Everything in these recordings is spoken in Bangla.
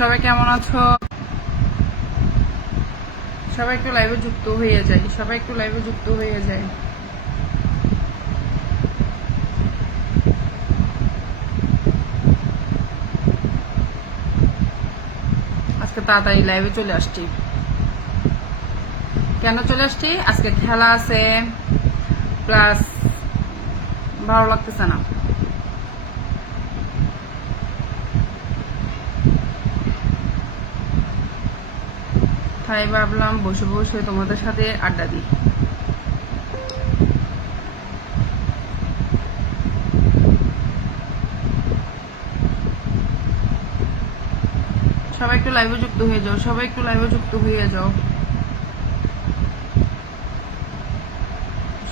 সবাই কেমন আছো? সবাই একটু লাইভে যুক্ত হয়ে যায়, সবাই একটু লাইভে যুক্ত হয়ে যায়। আজকে তাড়াতাড়ি লাইভে চলে আসছি। কেন চলে আসছি? আজকে খেলা আছে, প্লাস ভালো লাগতেছে না। তাই ভাবলাম বসে বসে তোমাদের সাথে আড্ডা দিই। সবাই একটু লাইভে যুক্ত হয়ে যাও, সবাই একটু লাইভে যুক্ত হয়ে যাও,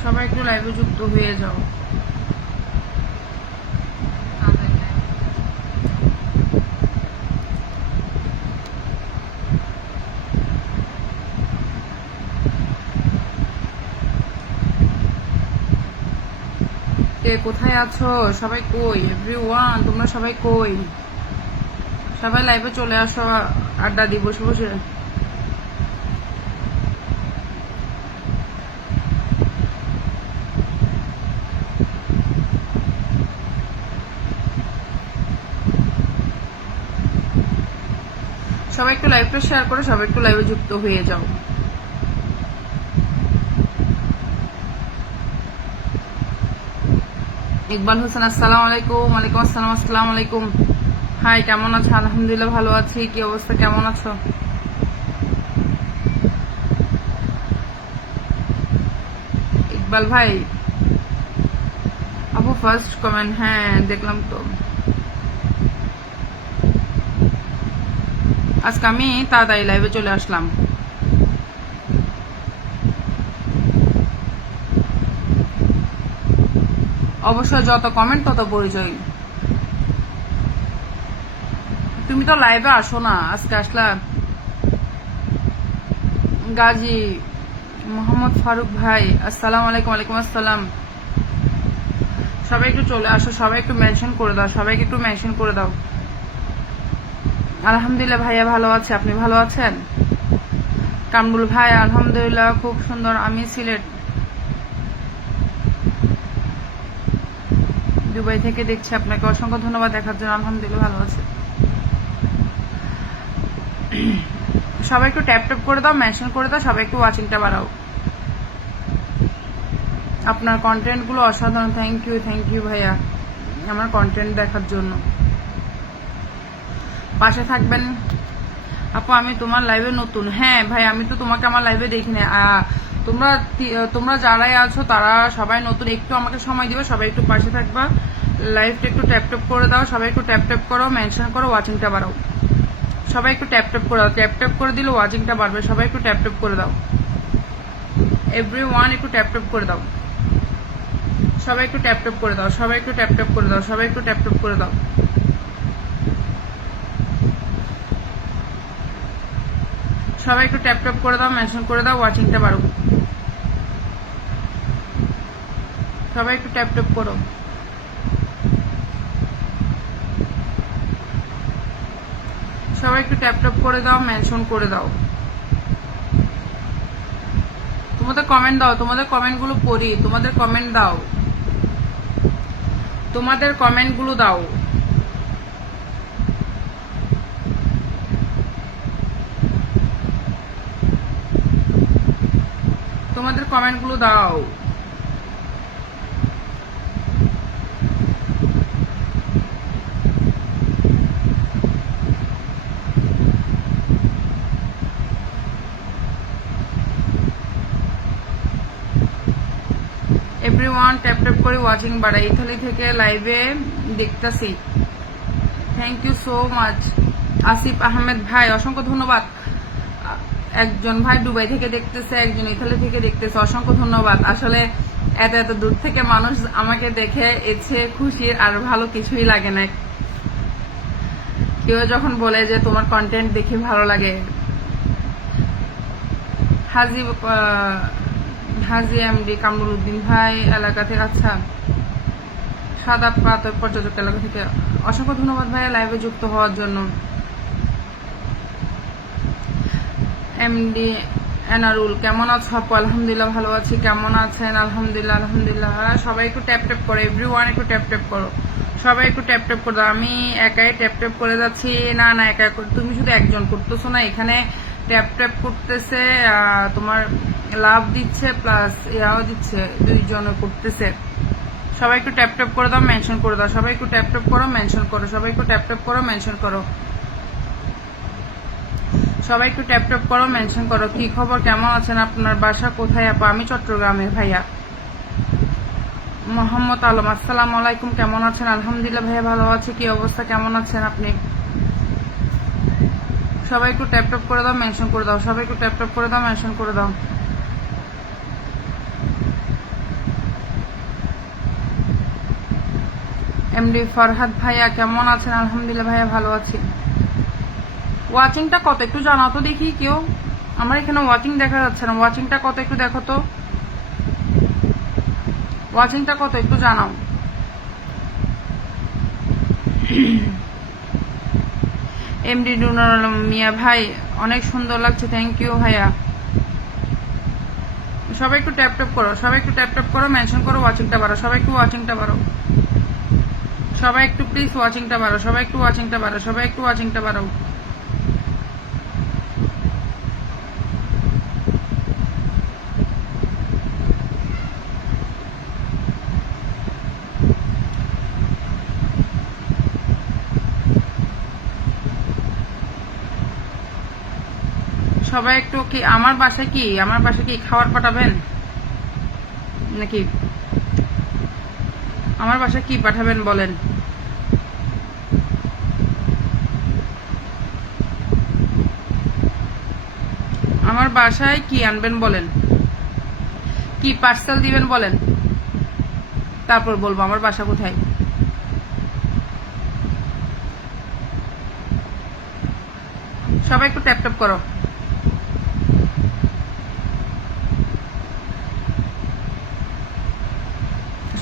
সবাই একটু লাইভে যুক্ত হয়ে যাও। কে কোথায় আছো? সবাই কই? এভরিওয়ান, তোমরা সবাই কই? সবাই লাইভে চলে আসো, আড্ডা দিই বসে বসে। সবাই একটু লাইভটা শেয়ার করে সবাই একটু লাইভে যুক্ত হয়ে যাও। ইকবাল হোসেন, আসসালামু আলাইকুম। ওয়ালাইকুম আসসালাম। আসসালামু আলাইকুম। হাই, কেমন আছো? আলহামদুলিল্লাহ ভালো আছি। কি অবস্থা, কেমন আছো? ইকবাল ভাই, আপু ফার্স্ট কমেন্ট, হ্যাঁ দেখলাম তো। আজকে আমি তাড়াতাড়ি লাইভে চলে আসলাম। অবশ্য যত কমেন্ট তত পরিচয়। তুমি তো লাইভে আসো না, আজকে আসলা। গাজী মোহাম্মদ ফারুক ভাই, আসসালামু আলাইকুম। ওয়ালাইকুম আসসালাম। সবাই একটু চলে আসো, সবাই একটু মেনশন করে দাও, সবাইকে একটু মেনশন করে দাও। আলহামদুলিল্লাহ ভাইয়া ভালো আছে, আপনি ভালো আছেন? কামরুল ভাই, আলহামদুলিল্লাহ খুব সুন্দর। আমি সিলেট, দুবাই থেকে দেখছি। আপনাকে অসংখ্য ধন্যবাদ দেখার জন্য। আলহামদুলিল্লাহ ভালো আছে। সবাই একটু ট্যাপ ট্যাপ করে দাও, মেনশন করে দাও, সবাই একটু ওয়াচিংটা বাড়াও। আপনার কন্টেন্টগুলো অসাধারণ। থ্যাংক ইউ ভাইয়া আমার কন্টেন্ট দেখার জন্য। পাশে থাকবেন। আপু আমি তোমার লাইভে নতুন। হ্যাঁ ভাই, আমি তো তোমাকে আমার লাইভে দেখিনি। তোমরা তোমরা যারাই আছো তারা সবাই নতুন। একটু আমাকে সময় দিবে, সবাই একটু পাশে থাকবা। লাইভটা একটু ট্যাপ ট্যাপ করে দাও, সবাই একটু ট্যাপ ট্যাপ করো, মেনশন করো, ওয়াচিংটা বাড়াও। সবাই একটু ট্যাপ ট্যাপ করে দাও, ট্যাপ ট্যাপ করে দিলে ওয়াচিংটা বাড়বে। সবাই একটু ট্যাপ ট্যাপ করে দাও, এভরিওয়ান একটু ট্যাপ ট্যাপ করে দাও। সবাই একটু ট্যাপ ট্যাপ করে দাও, সবাই একটু ট্যাপ ট্যাপ করে দাও, সবাই একটু ট্যাপ ট্যাপ করে দাও। সবাই একটু ট্যাপ ট্যাপ করে দাও, মেনশন করে দাও, ওয়াচিংটা বাড়ুক। সবাই একটু ট্যাপ ট্যাপ করো। সবাই একটু ট্যাপ ট্যাপ করে দাও, মেনশন করে দাও। তোমাদের কমেন্ট দাও, তোমাদের কমেন্টগুলো পড়ি। তোমাদের কমেন্ট দাও, তোমাদের কমেন্টগুলো দাও। তোমাদের কমেন্টগুলো দাও। এভরিওয়ান ট্যাপ ট্যাপ করে ওয়াচিং বাড়াই। ইতালি থেকে লাইভে দেখতেছি। Thank you so much. Asif Ahmed ভাই, অসংখ্য ধন্যবাদ। একজন ভাই দুবাই থেকে দেখতেছে, একজন ইতালি থেকে দেখতেছে, অসংখ্য ধন্যবাদ। আসলে এত এত দূর থেকে মানুষ আমাকে দেখে এসে খুশির আর ভালো কিছুই লাগে না। কেউ যখন বলে যে তোমার কন্টেন্ট দেখে ভালো লাগে। হাজি এমডি কামরুল উদ্দিন ভাই এলাকা থেকে, আচ্ছা সাদা পাথর পর্যটক এলাকা থেকে, অসংখ্য ধন্যবাদ ভাইয়া লাইভে যুক্ত হওয়ার জন্য। এমডি এনারুল কেমন আছো আপু? আলহামদুলিল্লাহ ভালো আছি। কেমন আছেন? আলহামদুলিল্লাহ আলহামদুলিল্লাহ। সবাই একটু ট্যাপ ট্যাপ করো, এভরিওয়ান একটু ট্যাপ ট্যাপ করো, সবাই একটু ট্যাপ ট্যাপ করো। আমি একাই ট্যাপ ট্যাপ করে যাচ্ছি। না না, একা তুমি শুধু একজন করতেছো না, এখানে ট্যাপ ট্যাপ করতেছে, তোমার লাভ দিচ্ছে প্লাস ইয়াও দিচ্ছে, দুইজনে করতেছে। সবাই একটু ট্যাপ ট্যাপ করে দাও, মেনশন করে দাও। সবাই একটু ট্যাপ ট্যাপ করো, মেনশন করো। সবাই একটু ট্যাপ ট্যাপ করো, মেনশন করো। সবাই একটু ট্যাপ ট্যাপ করো, মেনশন করো। কি খবর, কেমন আছেন? আপনার বাসা কোথায় আপা? আমি চট্টগ্রামে ভাইয়া। মোহাম্মদ আলম, আসসালামু আলাইকুম, কেমন আছেন? আলহামদুলিল্লাহ ভাইয়া ভালো আছি। কি অবস্থা, কেমন আছেন আপনি? সবাই একটু ট্যাপ ট্যাপ করে দাও, মেনশন করে দাও। সবাই একটু ট্যাপ ট্যাপ করে দাও, মেনশন করে দাও। এমডি ফরহাদ ভাইয়া কেমন আছেন? আলহামদুলিল্লাহ ভাইয়া ভালো আছি। ওয়াচিংটা কত একটু জানাও তো দেখি কেউ। আমার এখানে ওয়াচিং দেখা যাচ্ছে না। ওয়াচিংটা কত একটু দেখো তো। ওয়াচিংটা কত একটু জানাও। এমডি ডুনার মিয়া ভাই অনেক সুন্দর লাগছে, থ্যাংক ইউ ভাইয়া। সবাই একটু ট্যাপ ট্যাপ করো, সবাই একটু ট্যাপ ট্যাপ করো, মেনশন করো, ওয়াচিংটা বাড়ো। সবাই একটু ওয়াচিংটা বাড়ো, সবাই একটু প্লিজ ওয়াচিংটা বাড়ো। সবাই একটু ওয়াচিংটা বাড়ো, সবাই একটু ওয়াচিংটা বাড়ো। সবাই একটু কি আমার বাসায় কি খাবার পাঠাবেন নাকি? আমার বাসায় কি পাঠাবেন বলেন। আমার বাসায় কি আনবেন বলেন, কি পার্সেল দিবেন বলেন, তারপর বলবো আমার বাসা কোথায়। সবাই একটু ট্যাপ ট্যাপ করো,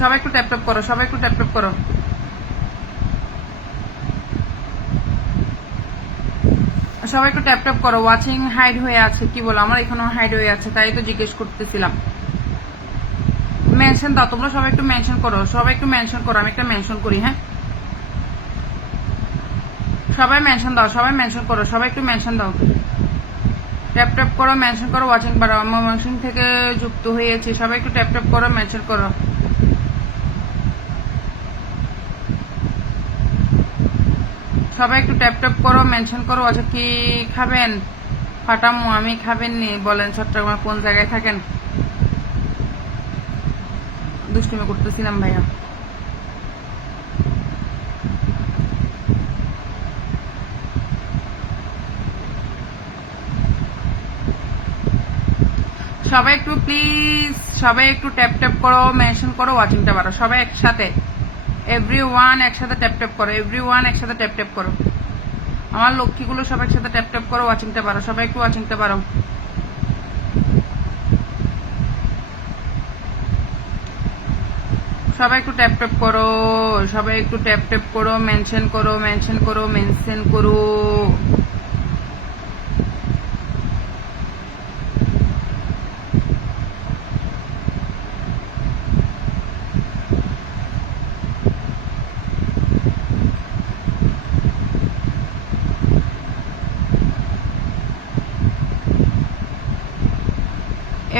সবাই একটু ট্যাপ ট্যাপ করো, সবাই একটু ট্যাপ ট্যাপ করো। সবাই একটু ট্যাপ ট্যাপ করো। ওয়াচিং হাইড হয়ে আছে, কি বলো? আমার এখানেও হাইড হয়ে আছে, তাই তো জিজ্ঞেস করতেছিলাম। মেনশন দাও, তোমরা সবাই একটু মেনশন করো, সবাই একটু মেনশন করো। আমি একটা মেনশন করি, হ্যাঁ? সবাই মেনশন দাও, সবাই মেনশন করো, সবাই একটু মেনশন দাও। ট্যাপ ট্যাপ করো, মেনশন করো, ওয়াচিং বাড়াও। আমার মেনশন থেকে যুক্ত হয়েছে, সবাই একটু ট্যাপ ট্যাপ করো, মেনশন করো। সবাই একটু ট্যাপ ট্যাপ করো, মেনশন করো। আচ্ছা, কি খাবেন? ফাটামু আমি, খাবেন নি বলেন? চট্টগ্রামে কোন জায়গায় থাকেন? দুষ্টুমি করতেছিলাম ভাইয়া। সবাই একটু প্লিজ, সবাই একটু ট্যাপ ট্যাপ করো, মেনশন করো, ওয়াচিংটা বাড়ো। সবাই একসাথে, এভরিওয়ান একসাথে ট্যাপ ট্যাপ করো, এভরিওয়ান একসাথে ট্যাপ ট্যাপ করো। আমার লক্ষ্মীগুলো সবাই একসাথে ট্যাপ ট্যাপ করো, ওয়াচিংটা বাড়ো। সবাই একটু ওয়াচিংটা বাড়ো। সবাই একটু ট্যাপ ট্যাপ করো, সবাই একটু ট্যাপ ট্যাপ করো, মেনশন করো, মেনশন করো, মেনশন করো।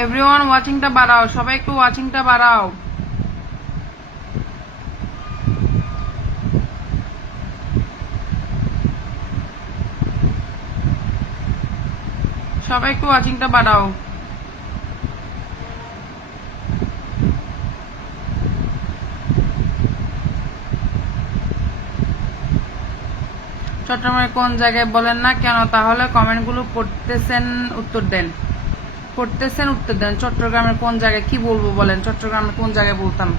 এভরিওয়ান ওয়াচিংটা বাড়াও, সবাই একটু ওয়াচিংটা বাড়াও। সবাই একটু ওয়াচিংটা বাড়াও। চট্টগ্রামের কোন জায়গায় বলেন না কেন? তাহলে কমেন্টগুলো পড়তেছেন, উত্তর দেন। পড়তেছেন, উত্তর দেন। চট্টগ্রামের কোন জায়গায় কি বলবো বলেন? চট্টগ্রামের কোন জায়গায় বলতাম?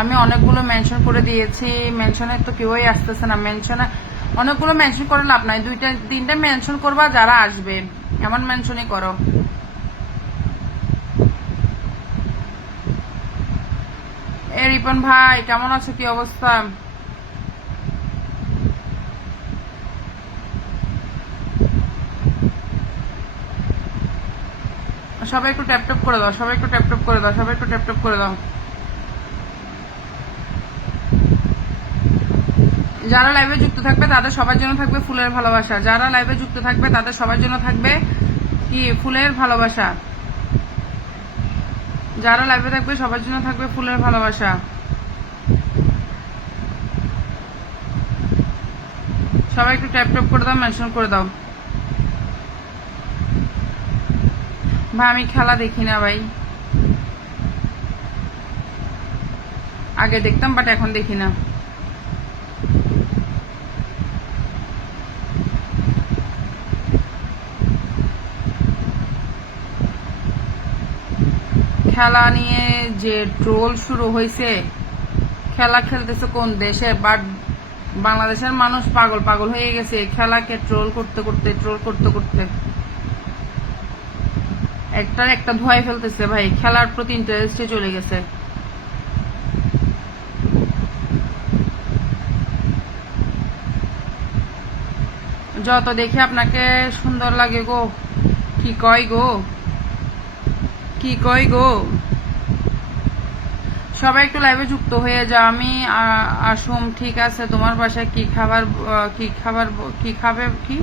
আমি অনেকগুলো মেনশন করে দিয়েছি, মেনশনের তো কেউই আসতেছে না। মেনশনে অনেকগুলো মেনশন করে লাভ নাই, দুইটা তিনটা মেনশন করবা, যারা আসবে এমন মেনশনই করো। এ রিপন ভাই কেমন আছো, কি অবস্থা? সবাই একটু ট্যাপ ট্যাপ করে দাও, সবাই একটু ট্যাপ ট্যাপ করে দাও, সবাই একটু ট্যাপ ট্যাপ করে দাও। যারা লাইভে যুক্ত থাকবে তাদের সবার জন্য থাকবে ফুলের ভালোবাসা। যারা লাইভে যুক্ত থাকবে তাদের সবার জন্য থাকবে কি ফুলের ভালোবাসা। যারা লাইভে থাকবে সবার জন্য থাকবে ফুলের ভালোবাসা। সবাই একটু ট্যাপ ট্যাপ করে দাও, মেনশন করে দাও। ভাই আমি খেলা দেখি না ভাই, আগে দেখতাম বাট এখন দেখি না। খেলা নিয়ে যে ট্রোল শুরু হয়েছে, খেলা খেলতেছে কোন দেশে, বাট বাংলাদেশের মানুষ পাগল পাগল হয়ে গেছে খেলাকে ট্রোল করতে করতে ট্রোল করতে করতে। একটার একটা ধোয়াই ফেলতেছে ভাই, খেলার প্রতি ইন্টারেস্টে চলে গেছে। যত দেখে আপনাকে সুন্দর লাগে গো, কি কয় গো, কি কয় গো। সবাই একটু লাইভে যুক্ত হয়ে যাও। আমি আসুম, ঠিক আছে। তোমার বাসায় কি খাবার, কি খাবার, কি খাবে, কি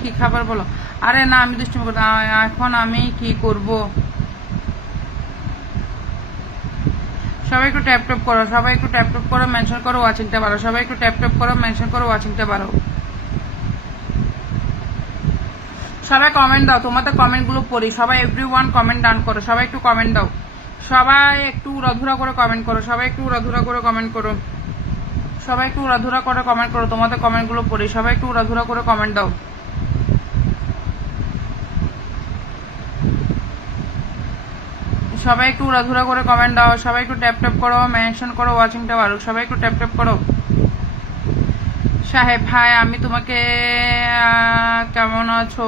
কি খাবার বলো। আরে না আমি দুষ্টুমি করতে, এখন আমি কি করব। সবাই একটু ট্যাপ ট্যাপ করো, সবাই একটু ট্যাপ ট্যাপ করো, মেনশন করো ওয়াচিংটা বাড়ো। সবাই একটু ট্যাপ ট্যাপ করো, মেনশন করো ওয়াচিংটা বাড়ো। সবাই কমেন্ট দাও, তোমাদের কমেন্ট গুলো পড়ি। সবাই এভরিওয়ান কমেন্ট ডান করো, সবাই একটু কমেন্ট দাও। সবাই একটু উড়াধুরা করে কমেন্ট করো, সবাই একটু উড়াধুরা করে কমেন্ট করো, সবাই একটু উড়াধুরা করে কমেন্ট করো। তোমাদের কমেন্ট গুলো পড়ি, সবাই একটু উড়াধুরা করে কমেন্ট দাও। সবাই একটু উড়াধুরা করে কমেন্ট দাও। সবাই একটু ট্যাপ ট্যাপ করো, মেনশন করো ওয়াচিংটা বাড়ুক। সবাই একটু ট্যাপ ট্যাপ করো। সাহেব ভাই আমি তোমাকে, কেমন আছো?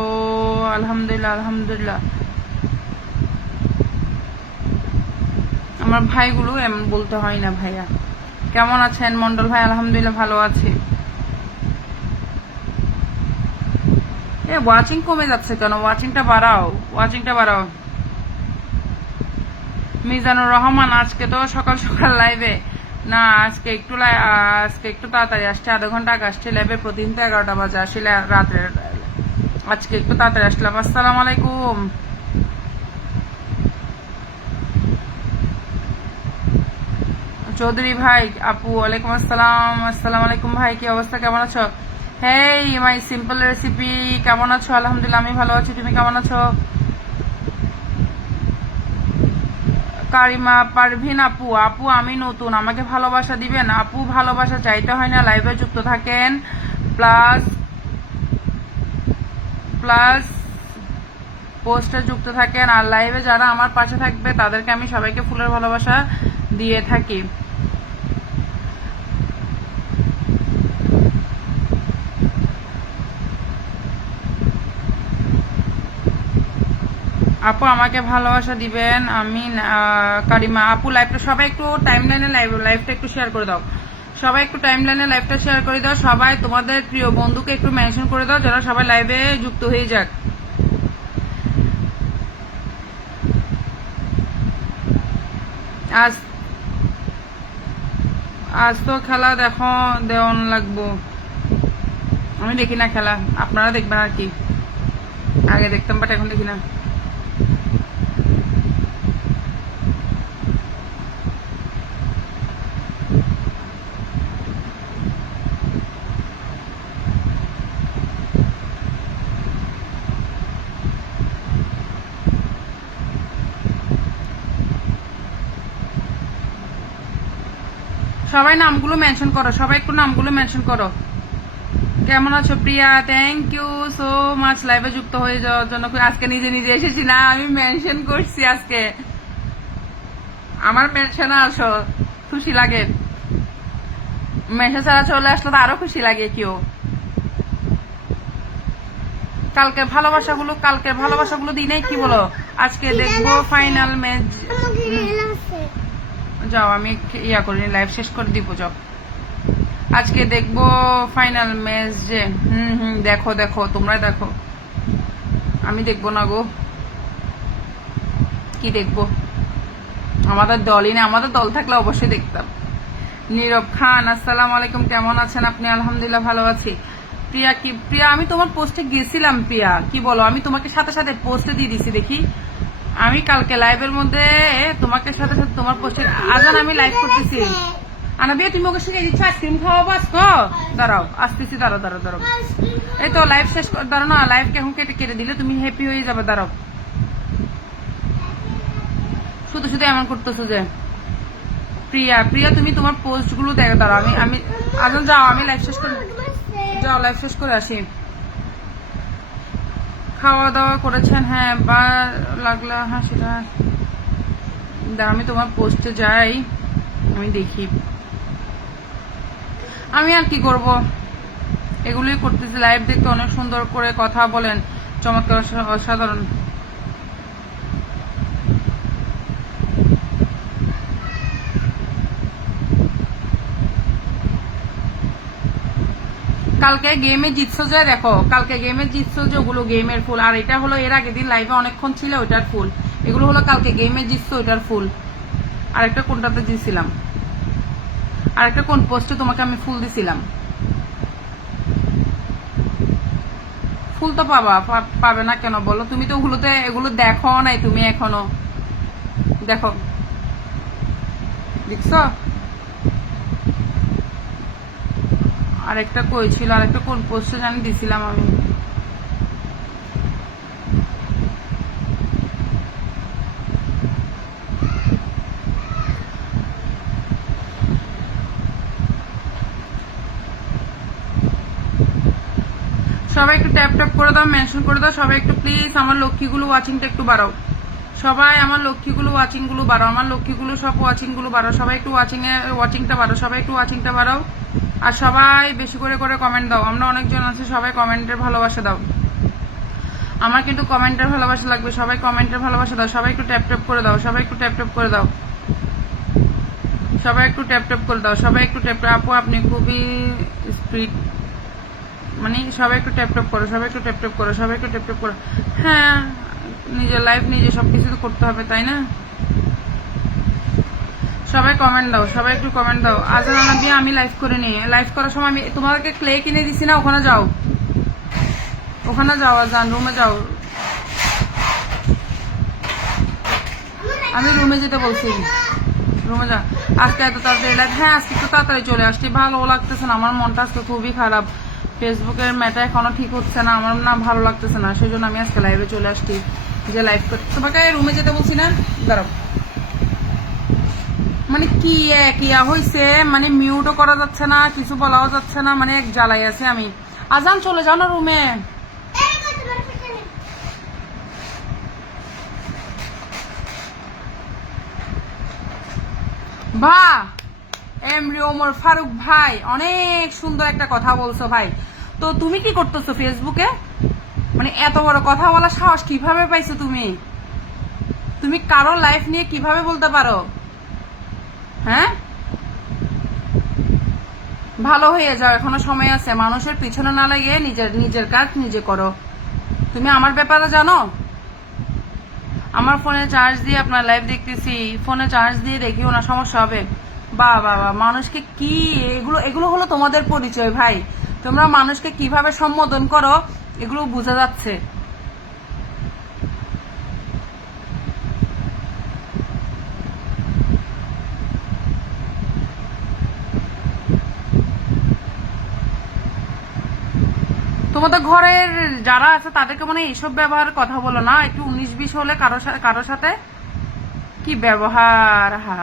আলহামদুলিল্লাহ আলহামদুলিল্লাহ। আমার ভাইগুলো এমন বলতে হয় না ভাইয়া। কেমন আছেন মন্ডল ভাই? আলহামদুলিল্লাহ ভালো আছি। এ ওয়াচিং কমে যাচ্ছে কেন? ওয়াচিংটা বাড়াও, ওয়াচিংটা বাড়াও। মিজানুর রহমান আজকে তো সকাল সকাল লাইভে না, আজকে একটু তাড়াতাড়ি আসছে, আধা ঘন্টা আগে আসছে লাইভে। প্রতিদিন তো 11টা বাজে আসলে রাত্রে, আজকে একটু তাড়াতাড়ি আসলাম। আসসালামু আলাইকুম। চৌধুরী ভাই আপু ওয়ালাইকুম আসসালাম। আসসালামু আলাইকুম ভাই, কি অবস্থা, কেমন আছো? হেই মাই সিম্পল রেসিপি, কেমন আছো? আলহামদুলিল্লাহ আমি ভালো আছি, তুমি কেমন আছো? কারিমা পারভিন আপু, আপু আমি নতুন, আমাকে ভালোবাসা দিবেন আপু। ভালোবাসা চাইতে হয় না, লাইভে যুক্ত থাকেন, প্লাস প্লাস পোস্টে যুক্ত থাকেন। আর লাইভে যারা আমার পাশে থাকবে তাদেরকে আমি সবাইকে ফুলের ভালোবাসা দিয়ে থাকি। আপু আমাকে ভালোবাসা দিবেন। আমি কারিমা আপু লাইভটা, সবাই একটু টাইমলাইনে লাইভটা একটু শেয়ার করে দাও। সবাই একটু টাইমলাইনে লাইভটা শেয়ার করে দাও। সবাই তোমাদের প্রিয় বন্ধুকে একটু মেনশন করে দাও যারা সবাই লাইভে যুক্ত হয়ে যাক। আজ আজ তো খেলা দেওয়ান লাগবো। আমি দেখি না খেলা, আপনারা দেখবেন আর কি। আগে দেখতাম বাট এখন দেখি না। সবাই নামগুলো মেনশন করো, সবাই একটু নামগুলো মেনশন করো। কেমন আছো প্রিয়া? থ্যাংক ইউ সো মাচ লাইভে যুক্ত হয়ে যাওয়ার জন্য। আজকে নিজে নিজে এসেছি না, আমি মেনশন করছি আজকে। আমার মেনশনে আসো, খুশি লাগে। মেনশন ছাড়া চলে আসলে তো আরো খুশি লাগে। কেউ কালকের ভালোবাসাগুলো দিনেই কি বলো। আজকে দেখবো ফাইনাল ম্যাচ। যাও আমি ইয়া করি, লাইভ শেষ করে দিব। যাও আজকে দেখবো ফাইনাল ম্যাচ যে। দেখো দেখো, তোমরা দেখো, আমি দেখবো না গো। কি দেখবো, আমাদের দলই না, আমাদের দল থাকলে অবশ্যই দেখতাম। নীরব খান, আসসালামু আলাইকুম, কেমন আছেন আপনি? আলহামদুলিল্লাহ ভালো আছি। প্রিয়া, কি প্রিয়া, আমি তোমার পোস্টে গেছিলাম প্রিয়া, কি বলো, আমি তোমাকে সাথে সাথে পোস্টে দিয়ে দিছি দেখি। আমি কালকে লাইভের মধ্যে তোমাকে সাথে সাথে তোমার পোস্টে আজান আমি লাইভ করতেছি। আনাবিয়া তুমি ওকে শিখে দিচ্ছ আইসক্রিম খাওয়াবো আজকে? দাঁড়াও আসতেছি, দাঁড়াও দাঁড়াও দাঁড়াও, এই তো লাইভ শেষ করে দাঁড়াও না, লাইভকে এখন কেটে কেটে দিলে তুমি হ্যাপি হয়ে যাবে। দাঁড়াও, শুধু শুধু এমন করতেছো যে। প্রিয়া, প্রিয়া তুমি তোমার পোস্ট গুলো দেখো, দাঁড়াও আমি আমি আজান যাও, আমি লাইভ শেষ করে, যাও লাইভ শেষ করে আসি। খাওয়া দাওয়া করেছেন? হ্যাঁ, বা লাগলা, হ্যাঁ সেটা দাঁড়া আমি তোমার পোস্টে যাই, আমি দেখি। আমি আর কি করব, এগুলোই করতেছি। লাইভ দেখতে অনেক সুন্দর করে কথা বলেন, চমৎকার, অসাধারণ। কালকে গেমে জিতছো যে, দেখো কালকে গেমে জিতছো যে, ওগুলো গেমের ফুল। আর এটা হলো এর আগের দিন লাইভে অনেকক্ষণ ছিল ওইটার ফুল। এগুলো হলো কালকে গেমে জিতছো ওইটার ফুল। আরেকটা কোনটাতে দিছিলাম, আরেকটা কোন পোস্টে তোমাকে আমি ফুল দিছিলাম। ফুল তো পাবে না কেন বলো? তুমি তো ওগুলোতে এগুলো দেখো নাই তুমি এখনো, দেখো দেখছো। আরেকটা কই ছিল, আরেকটা কোন পোস্টে জানি দিছিলাম আমি। সবাই একটু ট্যাপ ট্যাপ করে দাও, মেনশন করে দাও সবাই একটু প্লিজ। আমার লক্ষ্মীগুলো ওয়াচিংটা একটু বাড়াও সবাই, আমার লক্ষ্মীগুলো ওয়াচিং গুলো বাড়াও, আমার লক্ষ্মীগুলো সব ওয়াচিং গুলো বাড়াও। সবাই একটু ওয়াচিংটা বাড়াও, সবাই একটু ওয়াচিংটা বাড়াও। আর সবাই বেশি করে করে কমেন্ট দাও, আমরা অনেকজন আছে, সবাই কমেন্টের ভালোবাসা দাও। আমার কিন্তু কমেন্টের ভালোবাসা লাগবে, সবাই কমেন্টের ভালোবাসা দাও। সবাই একটু ট্যাপ ট্যাপ করে দাও, সবাই একটু ট্যাপ ট্যাপ করে দাও, সবাই একটু ট্যাপ ট্যাপ করে দাও, সবাই একটু ট্যাপ। আপু আপনি খুবই স্পিড, মানে সবাই একটু ট্যাপ ট্যাপ করো, সবাই একটু ট্যাপ ট্যাপ করো, সবাই একটু ট্যাপ ট্যাপ করো। হ্যাঁ, নিজের লাইফ নিজে সবকিছু তো করতে হবে, তাই না? সবাই কমেন্ট দাও, সবাই একটু কমেন্ট দাও। আজান আনাবি আমি লাইভ করে নিই, লাইভ করার সময় আমি তোমাদেরকে ক্লে কিনে দিছি না, ওখানে যাও, ওখানে যাও, আজান রুমে যাও। আমি রুমে যেতে বলছি, রুমে যা। আজকে এত তাড়াতাড়ি লাইভ? হ্যাঁ আজকে তো তাড়াতাড়ি চলে আসছি, ভালো লাগতেছে না, আমার মনটা আজকে খুবই খারাপ। ফেসবুকের ম্যাটা এখনো ঠিক হচ্ছে না, আমার না ভালো লাগতেছে না, সেই জন্য আমি আজকে লাইভে চলে আসছি, যে লাইভ করতে। তোমাকে রুমে যেতে বলছি না, দাঁড়াও। মানে কি কিয়া হয়েছে, মানে মিউটও করা যাচ্ছে না, কিছু বলাও যাচ্ছে না, মানে এক জ্বালাই আছে আমি। আজান চলে যাও না রুমে। বাহ, এমরি ওমর ফারুক ভাই, অনেক সুন্দর একটা কথা বলছো ভাই। তো তুমি কি করতেছো ফেসবুকে? মানে এত বড় কথা বলার সাহস কিভাবে পাইছো তুমি? তুমি কারো লাইফ নিয়ে কিভাবে বলতে পারো? হ্যাঁ, ভালো হয়ে যাও, এখনো সময় আছে, মানুষের পিছনে না লাগিয়ে নিজের নিজের কাজ নিজে করো। তুমি আমার ব্যাপারে জানো? আমার ফোনে চার্জ দিয়ে আপনার লাইভ দেখতেছি, ফোনে চার্জ দিয়ে দেখিও না, সমস্যা হবে? বাহ বাহ বাহ, মানুষকে কি এগুলো, এগুলো হলো তোমাদের পরিচয় ভাই। তোমরা মানুষকে কিভাবে সম্বোধন করো এগুলো বোঝা যাচ্ছে। তোমাদের ঘরের যারা আছে তাদেরকে মানে এইসব ব্যবহারের কথা বলো না, একটু 19-20 হলে কারো সাথে কি ব্যবহার। হা,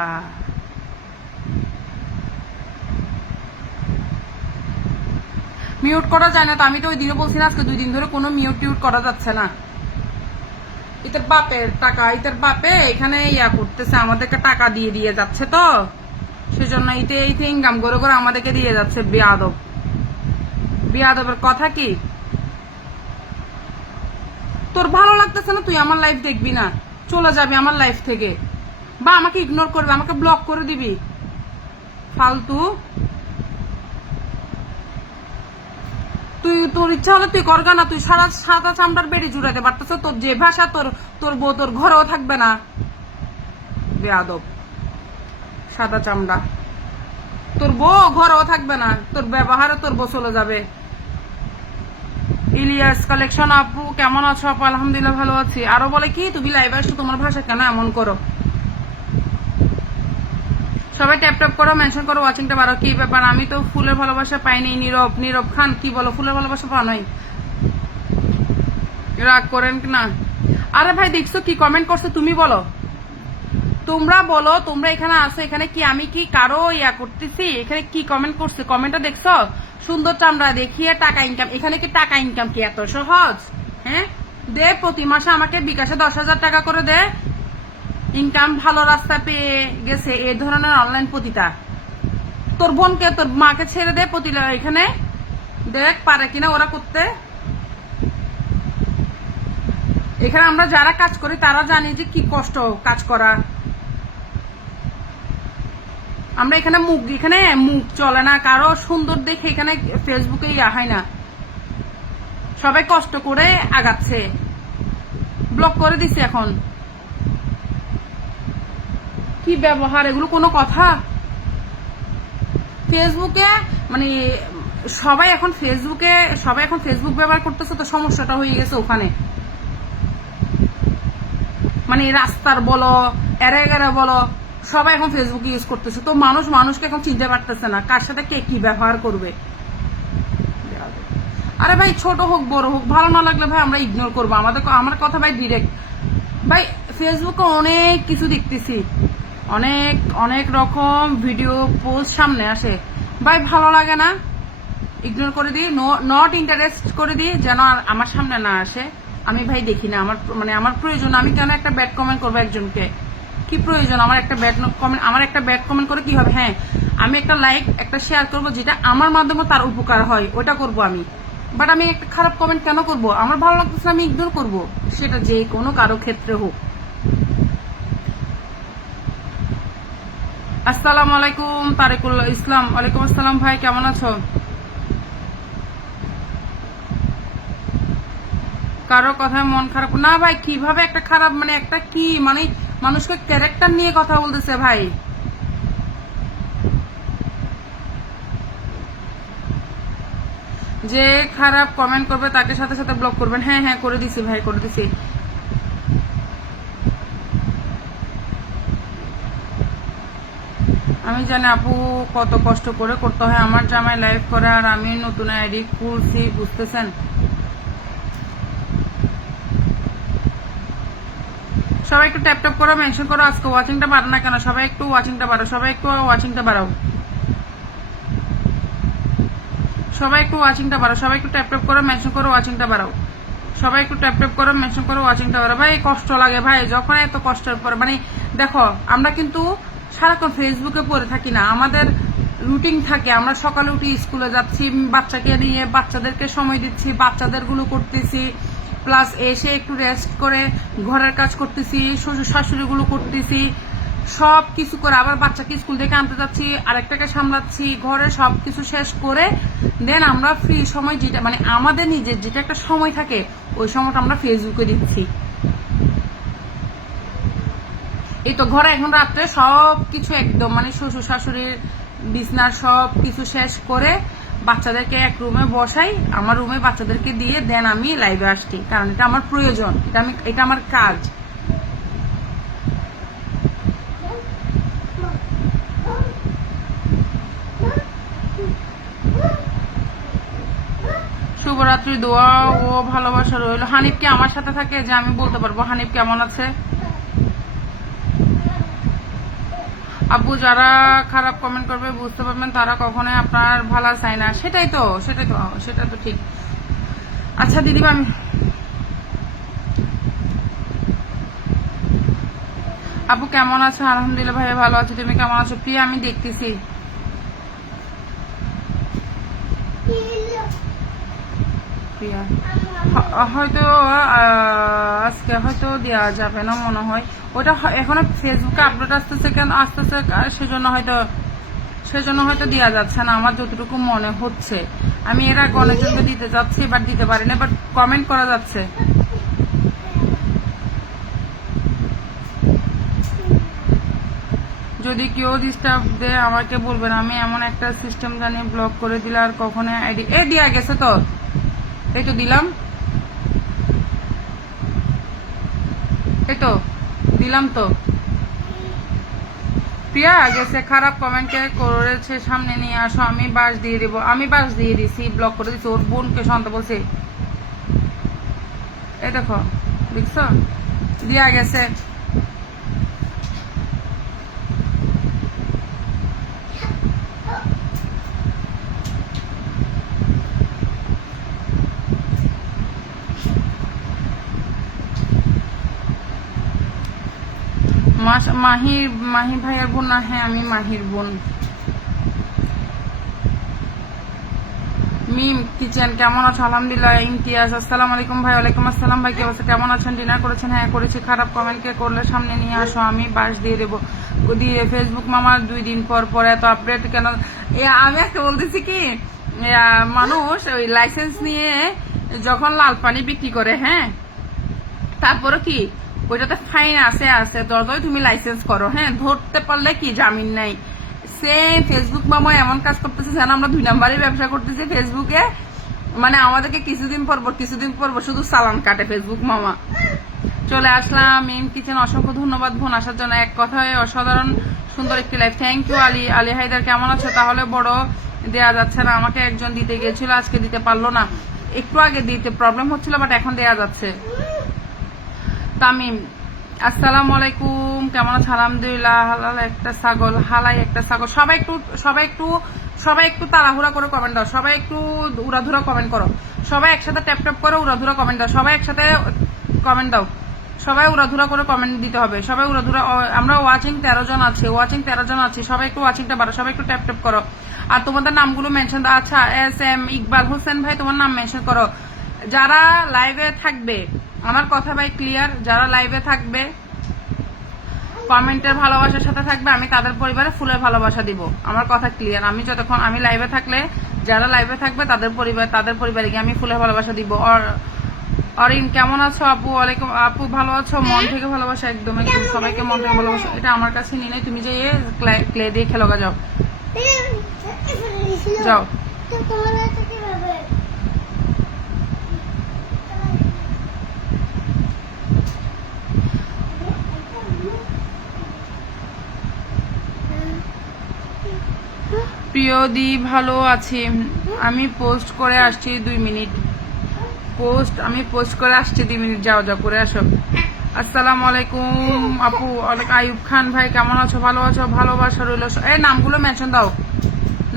মিউট করা যায় না তো? আমি তো ওই দিনে বলছি না, আজকে 2 দিন ধরে কোনো মিউট টিউট করা যাচ্ছে না। ইতার বাপের টাকা, ইতার বাপে এখানে ইয়া করতেছে, আমাদেরকে টাকা দিয়ে দিয়ে যাচ্ছে, তো সেজন্য এইতে ইনকাম করে করে আমাদেরকে দিয়ে যাচ্ছে। বেয়াদব, বেয়াদবের কথা কি? তোর ভালো লাগতেছে না, তুই আমার লাইফ দেখবি না, চলে যাবি আমার লাইফ থেকে, বা আমাকে ইগনোর করবি, আমাকে ব্লক করে দিবি, ফালতু। তুই তোর ইচ্ছা হলে তুই করগা না, তুই সাদা চামড়ার বেড়ি জুড়াতে পারতেছ, তোর যে ভাষা, তোর বউ তোর ঘরেও থাকবে না। বেয়াদব সাদা চামড়া। তোর বউ ঘরেও থাকবে না, তোর ব্যবহারে তোর বউ চলে যাবে। ইলিয়াস কালেকশন আপু কেমন আছো? আপু আলহামদুলিল্লাহ ভালো আছি। আরো বলে কি তুমি লাইভে আসছো, তোমার ভাষা কেন এমন করো? সবাই ট্যাপ ট্যাপ করো, মেনশন করো, ওয়াচিংটা বাড়ো। কি ব্যাপার, আমি তো ফুলের ভালোবাসা পাইনি। নীরব নীরব খান কি বলো, ফুলের ভালোবাসা পাও নাই? রাগ করেন না। আরে ভাই দেখছো কি কমেন্ট করছে, তুমি বলো, তোমরা বলো, তোমরা এখানে আসো, এখানে কি আমি কি কারো ইয়া করতেছি? এখানে কি কমেন্ট করছে, কমেন্টটা দেখছো? সুন্দর চামড়া দেখিয়ে টাকা ইনকাম। এখানে কি টাকা ইনকাম কি এত সহজ? হ্যাঁ, দে প্রতি মাসে আমাকে বিকাশে 10,000 টাকা করে দে, ইনকাম ভালো রাস্তা পেয়ে গেছে এই ধরনের অনলাইন পতিতা। তোর বোনকে তোর মাকে ছেড়ে দে প্রতি, এখানে দেখ পারে কিনা ওরা করতে। এখানে আমরা যারা কাজ করি তারা জানি যে কি কষ্ট কাজ করা। আমরা এখানে মুখ চলে না কারো সুন্দর দেখে, এখানে ফেসবুকে ইয়া হয় না। সবাই কষ্ট করে আগাচ্ছে। ব্লক করে দিছি এখন। কি ব্যবহার, এগুলো কোনো কথা? ফেসবুকে মানে সবাই এখন ফেসবুক ব্যবহার করতেছে, তো সমস্যাটা হয়ে গেছে ওখানে। মানে রাস্তার বলো, এরা বলো, সবাই এখন ফেসবুক ইউজ করতেছে। তো মানুষকে এখন চিনতে পারতেছে না কার সাথে কে কি ব্যবহার করবে। আরে ভাই ছোট হোক বড় হোক, ভালো না লাগলে ভাই আমরা ইগনোর করবো। আমার কথা ভাই ডিরেক্ট। ভাই ফেসবুকে অনেক কিছু দেখতেছি, অনেক রকম ভিডিও পোস্ট সামনে আসে। ভাই ভালো লাগে না, ইগনোর করে দিই, নট ইন্টারেস্ট করে দিই, যেন আমার সামনে না আসে। আমি ভাই দেখি না, আমার প্রয়োজন। আমি কেন একটা ব্যাড কমেন্ট করবো একজনকে? কি প্রয়োজন আমার একটা ব্যাড কমেন্ট করে কি হবে? হ্যাঁ, আমি একটা লাইক একটা শেয়ার করবো, যেটা আমার মাধ্যমে তার উপকার হয়, ওটা করব আমি। বাট আমি একটা খারাপ কমেন্ট কেন করব? আমার ভালো লাগতেছে, আমি ইগনোর করব, সেটা যে কোনো কারো ক্ষেত্রে হোক। আসসালামু আলাইকুম তারিকুল ইসলাম। ওয়ালাইকুম আসসালাম ভাই, কেমন আছো? কারো কথায় মন খারাপ না ভাই। কিভাবে একটা খারাপ মানে একটা কি মানে মানুষকে ক্যারেক্টার নিয়ে কথা বলতেছে ভাই। যে খারাপ কমেন্ট করবে তাকে সাথে সাথে ব্লক করবেন। হ্যাঁ হ্যাঁ করে দিছি ভাই, করে দিছি। আমি জানি আপু কত কষ্ট করে করতে হয়। আমার জামাই লাইভ করে আর আমি নতুন আইডি খুলছি, বুঝতেছেন? সবাই একটু ট্যাপ ট্যাপ করো, মেনশন করো। আজকে ওয়াচিংটা বাড়ো না কেন? সবাই একটু ওয়াচিংটা বাড়াও, সবাই একটু ওয়াচিংটা বাড়াও, সবাই একটু ওয়াচিংটা বাড়াও, সবাই একটু ট্যাপ ট্যাপ করো, মেনশন করো, ওয়াচিংটা বাড়াও, সবাই একটু ট্যাপ ট্যাপ করো, মেনশন করো, ওয়াচিংটা বাড়াও। ভাই কষ্ট লাগে ভাই, যখন এত কষ্টের পর মানে দেখো, আমরা কিন্তু সারাক্ষণ ফেসবুকে পড়ে থাকি না, আমাদের রুটিন থাকে। আমরা সকালে উঠি, স্কুলে যাচ্ছি, বাচ্চাকে নিয়ে বাচ্চাদেরকে সময় দিচ্ছি, বাচ্চাদের গুলো করতেছি, প্লাস এসে একটু রেস্ট করে ঘরের কাজ করতেছি, শ্বশুর শাশুড়ি গুলো করতেছি, সব কিছু করে আবার বাচ্চাকে স্কুল থেকে আনতে যাচ্ছি, আরেকটাকে সামলাচ্ছি, ঘরে সবকিছু শেষ করে দেন আমরা ফ্রি সময় যেটা মানে আমাদের নিজের যেটা একটা সময় থাকে, ওই সময়টা আমরা ফেসবুকে দিচ্ছি। এই তো ঘরে এখন রাত্রে সব কিছু একদম মানে শ্বশুর শাশুড়ির বিছনার সব কিছু শেষ করে বাচ্চাদেরকে এক রুমে বসাই, আমার রুমে বাচ্চাদেরকে দিয়ে দেন আমি লাইভে আসছি, কারণ এটা আমার প্রয়োজন, এটা আমার কাজ। শুভরাত্রি, দোয়া ও ভালোবাসা রইল। হানিফ কি আমার সাথে থাকে যে আমি বলতে পারবো হানিফ কেমন আছে? আপু যারা খারাপ কমেন্ট করবে বুঝতে পারবেন তারা কখনোই আপনার ভালো চায় না। সেটা তো ঠিক। আচ্ছা দিদি, আমি আপু কেমন আছো? আলহামদুলিল্লাহ ভাই ভালো আছি, তুমি কেমন আছো? প্রিয়া আমি দেখতেছি। প্রিয়া হয়তো আজকে হয়তো দেওয়া যাবে না মনে হয়, ওটা এখনো ফেসবুকে আপলোড আসতেছে সেজন্য হয়তো দেওয়া যাচ্ছে না, আমার যতটুকু মনে হচ্ছে। আমি এর আগে অনেকজনকে দিতে যাচ্ছি, বাট দিতে পারি না, বাট কমেন্ট করা যাচ্ছে। যদি কেউ ডিস্টার্ব দেয় আমাকে বলবেন, আমি এমন একটা সিস্টেম জানি ব্লক করে দিলে আর কখনো আইডি দেয়া গেছে তো, এই তো দিলাম, এই তো দিলাম তো। প্রিয়া গেছে, খারাপ কমেন্ট কে করেছে সামনে নিয়ে আসো, আমি বাস দিয়ে দিব। আমি বাস দিয়ে দিছি, ব্লক করে দিছি। ওর বোনকে শান্ত বলছে, এই দেখো দেখছো, দিয়া গেছে। মাহির ভাইয়ের বোন না? হ্যাঁ আমি মাহির বোন। মিম কিচেন কেমন আছো? আলহামদুলিল্লাহ। ইমতিয়াজ আসসালামু আলাইকুম ভাই। ওয়ালাইকুম আসসালাম ভাই, কি অবস্থা, কেমন আছেন? ডিনার করেছেন? হ্যাঁ করেছি। খারাপ কমেন্ট কে করলে সামনে নিয়ে আসো, আমি বাস দিয়ে দেবো। দিয়ে ফেসবুক মামা 2 দিন পর পর এত আপডেট কেন? আমি একটা বলতেছি কি, মানুষ ওই লাইসেন্স নিয়ে যখন লাল পানি বিক্রি করে, হ্যাঁ তারপরে কি ওইটাতে ফাইন আছে যতই তুমি লাইসেন্স করো, হ্যাঁ ধরতে পারলে কি জামিন নাই। সেম ফেসবুক মামা এমন কাজ করতেছে যেন আমরা 2 নাম্বারের ব্যবসা করতেছি ফেসবুকে। মানে আমাদেরকে কিছুদিন পর শুধু চালান কাটে ফেসবুক মামা। চলে আসলাম মিম কিচেন, অসংখ্য ধন্যবাদ বোন আসার জন্য। এক কথায় অসাধারণ সুন্দর একটি life. Thank you Ali Haider, কেমন আছো? তাহলে বড় দেয়া যাচ্ছে না, আমাকে একজন দিতে গেছিল, আজকে দিতে পারলো না। একটু আগে দিতে প্রবলেম হচ্ছিল, বাট এখন দেয়া যাচ্ছে। তামিম আসসালামু আলাইকুম, কেমন আছো? আলহামদুলিল্লাহ। হালাই একটা ছাগল। সবাই একটু তাড়াহুড়া করে কমেন্ট দাও, সবাই একটু উড়াধুরা কমেন্ট করো, সবাই একসাথে ট্যাপ ট্যাপ করে উড়াধুরা কমেন্ট দাও, সবাই একসাথে কমেন্ট দাও, সবাই উড়াধুরা করে কমেন্ট দিতে হবে, সবাই উড়াধুরা। আমরা ওয়াচিং 13 জন আছি, সবাই একটু ওয়াচিংটা বাড়ো, সবাই একটু ট্যাপ ট্যাপ করো। আর তোমাদের নামগুলো মেনশন, আচ্ছা SM ইকবাল হোসেন ভাই তোমার নাম মেনশন করো। যারা লাইভে থাকবে, আমার কথা ভাই ক্লিয়ার, যারা লাইভে থাকবে কমেন্টের ভালোবাসার সাথে থাকবে, আমি তাদের পরিবারে ফুলের ভালোবাসা দিব। আমার কথা ক্লিয়ার, আমি যতক্ষণ আমি লাইভে থাকলে যারা লাইভে থাকবে তাদের পরিবারে গিয়ে আমি ফুলের ভালোবাসা দিব। অরিন কেমন আছো? আপু ওয়ালাইকুম। আপু ভালো আছো? মন থেকে ভালোবাসা, একদম সবাইকে মন থেকে ভালোবাসা। এটা আমার কাছে নিয়ে নেই, তুমি যে ক্লে দিয়ে খেলো গা, যাও যাও। প্রিয়দি ভালো আছি, আমি পোস্ট করে আসছি 2 মিনিট। আমি পোস্ট করে আসছি 2 মিনিট, যাও করে আসো। আসসালামু আলাইকুম আপু। আইয়ুব খান ভাই কেমন আছো? ভালো আছো? ভালোবাসা রইল। এই নামগুলো মেনশন দাও,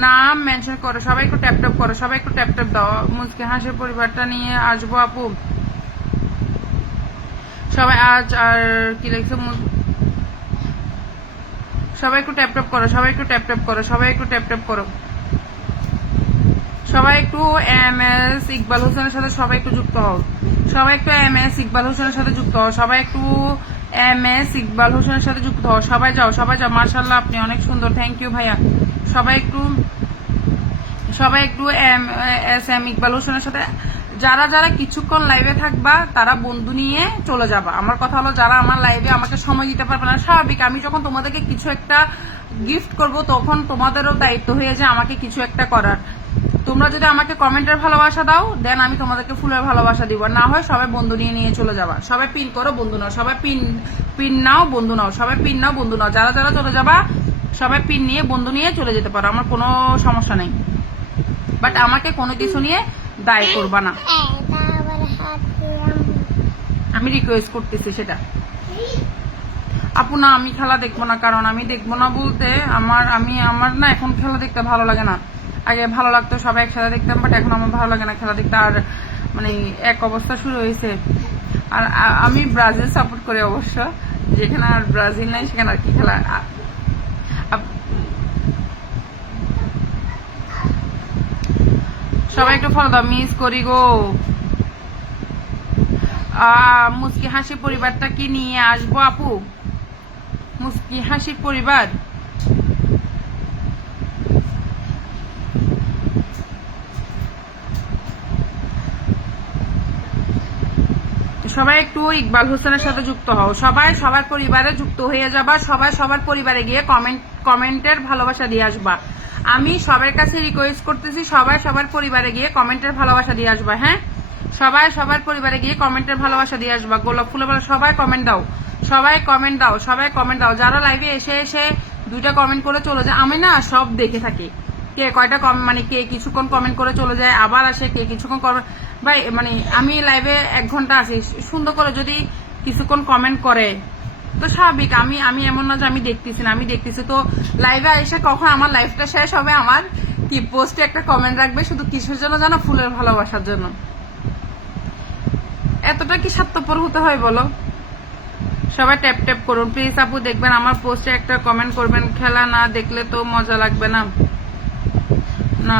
নাম মেনশন করো, সবাই একটু ট্যাপ ট্যাপ করো, সবাই একটু ট্যাপ ট্যাপ দাও। মুচকি হাসির পরিবারটা নিয়ে আসবো আপু, সবাই আজ আর কি লিখছে, সবাই একটু ট্যাপ ট্যাপ করো, সবাই একটু ট্যাপ ট্যাপ করো, সবাই একটু ট্যাপ ট্যাপ করো, সবাই একটু MS ইকবাল হোসেনের সাথে সবাই একটু যুক্ত হও, সবাই একটু MS ইকবাল হোসেনের সাথে যুক্ত হও, সবাই একটু MS ইকবাল হোসেনের সাথে যুক্ত হও, সবাই যাও। মাশাআল্লাহ আপনি অনেক সুন্দর, থ্যাংক ইউ ভাইয়া। সবাই একটু SM ইকবাল হোসেনের সাথে, যারা কিছুক্ষণ লাইভে থাকবা তারা বন্ধু নিয়ে চলে যাবা। আমার কথা হলো, যারা আমার লাইভে আমাকে সময় দিতে পারবে না, স্বাভাবিক, আমি যখন তোমাদেরকে কিছু একটা গিফট করব তখন তোমাদেরও দায়িত্ব হয়ে যায় আমাকে কিছু একটা করার। তোমরা যদি আমাকে কমেন্টের ভালোবাসা দাও, দেন আমি তোমাদেরকে ফুলের ভালোবাসা দিব। না হয় সবাই বন্ধু নিয়ে চলে যাবা। সবাই পিন করো, বন্ধু নাও, সবাই পিন নাও, বন্ধু নাও, সবাই পিন নাও, বন্ধু নাও। যারা চলে যাবা সবাই পিন নিয়ে বন্ধু নিয়ে চলে যেতে পারো, আমার কোনো সমস্যা নেই, বাট আমাকে কোনো কিছু নিয়ে দায় করবা না, আমি রিকোয়েস্ট করতেছি সেটা। আপু না আমি খেলা দেখবো না, কারণ আমি দেখবো না বলতে আমার না এখন খেলা দেখতে ভালো লাগে না। আগে ভালো লাগতো, সবাই একসাথে দেখতাম, বাট এখন আমার ভালো লাগে না খেলা দেখতে। আর মানে এক অবস্থা শুরু হয়েছে। আর আমি ব্রাজিল সাপোর্ট করি অবশ্য, যেখানে আর ব্রাজিল নাই সেখানে আর কি খেলা। সবাই একটু ফলো দাও, মিস করি গো। মুচকি হাসি পরিবারটা কি নিয়ে আসবো আপু? মুচকি হাসির পরিবার সবাই একটু ইকবাল হোসেনের সাথে যুক্ত হও, সবাই সবার পরিবারে যুক্ত হয়ে যাবা, সবাই সবার পরিবারে গিয়ে কমেন্টের ভালোবাসা দিয়ে আসবা। আমি সবার কাছে রিকোয়েস্ট করতেছি, সবাই সবার পরিবারে গিয়ে কমেন্টের ভালোবাসা দিয়ে আসবা। হ্যাঁ, সবাই সবার পরিবারে গিয়ে কমেন্টের ভালোবাসা দিয়ে আসবা। গোলাপ ফুলে বলে সবাই কমেন্ট দাও, সবাই কমেন্ট দাও, সবাই কমেন্ট দাও। যারা লাইভে এসে এসে 2টা কমেন্ট করে চলে যায়, আমি না সব দেখে থাকি, কে কয়টা মানে কে কিছুক্ষণ কমেন্ট করে চলে যায়, আবার আসে, কে কিছুক্ষণ কমেন্ট। ভাই মানে আমি লাইভে 1 ঘন্টা আছি, সুন্দর করে যদি কিছুক্ষণ কমেন্ট করে তো স্বাভাবিক। আমি এমন না যে আমি দেখতেছি না, আমি দেখতেছি। তো লাইভে এসে কখন আমার লাইফটা শেষ হবে, আমার কি পোস্টে একটা কমেন্ট রাখবে শুধু কিসের জন্য জানো? ফুলের ভালোবাসার জন্য। এতটা কি স্বার্থপর হতে হয় বলো? সবাই ট্যাপ ট্যাপ করুন প্লিজ। আপু দেখবেন আমার পোস্টে একটা কমেন্ট করবেন, খেলা না দেখলে তো মজা লাগবে না। না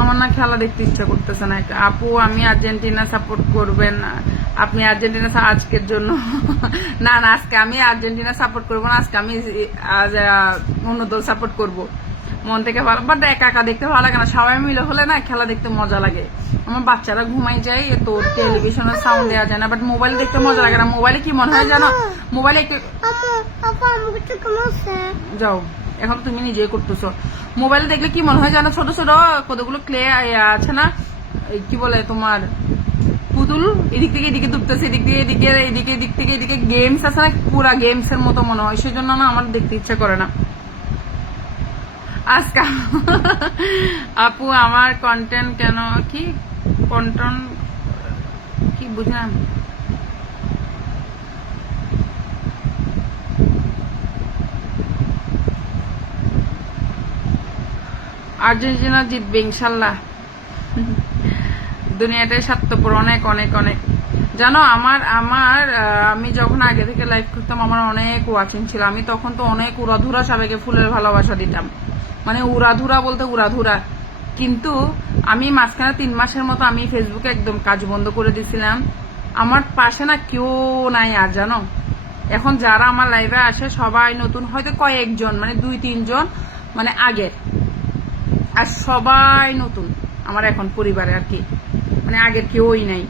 আমার না খেলা দেখতে ইচ্ছা করতেছে না। আপু আমি আর্জেন্টিনা সাপোর্ট করবেন? আপনি আর্জেন্টিনা আজকের জন্য না না, আজকে আমি আর্জেন্টিনা সাপোর্ট করবো না, আজকে আমি অন্য দল সাপোর্ট করবো মন থেকে। ভালো বাট একা একা দেখতে ভালো লাগে না, সবাই মিলে হলে না খেলা দেখতে মজা লাগে। আমার বাচ্চারা ঘুমাই যায় তো টেলিভিশনের সাউন্ড দেওয়া যায় না, বাট মোবাইলে দেখতে মজা লাগে না। মোবাইলে কি মনে হয় জানো? মোবাইলে একটু যাও, এখন তুমি নিজেই করতেছো। মোবাইলে দেখলে কি মনে হয় জানো? ছোট ছোট কতগুলো ক্লে আছে না, কি বলে তোমার পুতুল, এদিক থেকে এদিকে দুপতেছে, এদিক থেকে এদিকে, এদিকে এদিক থেকে এদিকে গেমস আছে না, পুরা গেমস এর মতো মনে হয়। সেজন্য না আমার দেখতে ইচ্ছা করে না। আজকে আপু আমার কন্টেন্ট কেন কি কন্টেন্ট কি বুঝলাম? আর্জেন্টিনা জিতবে ইনশাল্লাহ। দুনিয়াটাই স্বার্থপর অনেক অনেক অনেক জানো। আমি যখন আগে থেকে লাইভ করতাম আমার অনেক ওয়াচিং ছিল, আমি তখন তো অনেক উড়াধুরা সবাইকে ফুলের ভালোবাসা দিতাম, মানে উড়াধুরা বলতে উড়াধুরা। কিন্তু আমি মাঝখানে 3 মাসের মতো আমি ফেসবুকে একদম কাজ বন্ধ করে দিয়েছিলাম। আমার পাশে না কেউ নাই আর জানো। এখন যারা আমার লাইভে আসে সবাই নতুন, হয়তো কয়েকজন মানে 2-3 জন মানে আগের, আর সবাই নতুন আমার এখন পরিবারে আর কি, মানে আগের কেউই নাই।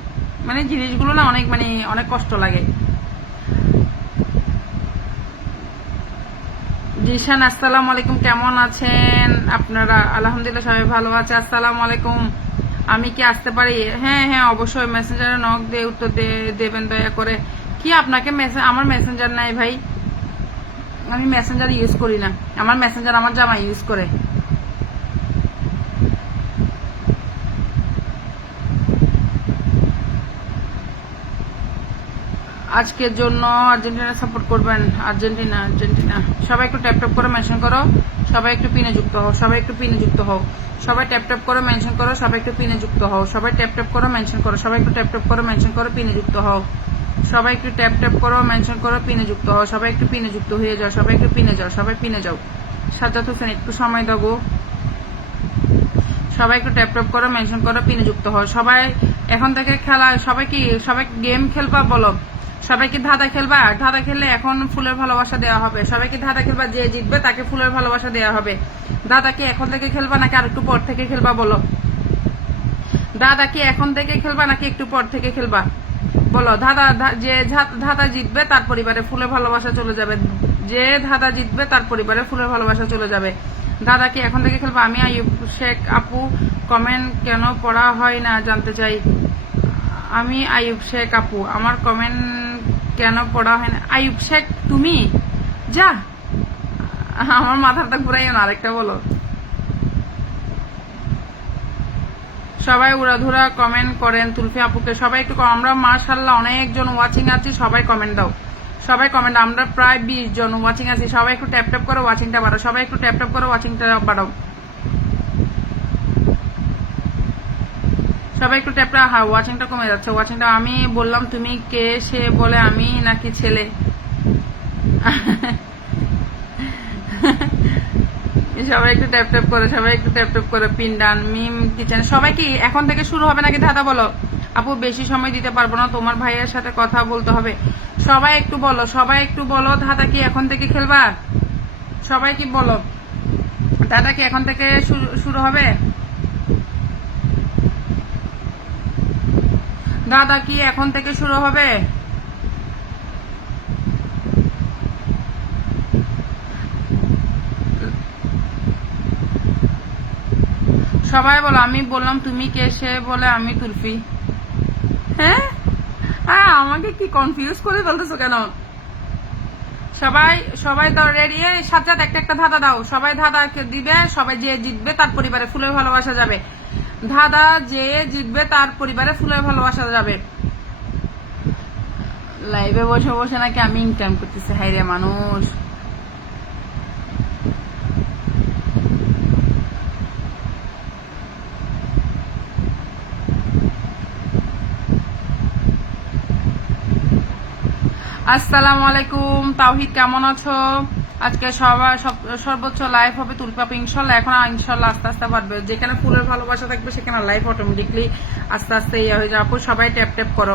মানে জিনিসগুলো না অনেক মানে অনেক কষ্ট লাগে। জিশান আসসালামু আলাইকুম, কেমন আছেন আপনারা? আলহামদুলিল্লাহ সবাই ভালো আছে। আসসালামু আলাইকুম, আমি কি আসতে পারি? হ্যাঁ হ্যাঁ অবশ্যই, মেসেঞ্জারে নক দিয়ে উত্তর দেবেন দয়া করে। কি আপনাকে আমার মেসেঞ্জার নাই ভাই, আমি মেসেঞ্জার ইউজ করি না। আমার মেসেঞ্জার আমার জামাই ইউজ করে। আজকের জন্য আর্জেন্টিনা সাপোর্ট করবেন। আর্জেন্টিনা আর্জেন্টিনা সবাই একটু ট্যাপ ট্যাপ করে মেনশন করো, সবাই একটু পিনে যুক্ত হও, সবাই একটু পিনে যুক্ত হও, সবাই ট্যাপ ট্যাপ করে মেনশন করো, সবাই একটু পিনে যুক্ত হও, সবাই ট্যাপ ট্যাপ করে মেনশন করো, সবাই একটু ট্যাপ ট্যাপ করে মেনশন করো, পিনে যুক্ত হও, সবাই একটু ট্যাপ ট্যাপ করো মেনশন করো, পিনে যুক্ত হও, সবাই একটু পিনে যুক্ত হয়ে যাও, সবাই একটু পিনে যাও, সবাই পিনে যাও। সাজ্জাদ হোসেন একটু সময় দাও গো। সবাই একটু ট্যাপ ট্যাপ করো মেনশন করো, পিনে যুক্ত হও। সবাই এখন থেকে খেলা, সবাই গেম খেলবা বলো? সবাই কি ধাঁধা খেলবা? ধাঁধা খেললে এখন ফুলের ভালোবাসা দেওয়া হবে। সবাই কি ধাঁধা খেলবা? যে জিতবে তাকে ফুলের ভালোবাসা দেওয়া হবে। দাদা কি এখন থেকে খেলবা নাকি আর একটু পর থেকে খেলবা বলো? দাদা কি এখন থেকে খেলবা নাকি একটু পর থেকে খেলবা বলো? যে ধাঁধা জিতবে তার পরিবারে ফুলের ভালোবাসা চলে যাবে। যে ধাঁধা জিতবে তার পরিবারে ফুলের ভালোবাসা চলে যাবে। দাদা কি এখন থেকে খেলবা? আমি আইয়ুব শেখ আপু, কমেন্ট কেন পড়া হয় না জানতে চাই। আমি আইয়ুব শেখ আপু, আমার কমেন্ট কেন পড়া হয় না? আইয়ুব শেখ তুমি যা, আমার মাথাটা ঘুরাইও না। আরেকটা বলো। সবাই উড়াধুরা কমেন্ট করেন তুলফি আপুকে। সবাই একটু আমরা মাশাআল্লাহ অনেকজন ওয়াচিং আছি, সবাই কমেন্ট দাও, সবাই কমেন্ট। আমরা প্রায় 20 জন ওয়াচিং আছি, সবাই একটু ট্যাপ ট্যাপ করে ওয়াচিংটা বাড়াও, সবাই একটু ট্যাপ ট্যাপ করে ওয়াচিংটা বাড়াও, সবাই একটু ট্যাপ। হ্যাঁ ওয়াচিংটা কমে যাচ্ছে, ওয়াচিংটা। আমি বললাম তুমি কে? সে বলে আমি নাকি ছেলে? সবাই একটু ট্যাপ ট্যাপ করে, সবাই একটু ট্যাপ ট্যাপ করে পিন ডান মিম কিচেন। সবাই কি এখন থেকে শুরু হবে নাকি ধাঁধা বলো? আপু বেশি সময় দিতে পারবো না, তোমার ভাইয়ের সাথে কথা বলতে হবে। সবাই একটু বলো, সবাই একটু বলো, ধাঁধা কি এখন থেকে খেলবা? সবাই কি বলো, ধাঁধা কি এখন থেকে শুরু হবে? দাদা কি এখন থেকে শুরু হবে? সবাই বলো, আমি বললাম তুমি কে, সে বলে আমি তুলফি। হ্যাঁ আমাকে কি কনফিউজ করে বলতেছো কেন? সবাই সবাই দাও রেডি। সাজ্জাদ একটা একটা ধাঁধা দাও, সবাই ধাঁধা দিবে। সবাই যে জিতবে তার পরিবারে ফুলের ভালোবাসা যাবে। ধাঁধা যে জিতবে তার পরিবারে ফুলের ভালোবাসা যাবে। লাইভে বসে বসে নাকি আমি ইনকাম করতেছি, হাই রে মানুষ। আসসালামু আলাইকুম তাওহিদ, কেমন আছো? আজকে সর্বোচ্চ লাইভ হবে তুলপি আপু ইনশাল্লাহ। এখন ইনশাল্লাহ আস্তে আস্তে বাড়বে। যেখানে ফুলের ভালোবাসা থাকবে সেখানে লাইভ অটোমেটিকলি আস্তে আস্তে ইয়ে হয়ে যাবে। আপু সবাই ট্যাপ ট্যাপ করো,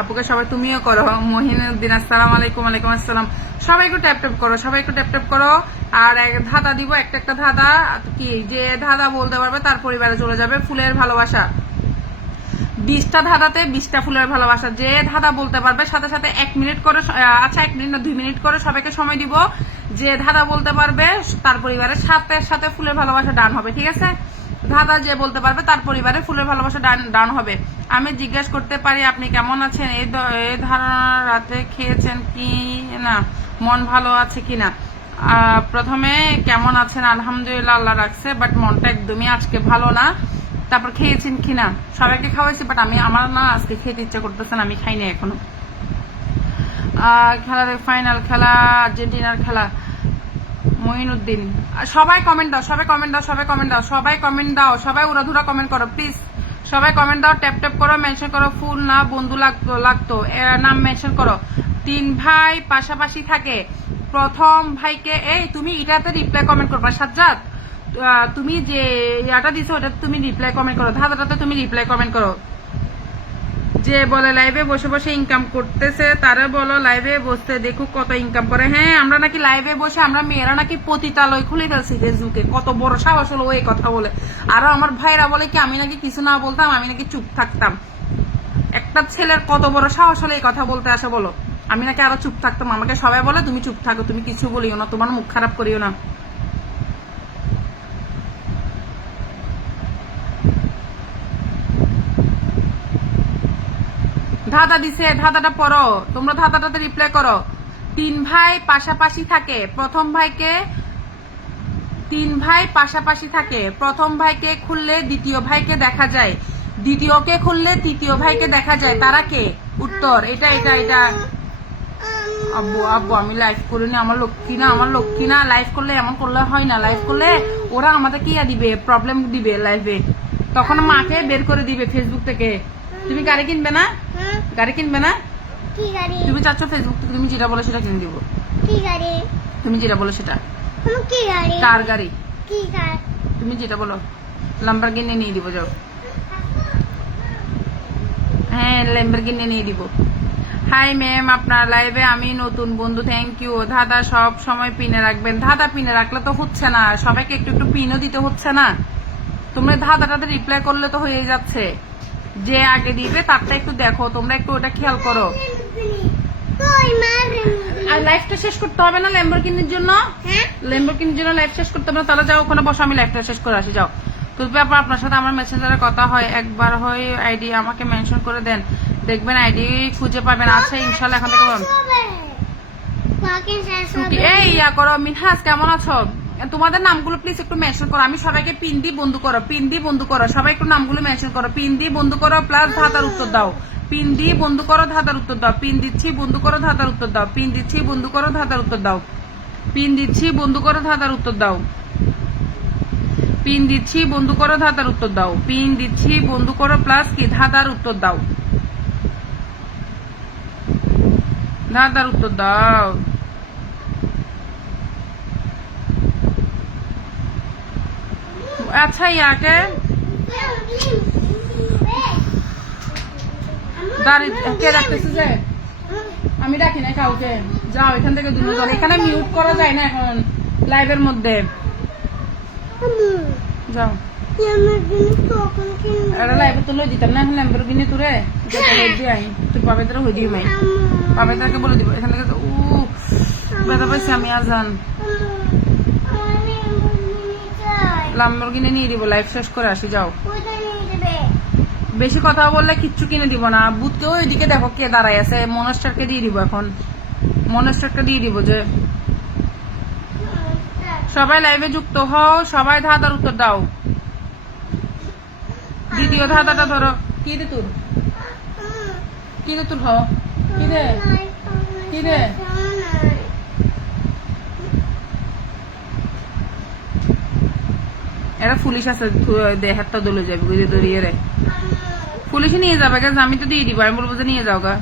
আপুকে সবাই তুমিও করো। মহিনুদ্দিন আসসালামু আলাইকুম। ওয়ালাইকুম আসসালাম। সবাই একটু ট্যাপ ট্যাপ করো, সবাই একটু ট্যাপ ট্যাপ করো। আর ধাঁধা দিব, একটা একটা ধাঁধা। কি যে ধাঁধা বলতে পারবে তার পরিবারে চলে যাবে ফুলের ভালোবাসা। 20টা ধাঁধাতে 20টা ফুলের ভালোবাসা। যে ধাঁধা বলতে পারবে সাথে সাথে 1 মিনিট করে, আচ্ছা 1 মিনিট না 2 মিনিট করে সবাইকে সময় দিব। যে ধাঁধা বলতে পারবে তার পরিবারের সাথে সাথে ফুলের ভালোবাসা ডান হবে, ঠিক আছে? ধাঁধা যে বলতে পারবে তার পরিবারে ফুলের ভালোবাসা ডান হবে। আমি জিজ্ঞেস করতে পারি আপনি কেমন আছেন? এই ধারণা রাতে খেয়েছেন কি না, মন ভালো আছে কিনা? প্রথমে কেমন আছেন? আলহামদুলিল্লাহ, আল্লাহ রাখছে, বাট মনটা একদমই আজকে ভালো না। তারপর খেয়েছেন কিনা? সবাইকে খাওয়াইছি, বাট আমার না আজকে খেতে ইচ্ছা করতেছে না, আমি খাইনি এখনো। খেলার ফাইনাল খেলা, আর্জেন্টিনার খেলা। মঈনুদ্দিন। সবাই কমেন্ট দাও, সবাই কমেন্ট দাও, সবাই কমেন্ট দাও, সবাই কমেন্ট দাও, সবাই উড়াধুরা কমেন্ট করো প্লিজ। সবাই কমেন্ট দাও, ট্যাপ ট্যাপ করো, মেনশন করো ফুল না বন্ধু লাগতো নাম মেনশন করো। 3 ভাই পাশাপাশি থাকে, প্রথম ভাইকে, এই তুমি এটাতে রিপ্লাই কমেন্ট করবা সাজ্জাদ। তুমি যে ইয়াটা দিছো ওটা তুমি রিপ্লাই কমেন্ট করো, ধাঁধাটাতে তুমি রিপ্লাই কমেন্ট করো। যে বলে লাইভে বসে বসে ইনকাম করতেছে তারা বলো লাইভে বসতে দেখুক কত ইনকাম করে। হ্যাঁ আমরা নাকি লাইভে বসে, আমরা মেয়েরা নাকি পতিতালয় খুলে ফেলছি ফেসবুকে। কত বড় সাহস হলো এই কথা বলে। আরো আমার ভাইরা বলে কি আমি নাকি কিছু না বলতাম, আমি নাকি চুপ থাকতাম। একটা ছেলের কত বড় সাহস হলো এই কথা বলতে আসে বলো? আমি নাকি আরো চুপ থাকতাম। আমাকে সবাই বলে তুমি চুপ থাকো, তুমি কিছু বলিও না, তোমার মুখ খারাপ করিও না। ধাঁধা দিছে, ধাঁধাটা পড়ো তোমরা, ধাঁধাটাতে রিপ্লাই করো। 3 ভাই পাশাপাশি থাকে, প্রথম ভাইকে, 3 ভাই পাশাপাশি থাকে, প্রথম ভাইকে খুললে দ্বিতীয় ভাইকে দেখা যায়, দ্বিতীয়কে খুললে তৃতীয় ভাইকে দেখা যায়, তারা কে? উত্তর এটা এটা এটা। আব্বু আব্বু আমি লাইভ করিনি, আমার লক্ষ্মী না, আমার লক্ষ্মী না। লাইভ করলে এমন করলে হয় না, লাইভ করলে ওরা আমাদের কি দিবে, প্রবলেম দিবে লাইভে, তখন মাকে বের করে দিবে ফেসবুক থেকে। তুমি গাড়ি কিনবে না? গাড়ি কিনবে না? কি গাড়ি? তুমি চাচ্ছ ফেসবুক থেকে তুমি যেটা বলো সেটা কিনে দিব। কি গাড়ি? তুমি যেটা বলো সেটা। কি গাড়ি? কার গাড়ি? কি গাড়ি? তুমি যেটা বলো ল্যাম্বরগিনি নিয়ে দিব, যাও। হ্যাঁ ল্যাম্বরগিনি নিয়ে দিব। হাই ম্যাম, আপনার লাইভে আমি নতুন বন্ধু, থ্যাংক ইউ। ধাঁধা সব সময় পিনে রাখবেন। ধাঁধা পিনে রাখলে তো হচ্ছে না, সবাইকে একটু একটু পিনও দিতে হচ্ছে না। তোমরা ধাঁধাটাতে রিপ্লাই করলে তো হয়ে যাচ্ছে। যে আগে দিবে তারটা একটু দেখো, তোমরা একটু ওটা খেয়াল করো। আর লাইভটা শেষ করতে হবে না ল্যাম্বরগিনির জন্য? ল্যাম্বরগিনির জন্য লাইভ শেষ করতে হবে না? তাহলে যাও ওখানে বসো, আমি লাইভটা শেষ করে আসি, যাও। তুলবে আপা আপনার সাথে আমার মেসেঞ্জারে কথা হয়, একবার হয় আইডি আমাকে মেনশন করে দেন, দেখবেন আইডি খুঁজে পাবেন। আচ্ছা ইনশাল্লাহ এখন থেকে এই ইয়া করো। মিনহাস কেমন আছো? তোমাদের নামগুলো প্লিজ একটু মেনশন করো। আমি সবাইকে পিন দিয়ে বন্ধু করো, পিন দিয়ে বন্ধু করো, সবাই একটু নামগুলো মেনশন করো। পিন দিয়ে বন্ধু করো প্লাস ধাঁধার উত্তর দাও। পিন দিয়ে বন্ধু করো, ধাঁধার উত্তর দাও। পিন দিচ্ছি বন্ধু করো, ধাঁধার উত্তর দাও। পিন দিচ্ছি বন্ধু করো, ধাঁধার উত্তর দাও। পিন দিচ্ছি বন্ধু করো, ধাঁধার উত্তর দাও। পিন দিচ্ছি বন্ধু করো, ধাঁধার উত্তর দাও। পিন দিচ্ছি বন্ধু করো প্লাস কি ধাঁধার উত্তর দাও। ধাঁধার উত্তর দাও। আচ্ছা ইয়াকে দাঁড়িয়ে কে রাখতেছে যে? আমি রাখি না কাউকে, যাও এখান থেকে দূরে যাও। এখানে মিউট করা যায় না এখন লাইভের মধ্যে, যাও। Lamborghini কখন কিনবে? এটা লাইভে তো লই দিতাম না এখন ল্যাম্বরগিনি তোরে যেটা হই দি আই তুই পাবে তোরা হই দি মাই পাবে তাকে বলে দিব এখান থেকে ও ব্যথা পাইছি আমি আজান ল্যাম্বরগিনি নিয়ে দিব লাইভ শেষ করে আসি যাও কোথায় নিয়ে যাবে? বেশি কথা বললে কিচ্ছু কিনে দিব না বুথকে ওইদিকে দেখো কে দাঁড়াই আছে মনস্টারকে দিয়ে দিব এখন মনস্টারকে দিয়ে দিব যে সবাই লাইভে যুক্ত হও সবাই ধাঁধার উত্তর দাও দ্বিতীয় ধাঁধাটা ধরো কি রে তোর কি রে তোর হ কি রে কি রে এরা পুলিশ আছে দেহাতটা দলে যাবে বুঝে দড়িয়ে রে পুলিশে নিয়ে যাবে গা আমি তো দিয়ে দিব আমি বলবো যে নিয়ে যাও গা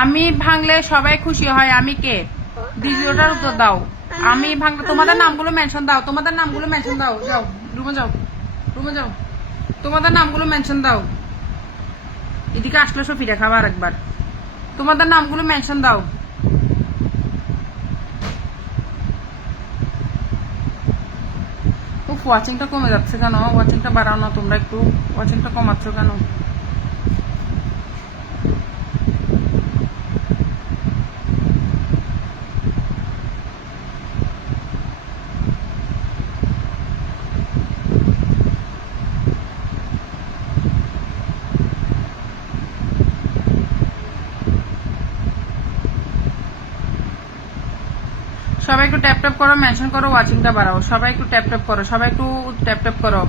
আমি ভাঙলে সবাই খুশি হয় আমি কে দ্বিতীয়টার উত্তর দাও আমি ভাঙলে তোমাদের নামগুলো মেনশন দাও তোমাদের নামগুলো মেনশন দাও যাও রুমে যাও রুমে যাও তোমাদের নামগুলো মেনশন দাও এদিকে আসলে সফিরা খাবার একবার তোমাদের নামগুলো মেনশন দাও ওয়াচিংটা কমে যাচ্ছে কেন ওয়াচিংটা বাড়াও না তোমরা একটু ওয়াচিংটা কমাচ্ছ কেন সবাই একটু ট্যাপ ট্যাপ করো মেনশন করো ওয়াচিংটা বাড়াও সবাই একটু ট্যাপ ট্যাপ করো সবাই একটু ট্যাপ ট্যাপ করো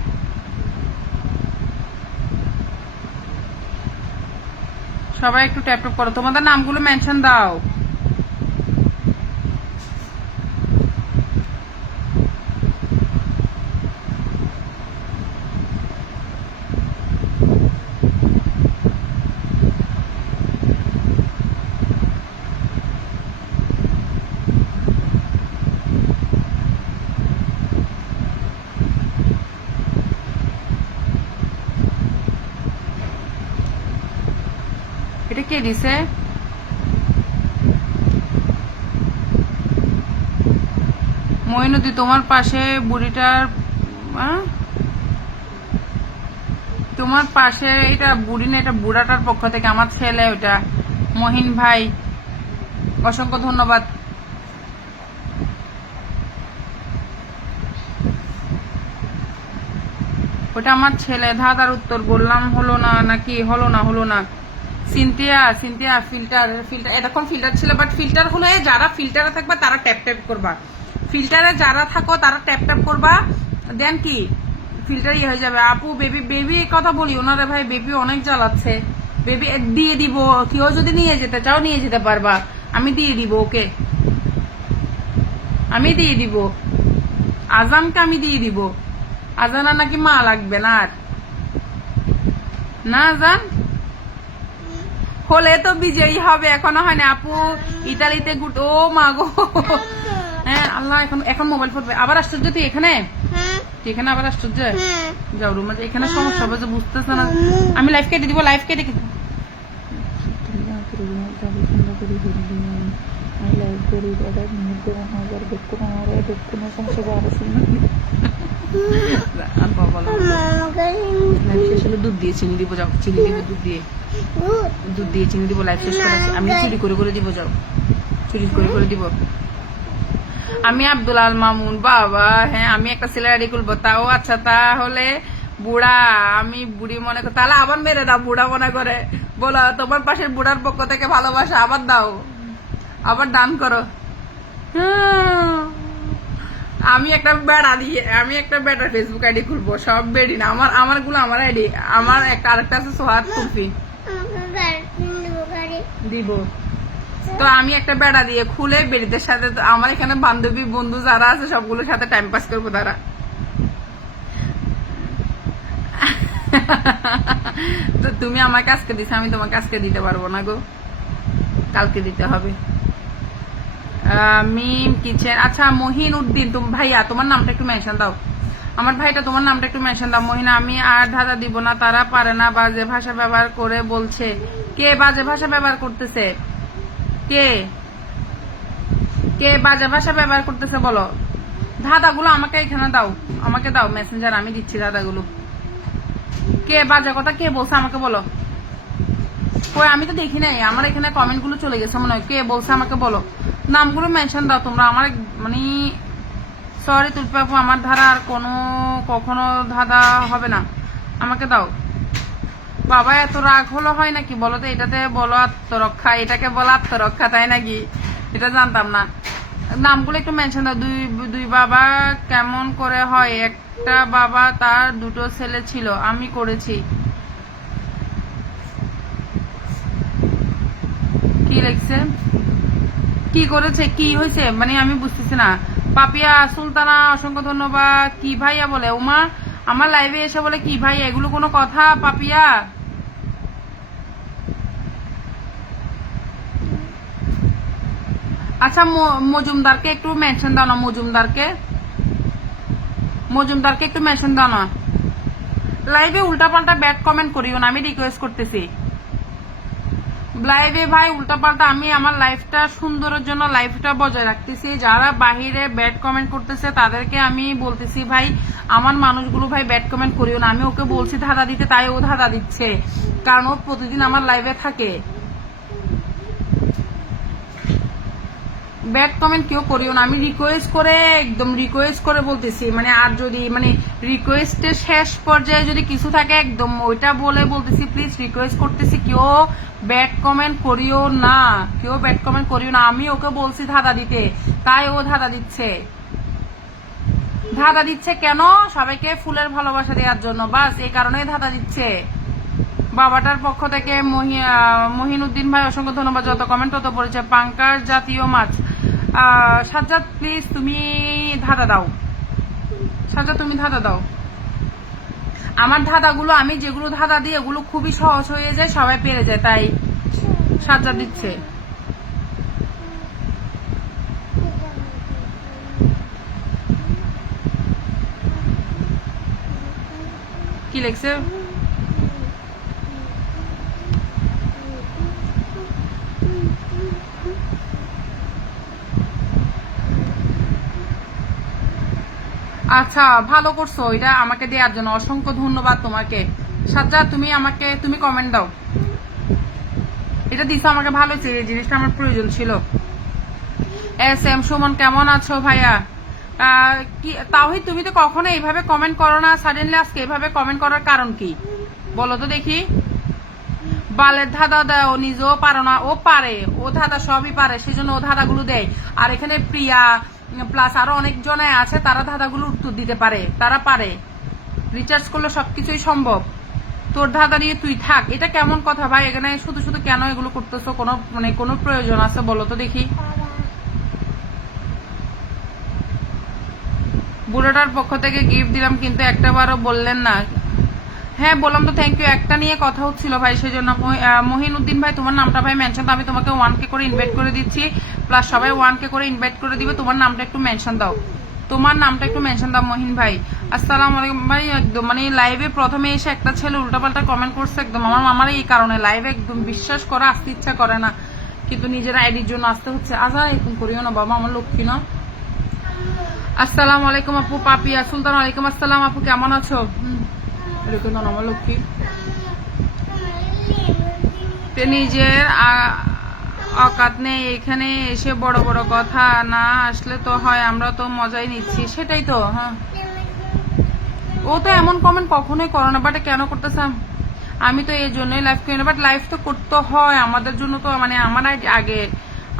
সবাই একটু ট্যাপ ট্যাপ করো তোমাদের নামগুলো মেনশন দাও এটা কে দিছে মইনুদ্দি তোমার পাশে বুড়িটার তোমার পাশে এটা বুড়ি না এটা বুড়াটার পক্ষ থেকে আমার ছেলে ওটা মহিন ভাই অসংখ্য ধন্যবাদ ওটা আমার ছেলে ধাঁধার উত্তর বললাম হলো না নাকি হলো না সিনথিয়া সিনথিয়া ফিল্টার ফিল্টার এরকম ফিল্টার ছিল বাট ফিল্টার হলে যারা ফিল্টারে থাকবা তারা ট্যাপ ট্যাপ করবা ফিল্টারে যারা থাকো তারা ট্যাপ ট্যাপ করবা দেন কি ফিল্টার ইয়ে হয়ে যাবে আপু বেবি বেবি কথা বলি ওনারে ভাই বেবি অনেক জ্বালাচ্ছে বেবি দিয়ে দিব কেউ যদি নিয়ে যেতে চাও নিয়ে যেতে পারবা আমি দিয়ে দিব ওকে আমি দিয়ে দিব আজানকে আমি দিয়ে দিব আজানা নাকি মা লাগবে না আর না আজান হলে তো বিজয়ী হবে এখনো হয় না আপু ইতালিতে গুড ও মা গো হ্যাঁ আল্লাহ এখন এখন মোবাইল ফুটবে আবার আশ্চর্য তুই এখানে এখানে আবার আশ্চর্য যাও রুমে এখানে সমস্যা হবে যে বুঝতেছ না আমি লাইভ কেটে দিব লাইভ কেটে দুধ দিয়ে চিনি দিব যাও চিনি দিব দুধ দিয়ে চিনি দিব লাইভ শেষ করে আমি চুরি করে দিব যাও চুরি করে দিব আমি আব্দুল আল মামুন বাবা হ্যাঁ আমি একটা ছেলে রেডি করবো তাও আচ্ছা তাহলে বুড়া আমি বুড়ি মনে করি তাহলে আবার মেরে দাও বুড়া মনে করে বলো তোমার পাশের বুড়ার পক্ষ থেকে ভালোবাসা আবার দাও আবার দান করো আমি একটা বেটা ফেসবুক আইডি খুলবো সব বেডি না আমার গুলো আমার আইডি আমার একটা আরেকটা আছে সোহাদ কুলফি দিব তো আমি একটা বেড়া দিয়ে খুলে বেড়িদের সাথে আমার এখানে বান্ধবী বন্ধু যারা আছে সবগুলোর সাথে টাইম পাস করবো তারা তো তুমি আমাকে আজকে দিছো আমি তোমাকে আজকে দিতে পারবো না গো কালকে দিতে হবে মিম কিচেন আচ্ছা মহিন উদ্দিন তুমি ভাইয়া তোমার নামটা একটু মেনশন দাও আমার ভাইটা তোমার নামটা একটু মেনশন দাও মহিনা আমি আর ধাঁধা দিব না তারা পারে না বাজে ভাষা ব্যবহার করে বলছে কে বাজে ভাষা ব্যবহার করতেছে কে কে বাজে ভাষা ব্যবহার করতেছে বলো। ধাঁধাগুলো আমাকে এখানে দাও, আমাকে দাও মেসেঞ্জার, আমি দিচ্ছি ধাঁধাগুলো। কে বাজে কথা কে বলছে আমাকে বলো। কই আমি তো দেখি নাই, আমার এখানে কমেন্ট গুলো চলে গেছে মনে হয়। কে বলছে আমাকে বলো, নামগুলো মেনশন দাও তোমরা। আমার মানে সরি তুলপি আপু, আমার ধারা আর কখনো ধাঁধা হবে না, আমাকে দাও। বাবা এত রাগ হলো হয় নাকি বলো তো? এটাতে বলো আত্মরক্ষা, এটাকে বলো আত্মরক্ষা, তাই নাকি? এটা জানতাম না। নামগুলো একটু মেনশন দাও। দুই বাবা কেমন করে হয়? একটা বাবা তার দুটো ছেলে ছিল, আমি করেছি। কি লিখছে? কি করেছে? কি হয়েছে মানে আমি বুঝতেছি না। পাপিয়া সুলতানা অসংখ্য ধন্যবাদ। কি ভাইয়া বলে উমা আমার লাইভে এসে বলে কি ভাইয়া, এগুলো কোনো কথা পাপিয়া? আচ্ছা মজুমদারকে একটু মেনশন দাও না, মজুমদারকে একটু মেনশন দাও না। লাইভে উল্টাপাল্টা ব্যাড কমেন্ট করিও না, আমি রিকোয়েস্ট করতেছি। লাইভে ভাই উল্টাপাল্টা, আমি আমার লাইফটা সুন্দরের জন্য লাইফটা বজায় রাখতেছি। যারা বাহিরে ব্যাড কমেন্ট করতেছে তাদেরকে আমি বলতেছি ভাই আমার মানুষগুলো ভাই ব্যাড কমেন্ট করিও না। আমি ওকে বলছি ধাঁধা দিতে, তাই ও ধাঁধা দিচ্ছে, কারণ ও প্রতিদিন আমার লাইভে থাকে। ব্যাড কমেন্ট কেউ করিও না, আমি রিকোয়েস্ট করে একদম রিকোয়েস্ট করে বলতেছি। মানে আর যদি মানে রিকোয়েস্টের শেষ পর্যায়ে যদি কিছু থাকে একদম ওইটা বলে বলতেছি, প্লিজ রিকোয়েস্ট করতেছি কেউ ব্যাড কমেন্ট করিও না, কেউ ব্যাড কমেন্ট করিও না। আমি ওকে বলছি ধাঁধা দিতে, তাই ও ধাঁধা দিচ্ছে। ধাঁধা দিচ্ছে কেন? সবাইকে ফুলের ভালোবাসা দেওয়ার জন্য, বাস এই কারণেই ধাঁধা দিচ্ছে। বাবাটার পক্ষ থেকে মহিনুদ্দিন ভাই অসংখ্য ধন্যবাদ। যত কমেন্ট তত পড়েছে। পাঙ্কার জাতীয় মাছ। সাজ্জাদ প্লিজ তুমি ধাঁধা দাও, সাজ্জাদ তুমি ধাঁধা দাও। আমার ধাঁধাগুলো আমি যেগুলো ধাঁধা দিই এগুলো খুবই সহজ হয়ে যায়, সবাই পেরে যায়, তাই সাজ্জাদ দিচ্ছে। কি লিখছে? আচ্ছা ভালো করছো এটা আমাকে দেওয়ার জন্য, অসংখ্য ধন্যবাদ তোমাকে। সাজ্জাদ তুমি কমেন্ট দাও। এটা দিছো আমাকে, ভালো হয়েছে, এই জিনিসটা আমার প্রয়োজন ছিল। এস এম সুমন কেমন আছো ভাইয়া? কি তাওহিদ তুমি তো কখনো এইভাবে কমেন্ট করো না, সাডেনলি আজকে এইভাবে কমেন্ট করার কারণ কি বলো তো দেখি? বালের ধাঁধা দেয়, ও নিজেও পারো না। ও পারে, ও ধাঁধা সবই পারে, সেজন্য ও ধাঁধাগুলো দেয়। আর এখানে প্রিয়া প্লাস আরো অনেক জনে আছে, তারা ধাঁধাগুলো উত্তর দিতে পারে, তারা পারে। রিচার্জ করলে সবকিছুই সম্ভব। তোর ধাঁধা নিয়ে তুই থাক, এটা কেমন কথা ভাই? এখানে শুধু শুধু কেন এগুলো করতেছো? কোনো প্রয়োজন আছে বলো তো দেখি? বুড়োটার পক্ষ থেকে গিফট দিলাম কিন্তু একটাবারও বললেন না। হ্যাঁ বললাম তো, থ্যাংক ইউ। একটা নিয়ে কথা হচ্ছিল ভাই, সেই জন্য। মহিনুদ্দিন ভাই তোমার নামটা ভাই মেনশন, তো আমি তোমাকে 1K করে ইনভাইট করে দিচ্ছি, প্লাস সবাই 1K করে ইনভাইট করে দিবে। তোমার নামটা একটু মেনশন দাও, তোমার নামটা একটু মেনশন দাও মহিন ভাই। আসসালামু আলাইকুম ভাই। একদম মানে লাইভে প্রথমে এসে একটা ছেলে উল্টাপাল্টা কমেন্ট করছে, একদম আমার এই কারণে লাইভে একদম বিশ্বাস করা আসতে ইচ্ছা করে না, কিন্তু নিজের আইডির জন্য আসতে হচ্ছে। আজা এরকম করিও না বাবা, আমার লক্ষ্মী না। আসসালামু আলাইকুম আপু। পাপিয়া সুলতান ওয়ালাইকুম আসসালাম আপু, কেমন আছো? এরকম না আমার লক্ষ্মী। নিজের অকাত নেই, এখানে এসে বড় বড় কথা না আসলে তো হয়, আমরা তো মজাই নিচ্ছি, সেটাই তো। হ্যাঁ ও তো এমন কমেন্ট কখনোই করে না, বাট কেন করতেছে? আমি তো এই জন্যই লাইভ করি না, বাট লাইভ তো করতে হয় আমাদের জন্য। তো মানে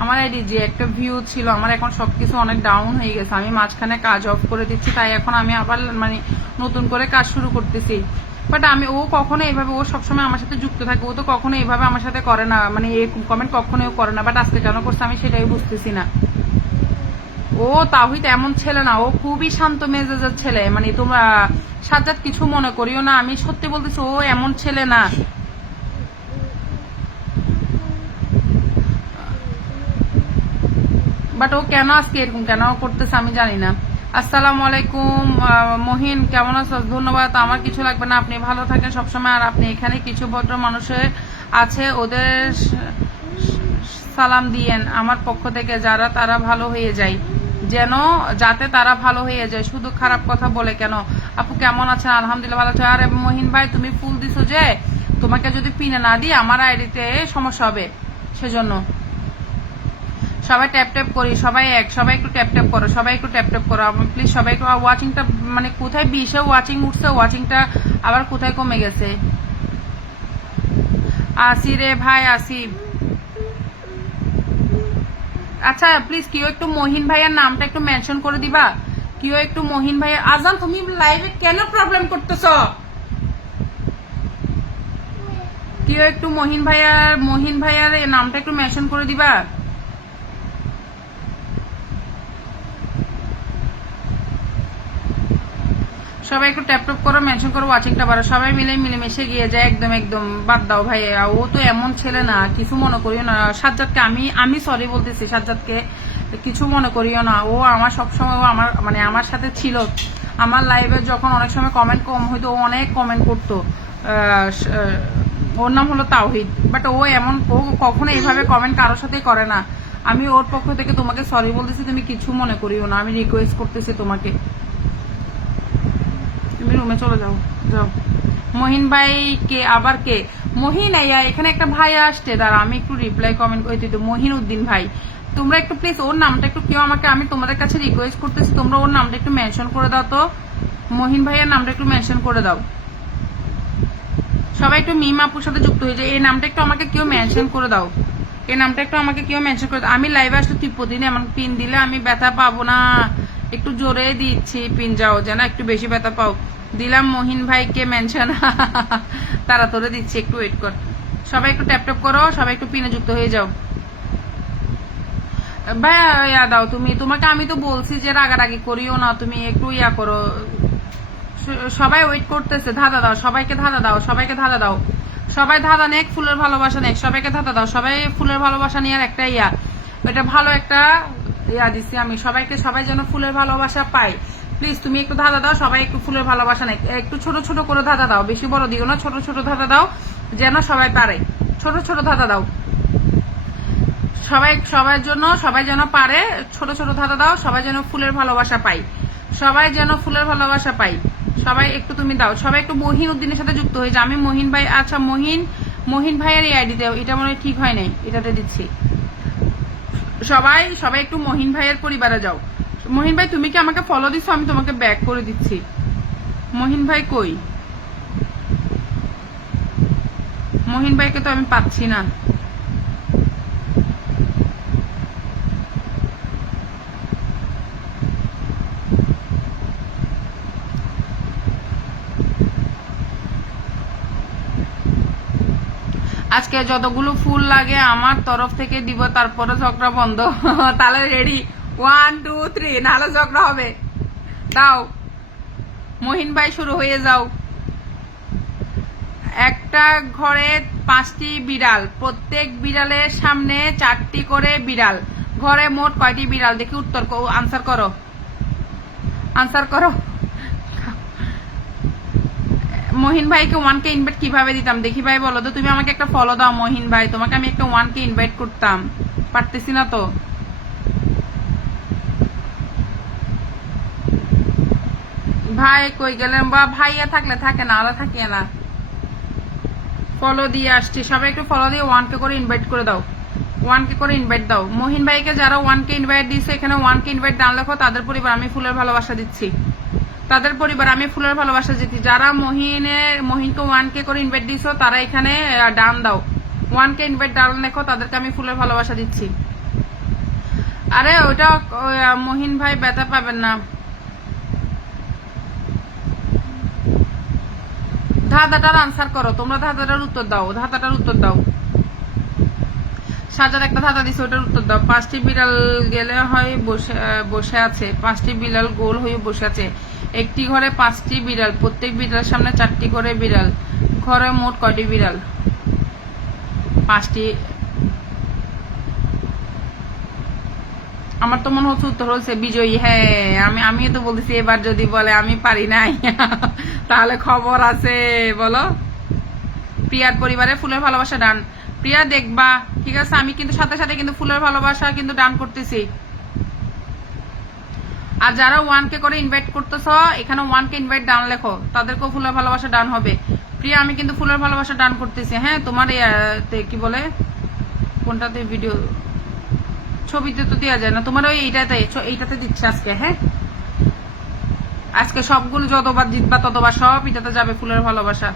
আমার আইডি যে একটা ভিউ ছিল, আমার এখন সবকিছু অনেক ডাউন হয়ে গেছে। আমি মাঝখানে কাজ অফ করে দিচ্ছি, তাই এখন আমি আবার মানে নতুন করে কাজ শুরু করতেছি। বাট ও কখনো এইভাবে, ও সবসময় আমার সাথে যুক্ত থাকে, ও তো কখনো এইভাবে আমার সাথে করে না, মানে এই কমেন্ট কখনোই করে না। বাট আজকে কেন করছে আমি সেটাই বুঝতেছি না। ও তাওহিদ এমন ছেলে না, ও খুবই শান্ত মেজাজের ছেলে। মানে তোমরা সাজ্জাদ কিছু মনে করিও না, আমি সত্যি বলতেছি, ও এমন ছেলে না। বাট ও কেন আজকে এরকম কেন করতেছে আমি জানি না। আসসালামু আলাইকুম মহিন, কেমন আছো? ধন্যবাদ। আমার কিছু লাগবে না, আপনি ভালো থাকেন সবসময়। আর আপনি এখানে কিছু ভদ্র মানুষের আছে, ওদের সালাম দিয়েন আমার পক্ষ থেকে, যারা তারা ভালো হয়ে যায়, যেন যাতে তারা ভালো হয়ে যায়, শুধু খারাপ কথা বলে কেন। আপু কেমন আছেন? আলহামদুলিল্লাহ ভালো আছে। আরে মহিন ভাই তুমি ফুল দিছো যে, তোমাকে যদি পিনে না দিই আমার আইডিতে সমস্যা হবে, সেজন্য সবাই ট্যাপ ট্যাপ করি, সবাই একটু ট্যাপ ট্যাপ করো, সবাই একটু ট্যাপ ট্যাপ করো প্লিজ। সবাই একটু ওয়াচিংটা মানে কোথায় 20-এ ওয়াচিং উঠছে, ওয়াচিংটা আবার কোথায় কমে গেছে। আসি রে ভাই আসি। আচ্ছা প্লিজ কেউ একটু মহিন ভাইয়ের নামটা একটু মেনশন করে দিবা, কেউ একটু মহিন ভাইয়ের। আজান তুমি লাইভে কেন প্রবলেম করতেছ? কেউ একটু মহিন ভাইয়ার এই নামটা একটু মেনশন করে দিবা। সবাই একটু ট্যাপ ট্যাপ করো, মেনশন করো, ওয়াচিংটা বাড়ো, সবাই মিলেমিশে গিয়ে যায়। একদম একদম বাদ দাও ভাই, ও তো এমন ছেলে না, কিছু মনে করিও না। সাজ্জাদকে আমি সরি বলতেছি, সাজ্জাদকে কিছু মনে করিও না। ও আমার সবসময় ও আমার মানে আমার সাথে ছিল। আমার লাইভে যখন অনেক সময় কমেন্ট কম হইতো, ও অনেক কমেন্ট করতো। ওর নাম হলো তাওহিদ, বাট ও কখনো এইভাবে কমেন্ট কারোর সাথে করে না। আমি ওর পক্ষ থেকে তোমাকে সরি বলতেছি, তুমি কিছু মনে করিও না, আমি রিকোয়েস্ট করতেছি তোমাকে, তুমি রুমে চলে যাও। মহিন ভাই কে? আবার কে? মহিন এখানে একটা ভাই আসছে, দাঁড়া আমি একটু রিপ্লাই কমেন্ট করে দিই। মহিন উদ্দিন ভাই, তোমরা একটু প্লিজ ওর নামটা একটু কেউ আমাকে, আমি তোমাদের কাছে রিকোয়েস্ট করতেছি, তোমরা ওর নামটা একটু মেনশন করে দাও তো। মহিন ভাইয়ের নামটা একটু মেনশন করে দাও। সবাই একটু মিম আপুর সাথে যুক্ত হয়ে যায়, এই নামটা একটু আমাকে কেউ মেনশন করে দাও, এই নামটা একটু আমাকে কেউ মেনশন করে দাও। আমি লাইভে আসলে প্রতিদিন এমন পিন দিলে আমি ব্যথা পাবো না, একটু জোরে দিচ্ছি পিন, যাও যেন একটু বেশি ব্যথা পাও। দিলাম মহিন ভাইকে মেনশন, তারা তোরে দিচ্ছি, একটু ওয়েট কর। সবাই একটু ট্যাপ ট্যাপ করো, সবাই একটু পিনে যুক্ত হয়ে যাও। ভাইয়া ইয়া দাও তুমি, তোমাকে আমি তো বলছি যে রাগারাগি করিও না, তুমি একটু ইয়া করো। সবাই ওয়েট করতেছে, ধাঁধা দাও, সবাইকে ধাঁধা দাও, সবাইকে ধাঁধা দাও, সবাই ধাঁধা নেক, ফুলের ভালোবাসা নেক, সবাইকে ধাঁধা দাও। সবাই ফুলের ভালোবাসা নিয়ে একটা এটা ভালো একটা দিচ্ছি আমি সবাইকে, সবাই যেন ফুলের ভালোবাসা পায়। প্লিজ তুমি একটু ধাঁধা দাও, সবাই একটু ফুলের ভালোবাসা নেক, একটু ছোট ছোট করে ধাঁধা দাও, বেশি বড় দিও না, ছোট ছোট ধাঁধা দাও যেন সবাই পারে। ছোট ছোট ধাঁধা দাও, সবার জন্য, সবাই যেন পারে। ছোট ছোট ধাঁধা দাও, সবাই যেন ফুলের ভালোবাসা পাই, সবাই যেন ফুলের ভালোবাসা পাই। সবাই একটু তুমি দাও, সবাই একটু মহিন উদ্দিনের সাথে যুক্ত হয়ে যায়। আমি মহিন ভাই, আচ্ছা মহিন ভাইয়ের এই আইডি দাও, এটা মনে হয় ঠিক হয় নাই, এটাতে দিচ্ছি। সবাই একটু মহিন ভাইয়ের পরিবারে যাও। মহিন ভাই তুমি কি আমাকে ফলো দিচ্ছ? আমি তোমাকে ব্যাক করে দিচ্ছি। মহিন ভাই কই? মহিন ভাইকে তো আমি পাচ্ছি না। আজকে যতগুলো ফুল লাগে আমার তরফ থেকে দিব, তারপরে ঝগড়া বন্ধ। তাহলে রেডি 1 2 3, নাহলে ঝগড়া হবে। দাও মহিন ভাই, শুরু হয়ে যাও। একটা ঘরে 5টি বিড়াল, প্রত্যেক বিড়ালের সামনে 4টি করে বিড়াল, ঘরে মোট কয়টি বিড়াল? দেখি উত্তর আনসার করো, আনসার করো। মহিন ভাইকে 1K ইনভাইট কিভাবে দিতাম দেখি ভাই, বলো তো। তুমি আমাকে একটা ফলো দাও মহিন ভাই, তোমাকে আমি একটা 1K ইনভাইট করতাম, পারতেছি না তো। ভাই কই গেলেন? বা ভাইয়া থাকলে থাকে, না আলা থাকিয়ে না। ফলো দিয়ে আসছি, সবাই একটু ফলো দিয়ে 1K করে ইনভাইট করে দাও, 1K করে ইনভাইট দাও। মহিন ভাইকে যারা 1K ইনভাইট দিচ্ছে, এখানে 1K ইনভাইট ডান লেখো, তাদের পরিবার আমি ফুলের ভালোবাসা দিচ্ছি, তাদের পরিবার আমি ফুলের ভালোবাসা দিচ্ছি। যারা মহিনকে 1K করে ইনভাইট দিছো, তারা এখানে ডান দাও, 1K ইনভাইট ডান লেখো, তাদেরকে আমি ফুলের ভালোবাসা দিচ্ছি। আরে ওটা মহিন ভাই ব্যথা পাবেন না। ধাঁধাটার আনসার করো তোমরা, ধাঁধাটার উত্তর দাও, ধাঁধাটার উত্তর দাও। সাজার একটা ধাঁধা দিছে, ওটার উত্তর দাও। 5টি বিড়াল গেলে হয় বসে আছে, 5টি বিড়াল গোল হয়ে বসে আছে, একটি ঘরে 5টি বিড়াল, প্রত্যেক বিড়ালের সামনে 4টি করে বিড়াল, ঘরে মোট কয়টি বিড়াল? 5টি। আমার তো মনে হচ্ছে উত্তর হচ্ছে বিজয়ী। হ্যাঁ আমিও তো বলতেছি, এবার যদি বলে আমি পারি নাই তাহলে খবর আছে। বলো প্রিয়ার পরিবারে ফুলের ভালোবাসা ডান। প্রিয়া দেখবা, ঠিক আছে? আমি কিন্তু সাথে সাথে কিন্তু ফুলের ভালোবাসা কিন্তু ডান করতেছি। আর যারা 1K করে ইনভাইট করতেছ, এখানে 1K ইনভাইট ডান লেখো, তাদেরকেও ফুলের ভালোবাসা ডান হবে। প্রিয়া আমি কিন্তু ফুলের ভালোবাসা ডান করতেছি। হ্যাঁ, তোমার কি বলে কোনটাতে ভিডিও, ছবিতে তো দেওয়া যায় না, তোমার ওই এইটাতে দিচ্ছে আজকে। হ্যাঁ, আজকে সবগুলো যতবার জিতবা ততবার সব এটাতে যাবে ফুলের ভালোবাসা।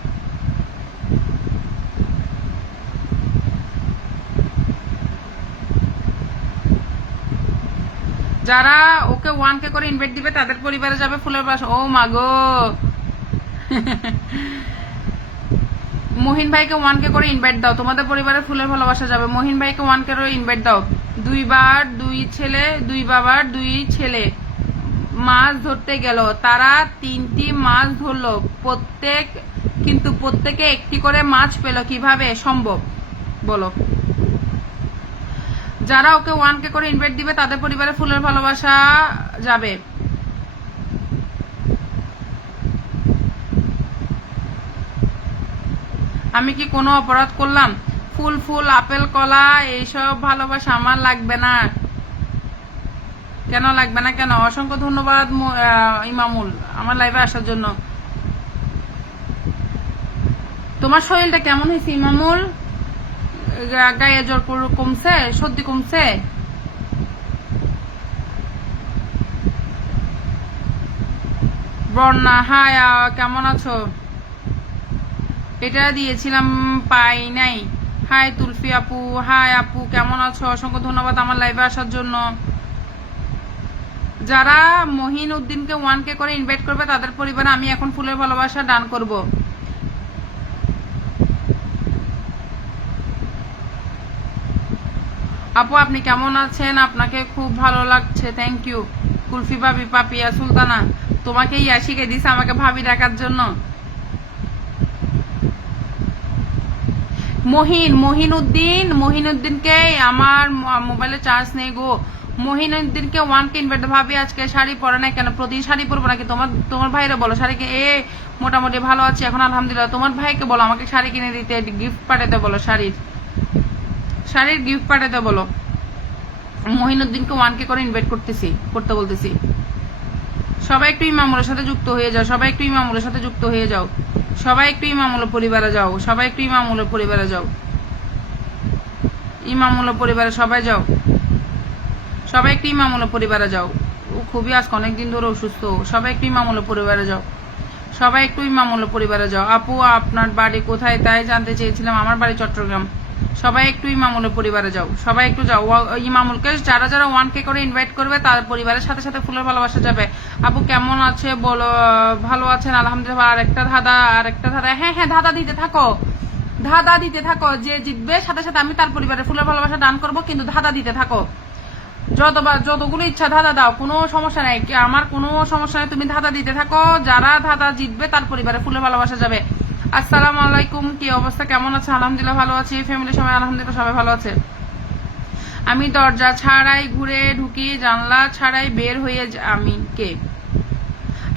যারা ওকে 1K করে ইনভাইট দিবে তাদের পরিবারে যাবে ফুলের ভালোবাসা। ও মাগো মহিন ভাইকে 1K করে ইনভাইট দাও, তোমাদের পরিবারে ফুলের ভালোবাসা যাবে। মহিন ভাইকে 1K করে ইনভাইট দাও। 2 বার 2 ছেলে, 2 বাবার 2 ছেলে মাছ ধরতে গেল, তারা 3টি মাছ ধরলো, কিন্তু প্রত্যেকে একটি করে মাছ পেল, কিভাবে সম্ভব বলো? যারা ওকে 1K করে ইনভাইট দিবে তাদের পরিবারে ফুলের ভালোবাসা যাবে। আমি কি কোনো অপরাধ করলাম? ফুল ফুল আপেল কলা এইসব ভালোবাসা আমার লাগবে না। কেন লাগবে না? কেন? অসংখ্য ধন্যবাদ ইমামুল আমার লাইভে আসার জন্য। তোমার শরীরটা কেমন হয়েছে ইমামুল? গায়ে জ্বর কমছে? সর্দি কমছে? বর্ণা হাই, কেমন আছো? এটা দিয়েছিলাম পাই নাই। হাই তুলফি আপু, হাই আপু কেমন আছো? অসংখ্য ধন্যবাদ আমার লাইভে আসার জন্য। যারা মহিন উদ্দিনকে 1K করে ইনভাইট করবে তাদের পরিবারে আমি এখন ফুলের ভালোবাসা দান করব। আপু আপনি কেমন আছেন? আপনাকে খুব ভালো লাগছে, থ্যাংক ইউ। কুলফি ভাবি, পাপিয়া সুলতানা, তোমাকে ইয়া শিখে দিছে আমাকে ভাবি ডাকার জন্য। মহিন উদ্দিনকে আমার মোবাইলে চার্জ নেই গো। মহিন উদ্দিনকে 1K ইনভাইট। ভাবি আজকে শাড়ি পরে নাই কেন? প্রতিদিন শাড়ি পরবো নাকি? তোমার ভাইরে বলো শাড়িকে। মোটামুটি ভালো আছি এখন আলহামদুলিল্লাহ। তোমার ভাইকে বলো আমাকে শাড়ি কিনে দিতে, গিফট পাঠাতে বলো, শাড়ির গিফট পাঠাতে বলো। মহিনুদ্দিনকে 1K করে ইনভাইট করতে বলতেছি। সবাই একটু ইমামুলের সাথে যুক্ত হয়ে যাও, সবাই একটু ইমামুলের সাথে যুক্ত হয়ে যাও, সবাই একটু ইমামুলের পরিবারে যাও, সবাই একটু ইমামুলের পরিবারে যাও, ইমামুলের পরিবারে সবাই যাও, সবাই একটু ইমামুলের পরিবারে যাও। ও খুবই আজকে অনেকদিন ধরে অসুস্থ। সবাই একটু ইমামুলের পরিবারে যাও, সবাই একটু ইমামুলের পরিবারে যাও। আপু আপনার বাড়ি কোথায় তাই জানতে চেয়েছিলাম। আমার বাড়ি চট্টগ্রাম। সবাই একটু ইমামুলের পরিবারে যাও, সবাই একটু যাও। ইমামুলকে যারা 1K করে ইনভাইট করবে তার পরিবারের সাথে সাথে ফুলের ভালোবাসা যাবে। আপু কেমন আছে বলো? ভালো আছেন আলহামদুলিল্লাহ। আর একটা ধাঁধা। হ্যাঁ হ্যাঁ, ধাঁধা দিতে থাকো, যে জিতবে সাথে সাথে আমি তার পরিবারে ফুলের ভালোবাসা দান করব, কিন্তু ধাঁধা দিতে থাকো। যতগুলো ইচ্ছা ধাঁধা দাও, কোনো সমস্যা নাই, আমার কোনো সমস্যা নাই, তুমি ধাঁধা দিতে থাকো। যারা ধাঁধা জিতবে তার পরিবারে ফুলের ভালোবাসা যাবে। আসসালামু আলাইকুম, কি অবস্থা, কেমন আছে? আলহামদুলিল্লাহ ভালো আছি। ফ্যামিলির সবাই আলহামদুলিল্লাহ সবাই ভালো আছে। আমি দরজা ছাড়াই ঘুরে ঢুকি, জানলা ছাড়াই বের হয়ে আমি কে?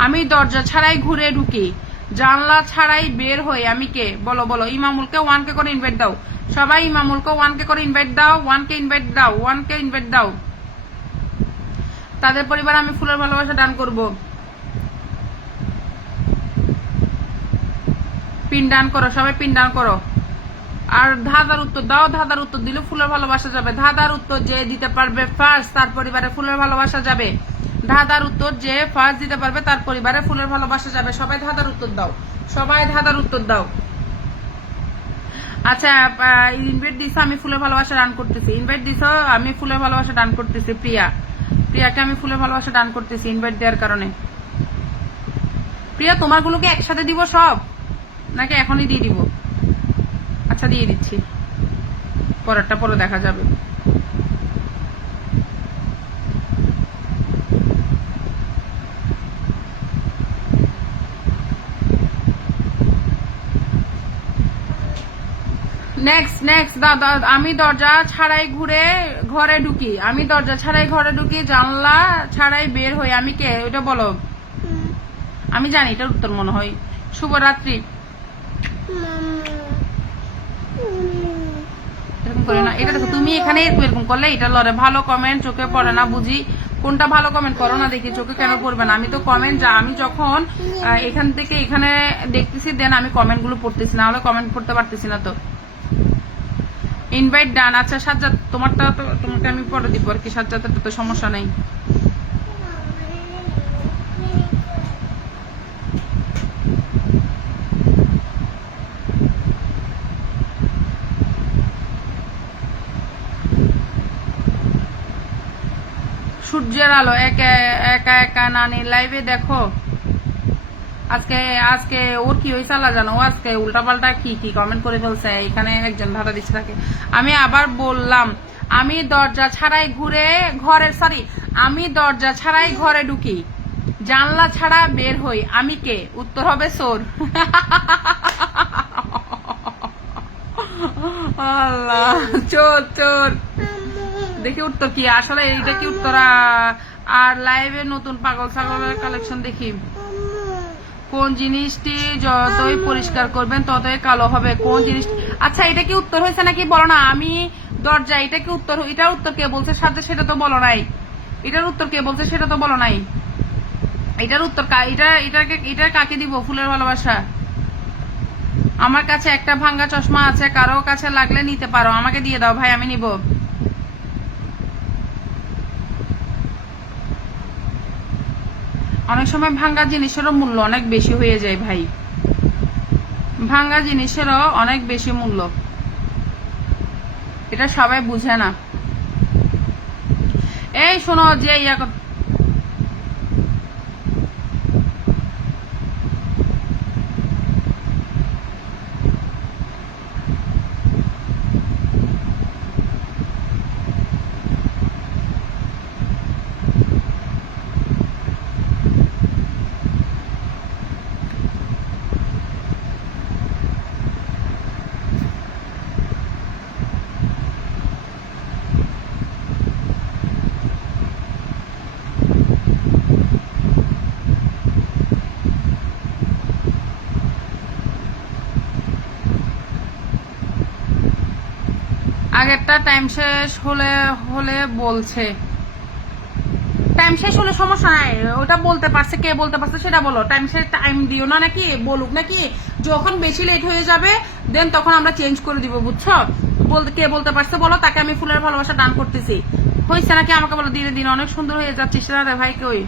আমি দরজা ছাড়াই ঘুরে ঢুকি, জানলা ছাড়াই বের হই, আমি কে? বলো বলো। ইমামুলকে 1K করে ইনভাইট দাও, সবাই ইমামুলকে 1K করে ইনভাইট দাও, 1K ইনভাইট দাও, 1K ইনভাইট দাও। তাদের পরিবারে আমি ফুলের ভালোবাসা দান করব। পিন দান করো, সবাই পিন দান করো। আর ধাঁধার উত্তর দাও, ধাঁধার উত্তর দিলে ফুলের ভালোবাসা যাবে। ধাঁধার উত্তর যে দিতে পারবে ফার্স্ট তার পরিবারে ফুলের ভালোবাসা যাবে। ধাঁধার উত্তর যে ফার্স্ট দিতে পারবে তার পরিবারে ফুলের ভালোবাসা যাবে। সবাই ধাঁধার উত্তর দাও, সবাই ধাঁধার উত্তর দাও। আচ্ছা, ইনভাইট দিছো, আমি ফুলের ভালোবাসা দান করতেছি। ইনভাইট দিছো, আমি ফুলের ভালোবাসা দান করতেছি। প্রিয়াকে আমি ফুলের ভালোবাসা দান করতেছি ইনভাইট দেওয়ার কারণে। প্রিয়া তোমারগুলোকে একসাথে দিব সব, নাকি এখনই দিয়ে দিব? আচ্ছা দিয়ে দিচ্ছি, পরেরটা পরে দেখা যাবে। নেক্সট দাদা। আমি দরজা ছাড়াই ঘরে ঢুকি, আমি দরজা ছাড়াই ঘরে ঢুকি, জানলা ছাড়াই বের হই, আমি কে? ওইটা বলো। আমি জানি এটার উত্তর মনে হয়। শুভরাত্রি। করি না। এটা দেখো তুমি এখানে এরকম করলে এটা লড়ে ভালো কমেন্ট চোখে পড়ে না বুঝি, কোনটা ভালো কমেন্ট করো না দেখি, চোখে কেন পড়বে না? আমি তো কমেন্ট আমি যখন এখান থেকে এখানে দেখতেছি দেন আমি কমেন্ট গুলো পড়তেছি, না হলে কমেন্ট পড়তে পারতেছি না। তো ইনভাইট ডান। আচ্ছা সাজ্জাদ তোমারটা তো তোমাকে আমি পরে দিব আর কি, সাজ্জাদের তো সমস্যা নেই। সূর্যের আলো একা একা একা নানি লাইভে দেখো। আজকে আজকে ওর কি হয়েছে আল্লাহ জানো, ও আজকে উল্টাপাল্টা কি কি কমেন্ট করে ফেলছে, এখানে একজন ভাড়া দিচ্ছে তাকে। আমি আবার বললাম আমি দরজা ছাড়াই আমি দরজা ছাড়াই ঘরে ঢুকি, জানলা ছাড়া বের হই, আমি কে? উত্তর হবে চোর। আল্লাহ, চোর চোর। দেখি উত্তর কি আসলে, এইটা কি উত্তর? আর লাইভে নতুন পাগল ছাগলের কালেকশন দেখি। কোন জিনিসটি যতই পরিষ্কার করবেন ততই কালো হবে? কোন জিনিস? আচ্ছা এটা কি উত্তর হয়েছে নাকি বলো না। আমি দরজা, এটা কি উত্তর? এটার উত্তর কে বলছে সাথে, সেটা তো বলো নাই। এটার উত্তর কে বলছে সেটা তো বলো নাই। এটার উত্তর এটা কাকে দিব? ফুলের ভালোবাসা। আমার কাছে একটা ভাঙ্গা চশমা আছে, কারো কাছে লাগলে নিতে পারো, আমাকে দিয়ে দাও ভাই, আমি নিব। অনেক সময় ভাঙ্গা জিনিসেরও মূল্য অনেক বেশি হয়ে যায় ভাই, ভাঙ্গা জিনিসেরও অনেক বেশি মূল্য, এটা সবাই বুঝে না। এই শোনো যে আগেরটা টাইম শেষ হলে হলে বলছে, টাইম শেষ হলে সমস্যা নাই, ওটা বলতে পারছে, কে বলতে পারছে সেটা বলো। টাইম শেষ টাইম দিও না নাকি, বলুক নাকি, যখন বেশি লেট হয়ে যাবে দেন তখন আমরা চেঞ্জ করে দিব, বুঝছো? কে বলতে পারছে বলো, তাকে আমি ফুলের ভালোবাসা দান করতেছি। হয়েছে নাকি আমাকে বলো। দিনে দিনে অনেক সুন্দর হয়ে যাচ্ছিস রে ভাই। কই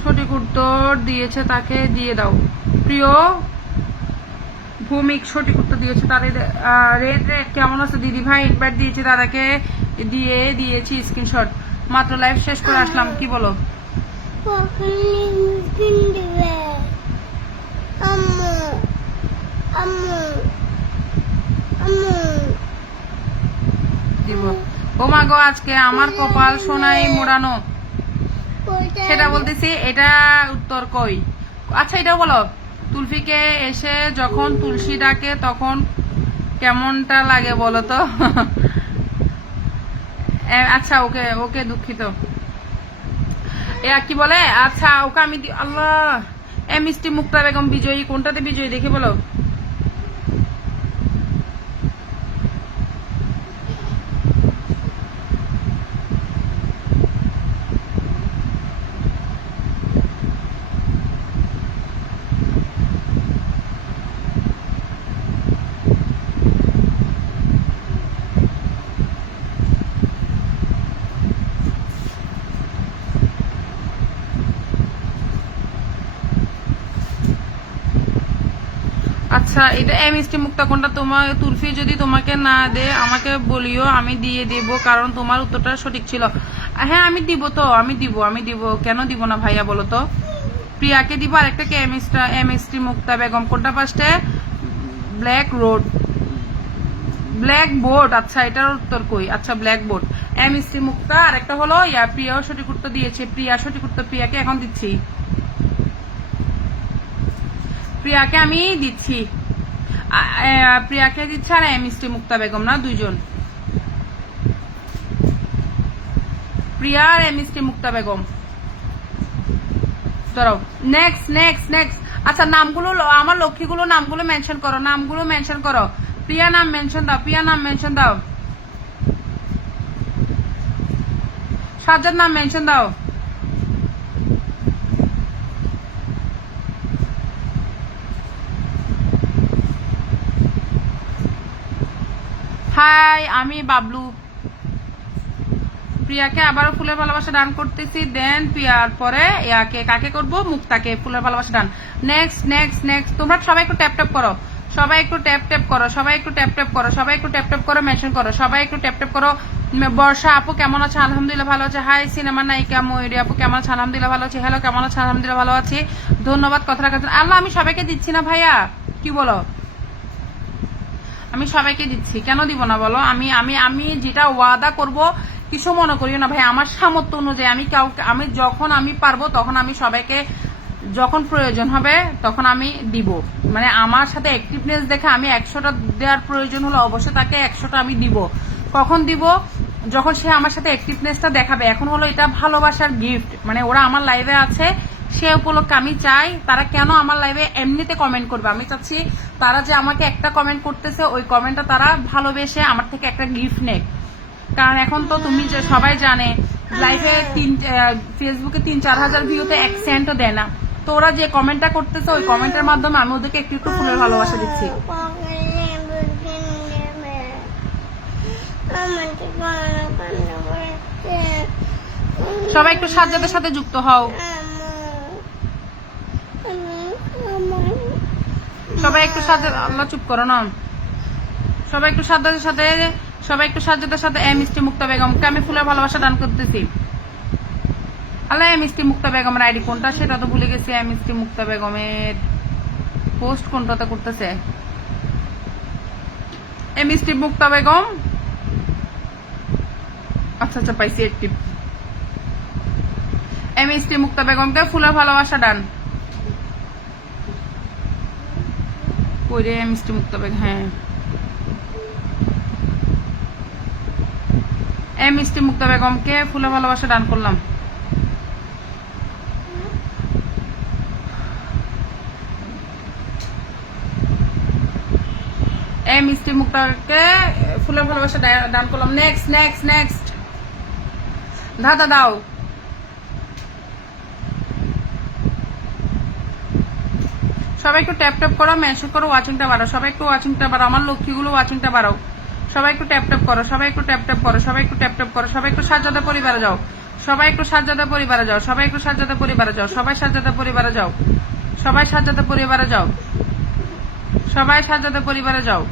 সঠিক উত্তর দিয়েছে তাকে দিয়ে দাও। প্রিয় ভূমিক সঠিক উত্তর দিয়েছে তার। রেড রেড কেমন আছে দিদি ভাই? ইনভাইট দিয়েছি দাদাকে, দিয়েছি স্ক্রিনশট। মাত্র লাইভ শেষ করে আসলাম, কি বলো? দিব। ও মা গো, আজকে আমার কপাল সোনাই মোড়ানো, সেটা বলতেছি। এটা উত্তর কই? আচ্ছা এটাও বলো। তুলসীকে এসে যখন তুলসী ডাকে তখন কেমনটা লাগে বলো তো? আচ্ছা ওকে ওকে দুঃখিত। কি বলে? আচ্ছা ওকে আমি আল্লাহ মিষ্টি মুক্তা বেগম বিজয়ী, কোনটাতে বিজয়ী দেখে বলো। আচ্ছা এটা মিষ্টি মুক্তা কোনটা? তোমার তুলফি যদি তোমাকে না দে আমাকে বলিও, আমি দিয়ে দেব, কারণ তোমার উত্তরটা সঠিক ছিল। হ্যাঁ আমি দিব, তো আমি দিব, কেন দিব না ভাইয়া বলো তো? প্রিয়াকে দিব, আর একটা কে মিষ্টি মুক্তা বেগম। কোনটা ফার্স্টে? Black board. আচ্ছা এটার উত্তর কই? আচ্ছা ব্ল্যাক বোর্ড। মিষ্টি মুক্তা, আর একটা হলো প্রিয়াও সঠিক উত্তর দিয়েছে। প্রিয়া সঠিক উত্তর, প্রিয়াকে এখন দিচ্ছি, প্রিয়াকে আমি দিচ্ছি, প্রিয়াকে দিচ্ছে, আর মিষ্টি মুক্তা বেগম না, দুইজন। প্রিয়া আর মিষ্টি মুক্তা বেগম। ধরো নেক্সট নেক্সট নেক্সট। আচ্ছা নামগুলো আমার লক্ষ্মীগুলো নামগুলো মেনশন করো, নামগুলো মেনশন করো। প্রিয়া নাম মেনশন দাও, প্রিয়া নাম মেনশন দাও, সাজ্জাদ নাম মেনশন দাও। হাই, আমি বাবলু। প্রিয়াকে আবারও ফুলের ভালোবাসা দান করতেছি। দেন প্রিয়ার পরে ইয়াকে কাকে করব? মুক্তাকে ফুলের ভালোবাসা দান। Next next next. তোমরা সবাই একটু ট্যাপ ট্যাপ করো, সবাই একটু ট্যাপ ট্যাপ করো, সবাই একটু ট্যাপ ট্যাপ করো, সবাই একটু ট্যাপ ট্যাপ করো, মেনশন করো, সবাই একটু ট্যাপ ট্যাপ করো। বর্ষা আপু কেমন আছে? আলহামদুলিল্লাহ ভালো আছে। হাই সিনেমা নায়িকা ময়ূরী আপু কেমন আছে? আলহামদুলিল্লাহ ভালো আছে। হ্যালো কেমন আছে? আলহামদুলিল্লাহ ভালো আছি। ধন্যবাদ কথা রাখার জন্য। আল্লাহ, আমি সবাইকে দিচ্ছি না ভাইয়া, কি বলো? আমি সবাইকে দিচ্ছি, কেন দিব না বলো? আমি আমি আমি যেটা ওয়াদা করব, কিছু মনে করিও না ভাই। আমার সামর্থ্য অনুযায়ী আমি কাউকে, আমি যখন আমি পারবো তখন আমি সবাইকে, যখন প্রয়োজন হবে তখন আমি দিব। মানে আমার সাথে অ্যাক্টিভনেস দেখে আমি 100টা দেওয়ার প্রয়োজন হলো অবশ্যই তাকে 100টা আমি দিব। কখন দিব? যখন সে আমার সাথে অ্যাক্টিভনেসটা দেখাবে। এখন হলো এটা ভালোবাসার গিফট, মানে ওরা আমার লাইভে আছে সে উপলক্ষে আমি চাই তারা কেন আমার লাইভে এমনিতে কমেন্ট করবে। আমি চাচ্ছি তারা যে আমাকে একটা কমেন্ট করতেছে ওই কমেন্টটা তারা ভালোবেসে আমার থেকে একটা গিফট নেক। কারণ এখন তো তুমি যে সবাই জানে লাইভে ফেসবুকে 3-4 হাজার ভিউতে 1 সেন্টও দেয় না। তো ওরা যে কমেন্টটা করতেছে ওই কমেন্টের মাধ্যমে আমি ওদেরকে একটু একটু ফুলের ভালোবাসা দিচ্ছি। সবাই একটু সাজ্জাদের সাথে যুক্ত হও, সবাই একটু সাজ্জাদ, আল্লাহ চুপ করো না। সবাই একটু সাজ্জাদের সাথে, সবাই একটু সাজ্জাদের সাথে মিষ্টি মুক্তা বেগমকে আমি ফুলের ভালোবাসা দান করতেছি। আল্লাহ, মিষ্টি মুক্তা বেগমের আইডি কোনটা সেটা তো ভুলে গেছি। মিষ্টি মুক্তা বেগমের পোস্ট কোনটাতে করতেছে? মিষ্টি মুক্তা বেগম, আচ্ছা আচ্ছা পাইছি একটি। মিষ্টি মুক্তা বেগমকে ফুলের ভালোবাসা দান করে। মিষ্টি মুক্তা বেগম, হ্যাঁ মিষ্টি মুক্তা বেগমকে ফুলের ভালোবাসা দান করলাম। মিষ্টি মুক্তাকে ফুলের ভালোবাসা দান করলাম। Next next next. দাদা দাও। সবাই একটু ট্যাপ ট্যাপ করো, মেনশন করো, ওয়াচিংটা বাড়াও। সবাই একটু ওয়াচিংটা বাড়াও, আমার লক্ষ্মীগুলো ওয়াচিংটা বাড়াও। সবাই একটু ট্যাপ ট্যাপ করো, সবাই একটু ট্যাপ ট্যাপ করো, সবাই একটু ট্যাপ ট্যাপ করো। সবাই একটু সাজ্জাদা পরিবারে যাও, সবাই একটু সাজ্জাদা পরিবারে যাও, সবাই একটু সাজ্জাদা পরিবারে যাও, সবাই সাজ্জাদা পরিবারে যাও, সবাই সাজ্জাদা পরিবারে যাও, সবাই সাজ্জাদা পরিবারে যাও,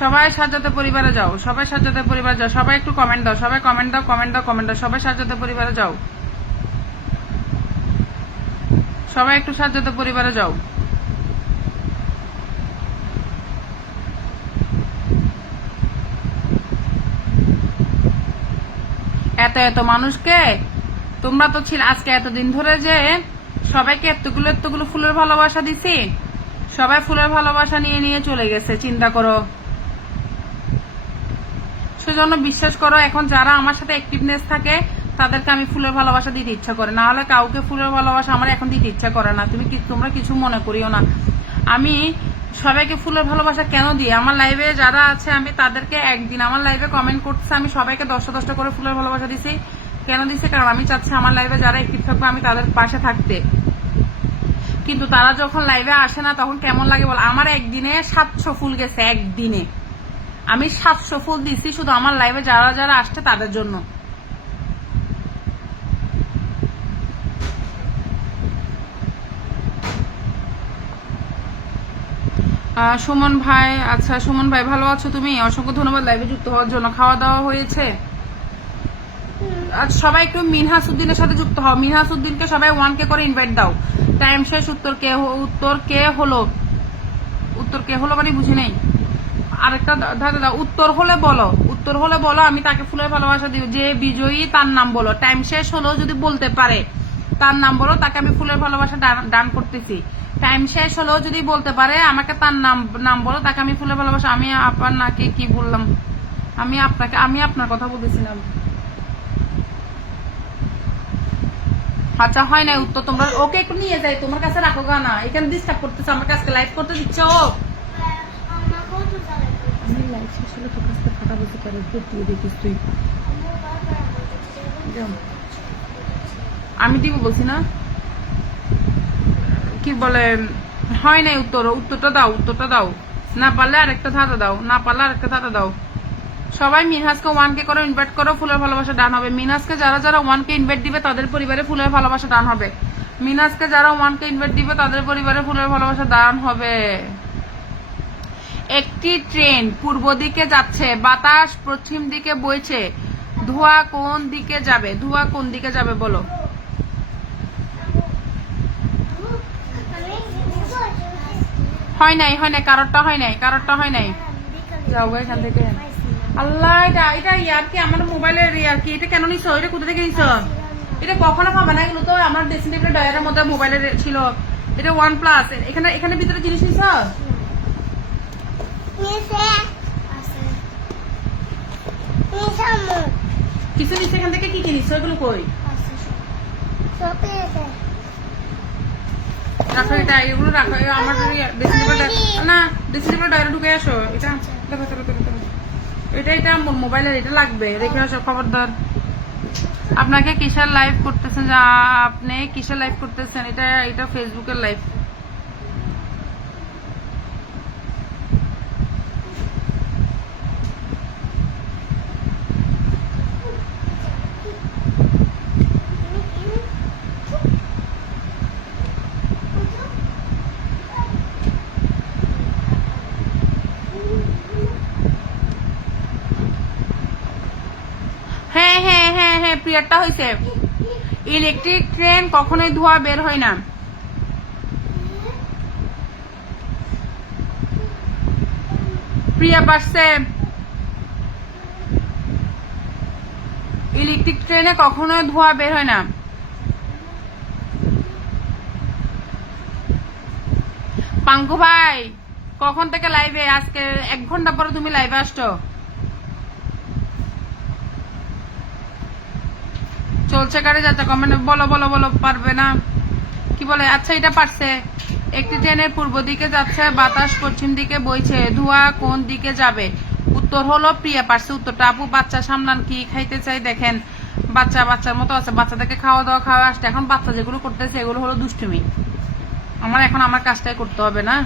সবাই সাজ্জাদা পরিবারে যাও, সবাই সাজ্জাদা পরিবারে যাও। সবাই একটু কমেন্ট দাও, সবাই কমেন্ট দাও, কমেন্ট দাও, কমেন্ট দাও। সবাই সাজ্জাদা পরিবারে যাও, সবাই একটু সাজ্জাদা পরিবারে যাও। এত এত মানুষকে তোমরা তো ছিল আজকে এতদিন ধরে যে সবাইকে এতগুলো এতগুলো ফুলের ভালোবাসা দিছি, সবাই ফুলের ভালোবাসা নিয়ে নিয়ে চলে গেছে। চিন্তা করো। সেজন্য বিশ্বাস করো এখন যারা আমার সাথে অ্যাক্টিভনেস থাকে তাদেরকে আমি ফুলের ভালোবাসা দিতে ইচ্ছা করে, না হলে কাউকে ফুলের ভালোবাসা আমার এখন দিতে ইচ্ছা করে না। তোমরা কিছু মনে করিও না। আমি সবাইকে ফুলের ভালোবাসা কেন দিই? আমার লাইভে যারা আছে আমি তাদেরকে একদিন আমার লাইভে কমেন্ট করতেছে আমি সবাইকে 10টা করে ফুলের ভালোবাসা দিছি। কেন দিছি? কারণ আমি চাচ্ছি আমার লাইভে যারা অ্যাক্টিভ থাকবে আমি তাদের পাশে থাকতে। কিন্তু তারা যখন লাইভে আসে না তখন কেমন লাগে বল? আমার একদিনে 700 ফুল গেছে, একদিনে আমি 700 ফুল দিছি শুধু আমার লাইভে যারা যারা আসছে তাদের জন্য। সুমন ভাই, আচ্ছা সুমন ভাই ভালো আছো তুমি? অসংখ্য ধন্যবাদ লাইভে যুক্ত হওয়ার জন্য। খাওয়া দাওয়া হয়েছে? আচ্ছা সবাই একটু মিনহাস উদ্দিনের সাথে যুক্ত হও। মিনহাস উদ্দিনকে সবাই 1K করে ইনভাইট দাও। টাইম শেষ। উত্তর কে হলো? উত্তর কে হলো মানে বুঝি নেই। আরেকটা দাদা দাও। উত্তর হলে বলো, উত্তর হলে বলো, আমি তাকে ফুলের ভালোবাসা দিব। যে বিজয়ী তার নাম বলো। টাইম শেষ হলো যদি বলতে পারে তার নাম বলো, তাকে আমি ফুলের ভালোবাসা দান করতেছি। টাইম শেষ হলো যদি বলতে পারে আমাকে তার নাম বলো, তাকে আমি ফুলের ভালোবাসা। আমি আপনার নাকি কি বললাম? আমি আপনার কথা বলতেছিলাম। আচ্ছা হয় নাই উত্তর তোমরা, ওকে একটু নিয়ে যাই তোমার কাছে রাখো গা না, এখানে ডিস্টার্ব করতেছে, আমার কাছে লাইভ করতে দিচ্ছ। আমাকেও তো চালাতে হবে। আমি লাইভ শেষ হলে তোর কাছে ফাটা বসে করে দিয়ে দেখিস তুই। আম্মু বারবার বলতেছে, যাও। আমি দিব বলছি না, কি বলে হয় নাই উত্তরটা দাও, উত্তরটা দাও, না পারলে আরেকটা ধাঁধা দাও, না পারলে আরেকটা ধাঁধা দাও। সবাই মিনহাজকে 1K করে ইনভাইট করো, ফুলের ভালোবাসা ডান হবে। মিনহাজকে যারা যারা 1K ইনভাইট দিবে তাদের পরিবারে ফুলের ভালোবাসা ডান হবে। মিনহাজকে যারা 1K ইনভাইট দিবে তাদের পরিবারে ফুলের ভালোবাসা দান হবে। একটি ট্রেন পূর্ব দিকে যাচ্ছে, বাতাস পশ্চিম দিকে বইছে, ধোঁয়া কোন দিকে যাবে? ধোঁয়া কোন দিকে যাবে বলো? হয় নাই, হয় নাই, কারোরটা হয় নাই, কারোরটা হয় নাই। যাও গো এখান থেকে। আল্লাহ, এটা এটা ইয়ার কি আমার মোবাইলের ইয়ার কি? এটা কেন নিছো? এটা কোথা থেকে নিছো? এটা কখনো পাবা না, এগুলো তো আমার ড্রেসিং টেবিলের ডয়ারের মধ্যে মোবাইলের ছিল। এটা OnePlus, এখানে এখানে ভিতরে জিনিস নিছো? কিছু নিচ্ছে এখান থেকে, কি কি নিছো? এগুলো কই রাখো? এটা এগুলো রাখো, আমার ড্রেসিং টেবিল না, ড্রেসিং টেবিলের ডয়ারে ঢুকে আসো। এটা দেখো দেখো দেখো দেখো, এটা এটা মোবাইলের এটা লাগবে, রেখে আসো খবরদার। আপনাকে কিসের লাইভ করতেছেন? আপনি কিসের লাইভ করতেছেন? এটা এটা ফেসবুকের লাইভ। হ্যাঁ হ্যাঁ হ্যাঁ হ্যাঁ, প্রিয়ারটা হয়েছে। ইলেকট্রিক ট্রেন কখনোই ধোঁয়া বের হয় না। প্রিয়া পারছে। ইলেকট্রিক ট্রেনে কখনোই ধোঁয়া বের হয় না। পাঙ্কু ভাই কখন থেকে লাইভে? আজকে 1 ঘন্টা পরে তুমি লাইভে আসছো। চলছে গাড়ি যাচ্ছে, কমেন্ট বলো বলো বলো। পারবে না কি বলে? আচ্ছা এটা পারছে। একটি ট্রেনের পূর্ব দিকে যাচ্ছে, বাতাস পশ্চিম দিকে বইছে, ধোঁয়া কোন দিকে যাবে? উত্তর হলো প্রিয়া পারছে উত্তরটা। আপু বাচ্চা সামলান, কি খাইতে চাই দেখেন, বাচ্চা বাচ্চার মতো আছে, বাচ্চাদেরকে খাওয়া দাওয়া খাওয়া আসছে। এখন বাচ্চা যেগুলো করতেছে এগুলো হলো দুষ্টুমি। আমার এখন আমার কাজটাই করতে হবে না?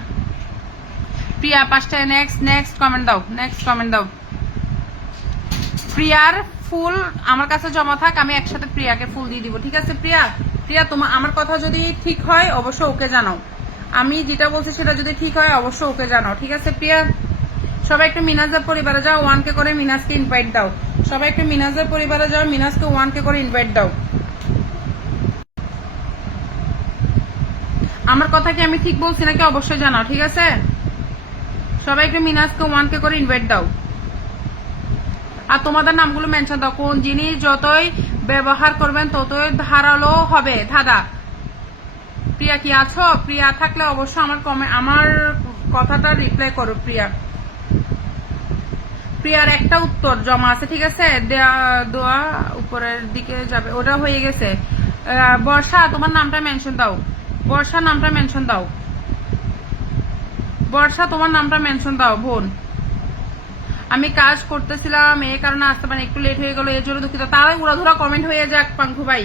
প্রিয়া পাঁচটায় নেক্সট নেক্সট কমেন্ট দাও, নেক্সট কমেন্ট দাও। প্রিয়ার ফুল আমার কাছে জমা থাক, আমি একসাথে প্রিয়াকে ফুল দিয়ে দিব, ঠিক আছে? প্রিয়া প্রিয়া তোমার আমার কথা যদি ঠিক হয় অবশ্যই ওকে জানাও, আমি যেটা বলছি সেটা যদি ঠিক হয় অবশ্যই ওকে জানাও, ঠিক আছে প্রিয়া? সবাই একটু মিনাজের পরিবারে যাও, 1K করে মিনাজকে ইনভাইট দাও। সবাই একটু মিনাজের পরিবারে যাও, মিনাজকে 1K করে ইনভাইট দাও। আমার কথা কি আমি ঠিক বলছি নাকি অবশ্যই জানাও, ঠিক আছে? সবাই একটু মিনাজকে 1K করে ইনভাইট দাও। আর তোমাদের নামগুলো মেনশন দাও। কোন জিনিস যতই ব্যবহার করবেন ততই ধারালো হবে ধাঁধা। প্রিয়া কি আছো? প্রিয়া থাকলে অবশ্যই আমার কথাটা রিপ্লাই করো প্রিয়া। প্রিয়ার একটা উত্তর জমা আছে, ঠিক আছে? দোয়া উপরের দিকে যাবে, ওটা হয়ে গেছে। বর্ষা তোমার নামটা মেনশন দাও, বর্ষা নামটা মেনশন দাও, বর্ষা তোমার নামটা মেনশন দাও বোন। আমি কাজ করতেছিলাম এই কারণে আসতে পারি, একটু লেট হয়ে গেল এর জন্য দুঃখিত। তাহলে উড়াধুরা কমেন্ট হয়ে যাক পাঙ্কু ভাই,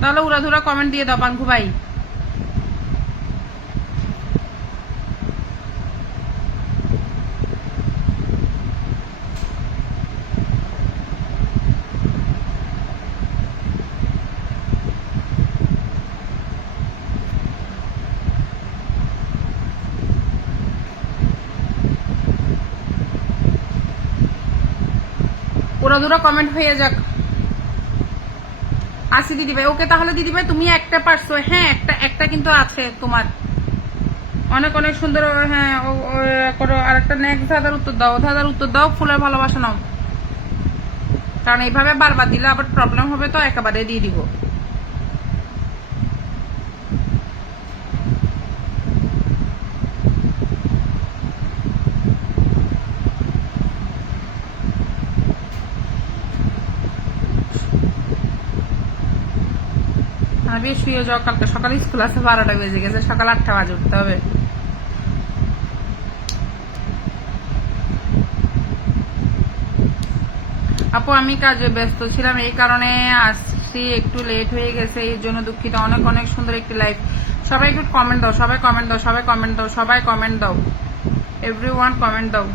তাহলে উড়াধুরা কমেন্ট দিয়ে দাও পাঙ্কু ভাই। উড়াধুরা কমেন্ট হয়ে যাক। আসি দিদি ভাই, ওকে তাহলে দিদি ভাই তুমি একটা পারছো, হ্যাঁ একটা একটা কিন্তু আছে তোমার, অনেক অনেক সুন্দর। হ্যাঁ করো, আর একটা নেক্সট ধাঁধার উত্তর দাও, ধাঁধার উত্তর দাও, ফুলের ভালোবাসা নাও, কারণ এইভাবে বারবার দিলে আবার প্রবলেম হবে, তো একেবারে দিয়ে দিব। হানাবি শুয়ে যাও, কালকে সকালে স্কুল আছে, 12টা বেজে গেছে, সকাল 8টা বাজে উঠতে হবে। আপু আমি কাজে ব্যস্ত ছিলাম, এই কারণে আসছি একটু লেট হয়ে গেছে, এই জন্য দুঃখিত। অনেক অনেক সুন্দর একটি লাইফ। সবাই একটু কমেন্ট দাও, সবাই কমেন্ট দাও, সবাই কমেন্ট দাও, সবাই কমেন্ট দাও, এভরিওয়ান কমেন্ট দাও।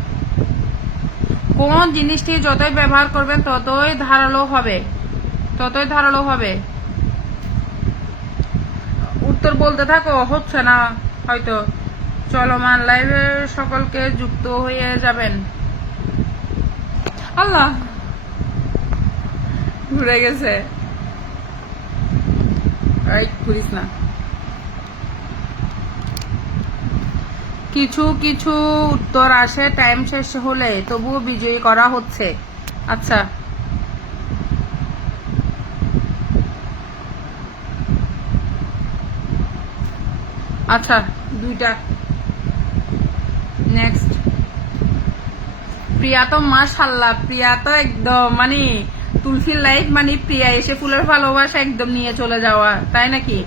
কোন জিনিসটি যতই ব্যবহার করবেন ততই ধারালো হবে, ততই ধারালো হবে। উত্তর বলতে থাকো, হচ্ছে না হয়তো। চলমান লাইভে সকলকে যুক্ত হয়ে যাবেন। আল্লাহ ঘুরে গেছে, ঘুরিস না। কিছু কিছু উত্তর আসে টাইম শেষ হলে, তবুও বিজয়ী করা হচ্ছে। আচ্ছা আচ্ছা, 2টা। নেক্সট প্রিয়া তো মাশাল্লাহ, প্রিয়া তো একদম মানে তুলসীর লাইফ, মানে প্রিয়া এসে ফুলের ভালোবাসা একদম নিয়ে চলে যাওয়া, তাই নাকি?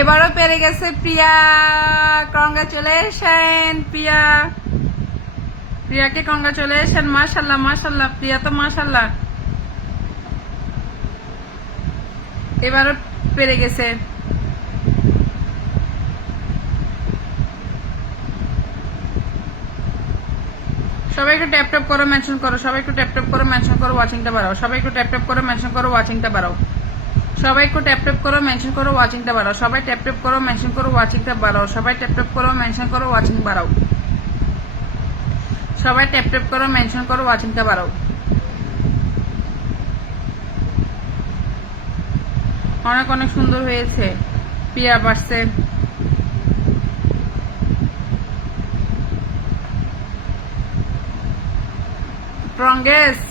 এবারও পেরে গেছে প্রিয়া, কংগ্রাচুলেশন প্রিয়া, প্রিয়াকে কংগ্রাচুলেশন। মাশাল্লাহ মাশাল্লাহ, প্রিয়া তো মাশাল্লাহ এবারও পেরে গেছে। সবাই একটু ট্যাপ ট্যাপ করে মেনশন করো, সবাই একটু ট্যাপ ট্যাপ করে মেনশন করো, ওয়াচিংটা বাড়াও। সবাই একটু ট্যাপ ট্যাপ করে মেনশন করো, ওয়াচিংটা বাড়াও। সবাই একটু ট্যাপ ট্যাপ করো, মেনশন করো, ওয়াচিংটা বাড়াও। সবাই ট্যাপ ট্যাপ করো, মেনশন করো, ওয়াচিংটা বাড়াও। সবাই ট্যাপ ট্যাপ করো, মেনশন করো, ওয়াচিং বাড়াও। সবাই ট্যাপ ট্যাপ করো, মেনশন করো, ওয়াচিংটা বাড়াও। অনেক অনেক সুন্দর হয়েছে, প্রিয়া বাসছে। স্ট্রংগেস্ট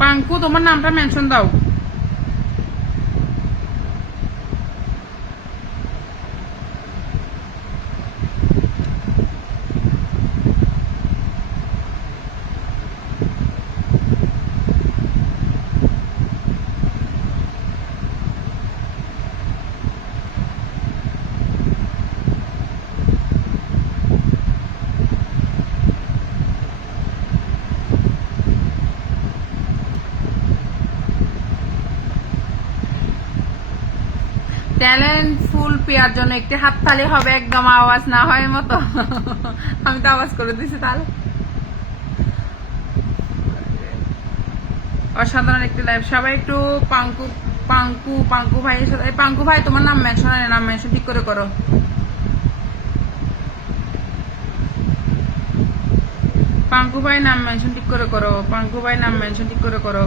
পাঙ্কু, তোমার নামটা মেনশন দাও। ট্যালেন্টফুল প্রিয়ার জন্য একটি হাততালি হবে, একদম আওয়াজ না হয় মতো। আমি তো আওয়াজ করে দিছি তাহলে। অসাধারণ একটি লাইভ। সবাই একটু পাঙ্কু পাঙ্কু পাঙ্কু ভাইয়ের সাথে, পাঙ্কু ভাই তোমার নাম মেনশন হয় না, নাম মেনশন ঠিক করে করো। পাঙ্কু ভাই নাম মেনশন ঠিক করে করো, পাঙ্কু ভাই নাম মেনশন ঠিক করে করো।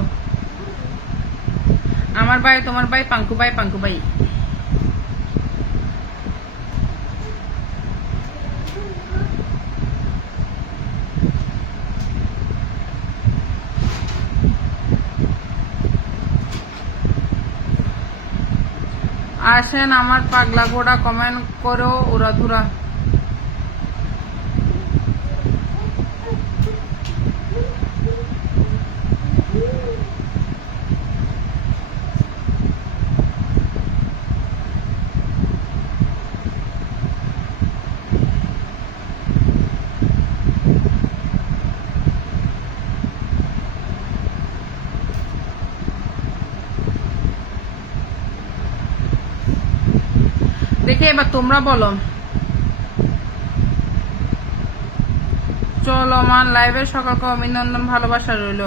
আমার ভাই, তোমার ভাই, পাঙ্কু ভাই, পাঙ্কু ভাই। আসেন আমার পাগলা ঘোড়া, কমেন্ট করো উড়াধুরা। দেখে এবার তোমরা বলো। চলমান লাইভে সকলকে অভিনন্দন, ভালোবাসা রইল।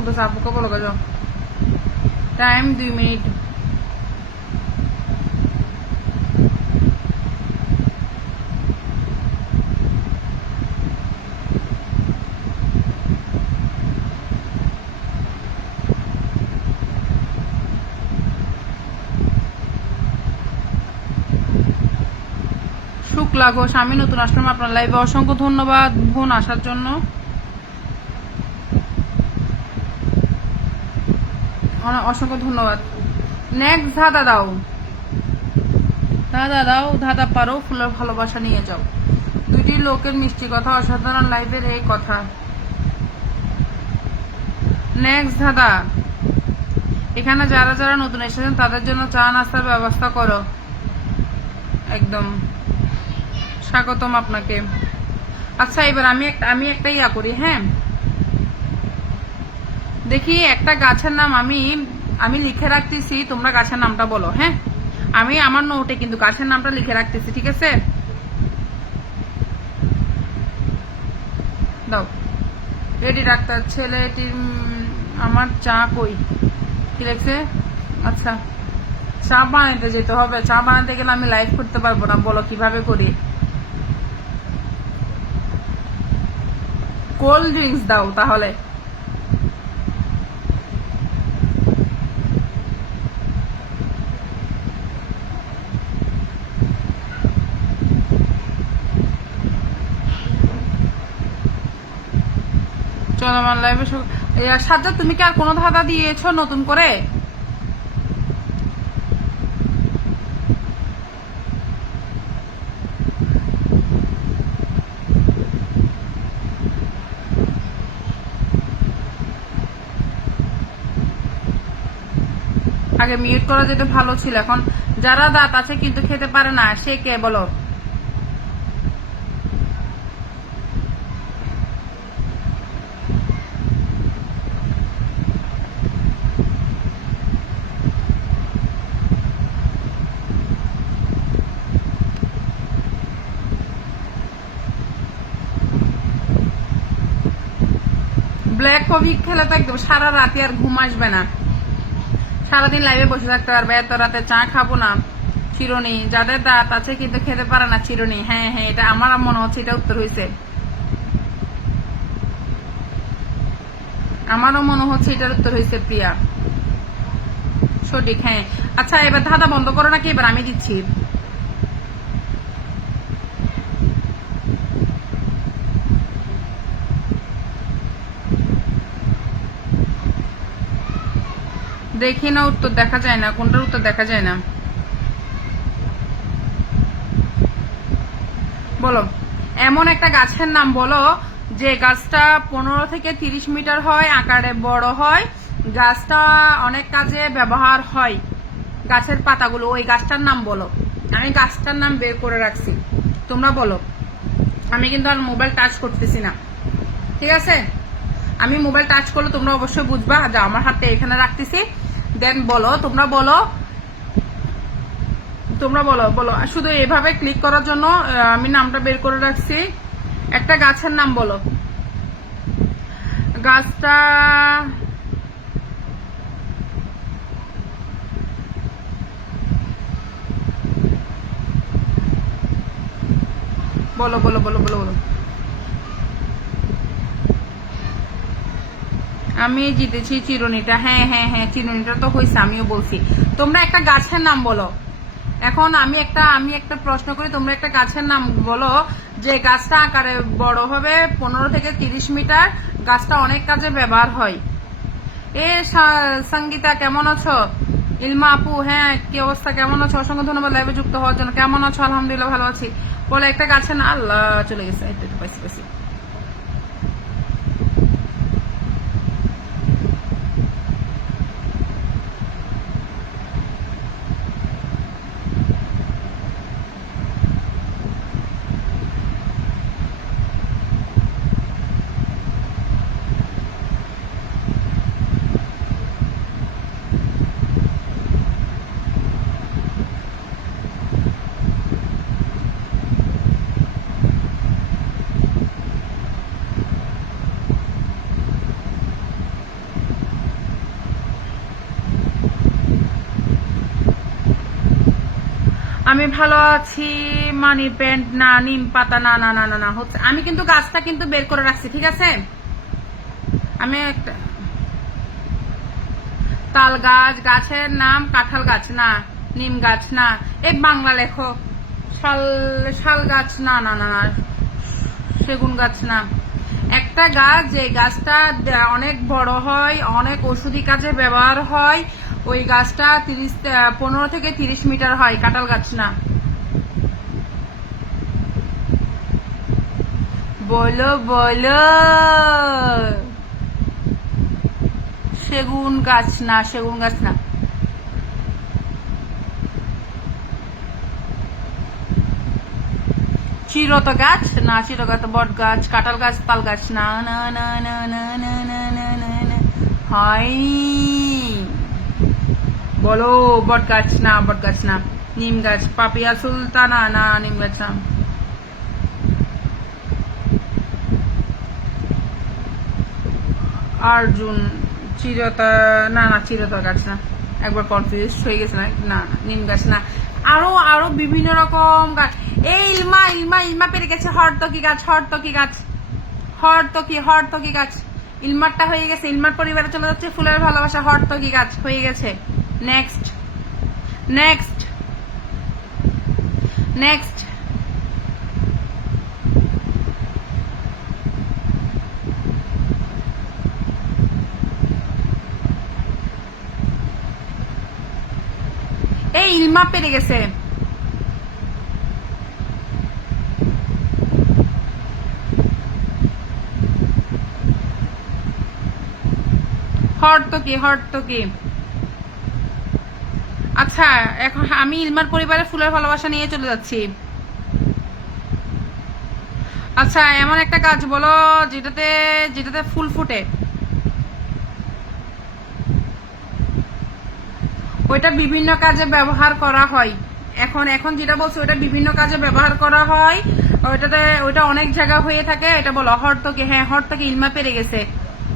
খুলতেছে, আপুকে বলো যাও। Time 2 minute. শুক্লা ঘোষ, আমি নতুন আসলাম আপনার লাইভে, অসংখ্য ধন্যবাদ বোন আসার জন্য। অসংখ্য ধন্যবাদ। নেক্সট ধাঁধা দাও, ধাঁধা দাও, ধাঁধা পারো, ফুলের ভালোবাসা নিয়ে যাও। দুটি লোকের মিষ্টি কথা, অসাধারণ লাইভের এই কথা। নেক্সট ধাঁধা। এখানে যারা যারা নতুন এসেছেন তাদের জন্য চা নাস্তার ব্যবস্থা করো। একদম স্বাগতম আপনাকে। আচ্ছা এবার আমি একটা ইয়া করি, হ্যাঁ দেখি একটা গাছের নাম আমি লিখে রাখতেছি, তোমরা গাছের নামটা বলো। হ্যাঁ আমি আমার নোটে কিন্তু গাছের নামটা লিখে রাখতেছি, ঠিক আছে? দাও রেডি রাখতে। ছেলেটির আমার চা কই, কি লিখছে? আচ্ছা চা বানাতে যেতে হবে, চা বানাতে গেলে আমি লাইভ করতে পারবো না, বলো কিভাবে করি। কোল্ড ড্রিঙ্কস দাও তাহলে। চলমান লাইভে সাজ্জাদ, তুমি কি আর কোনো ধাঁধা দিয়েছো নতুন করে? আগে মিউট করা যেটা ভালো ছিল, এখন যারা দাঁত আছে কিন্তু খেতে পারে না সে কে বলো? ব্ল্যাক কফি খেলে তো একদম সারা রাতে আর ঘুম আসবে না, সারাদিন লাইভে বসে থাকতে পারবে। এত রাতে চা খাবো না। চিরুনি, যাদের দাঁত আছে কিন্তু খেতে পারে না চিরুনি। হ্যাঁ হ্যাঁ, এটা আমার মনে হচ্ছে এটা উত্তর হয়েছে, আমারও মনে হচ্ছে এটার উত্তর হয়েছে প্রিয়া, সঠিক। হ্যাঁ আচ্ছা এবার ধাঁধা বন্ধ করো নাকি, এবার আমি দিচ্ছি। দেখি না, উত্তর দেখা যায় না, কোনটার উত্তর দেখা যায় না। বলো এমন একটা গাছের নাম বলো যে গাছটা 15 থেকে 30 মিটার হয়, আকারে বড় হয়, গাছটা অনেক কাজে ব্যবহার হয়, গাছের পাতাগুলো, ওই গাছটার নাম বলো। আমি গাছটার নাম বের করে রাখছি, তোমরা বলো। আমি কিন্তু আর মোবাইল টাচ করতেছি না, ঠিক আছে? আমি মোবাইল টাচ করলে তোমরা অবশ্যই বুঝবা যে আমার হাতে এখানে রাখতেছি, দেন বলো, তোমরা বলো, তোমরা বলো বলো। শুধু এভাবে ক্লিক করার জন্য আমি নামটা বের করে রাখছি। একটা গাছের নাম বলো। গাছটা বলো বলো বলো বলো বলো। আমি জিতেছি চিরুনিটা। হ্যাঁ হ্যাঁ হ্যাঁ, চিরুনিটা তো হয়েছে, আমিও বলছি। তোমরা একটা গাছের নাম বলো। এখন আমি একটা প্রশ্ন করি, তোমরা একটা গাছের নাম বলো যে গাছটা আকারে বড় হবে, 15 থেকে 30 মিটার, গাছটা অনেক কাজে ব্যবহার হয়। এ সঙ্গীতা কেমন আছো? ইলমা আপু, হ্যাঁ কি অবস্থা, কেমন আছো? অসংখ্য ধন্যবাদ লাইভে যুক্ত হওয়ার জন্য। কেমন আছো? আলহামদুলিল্লাহ ভালো আছি। বলে একটা গাছের নাম। আল্লাহ চলে গেছে, পাইছি। আমি ভালো আছি। মানি প্যান্ট না, নিম পাতা না, না না না না হচ্ছে। আমি কিন্তু গাছটা কিন্তু বের করে রাখছি, ঠিক আছে? আমি একটা তাল গাছ, গাছের নাম কাঁঠাল গাছ না, নিম গাছ না, এই বাংলা লেখো। শাল, শাল গাছ না, না না না, সেগুন গাছ না। একটা গাছ যে গাছটা অনেক বড় হয়, অনেক ওষুধি কাজে ব্যবহার হয়, ওই গাছটা 15 থেকে 30 মিটার হয়, কাঁঠাল গাছ না। বলো বলো। সেগুন গাছ না, সেগুন গাছ না। চিরত গাছ না, চিরত বট গাছ, কাঁঠাল গাছ, তাল গাছ না, না না না না না না না না না হয়। বলো। বট গাছ না, বট গাছ না। নিম গাছ, পাপিয়া সুলতানা না, নিম গাছ না। অর্জুন, চিরতা না, না চিরতা গাছ না। একবার কনফিউজ হয়ে গেছে না, না না, নিম গাছ না। আরো আরো বিভিন্ন রকম গাছ। এই ইলমা, ইলমা ইলমা পেরে গেছে। হরতকি গাছ, হরতকি গাছ, হরতকি, হরতকি গাছ। ইলমারটা হয়ে গেছে, ইলমার পরিবারে চলে যাচ্ছে ফুলের ভালোবাসা। হরতকি গাছ হয়ে গেছে। Next, next, next. এই ইলমা পেরে গেছে। হরতকি, হরতকি। আচ্ছা, এখন আমি ইলমার পরিবারে ফুলের ভালোবাসা নিয়ে চলে যাচ্ছি। আচ্ছা, এমন একটা গাছ বলো যেটাতে যেটাতে ফুল ফুটে। ওইটা বিভিন্ন কাজে ব্যবহার করা হয়। এখন এখন যেটা বলছো ওইটা বিভিন্ন কাজে ব্যবহার করা হয়। ওইটা অনেক জায়গা হয়ে থাকে। এটা বলো। হরতকি, হ্যাঁ হরতকি। ইলমা পেরে গেছে,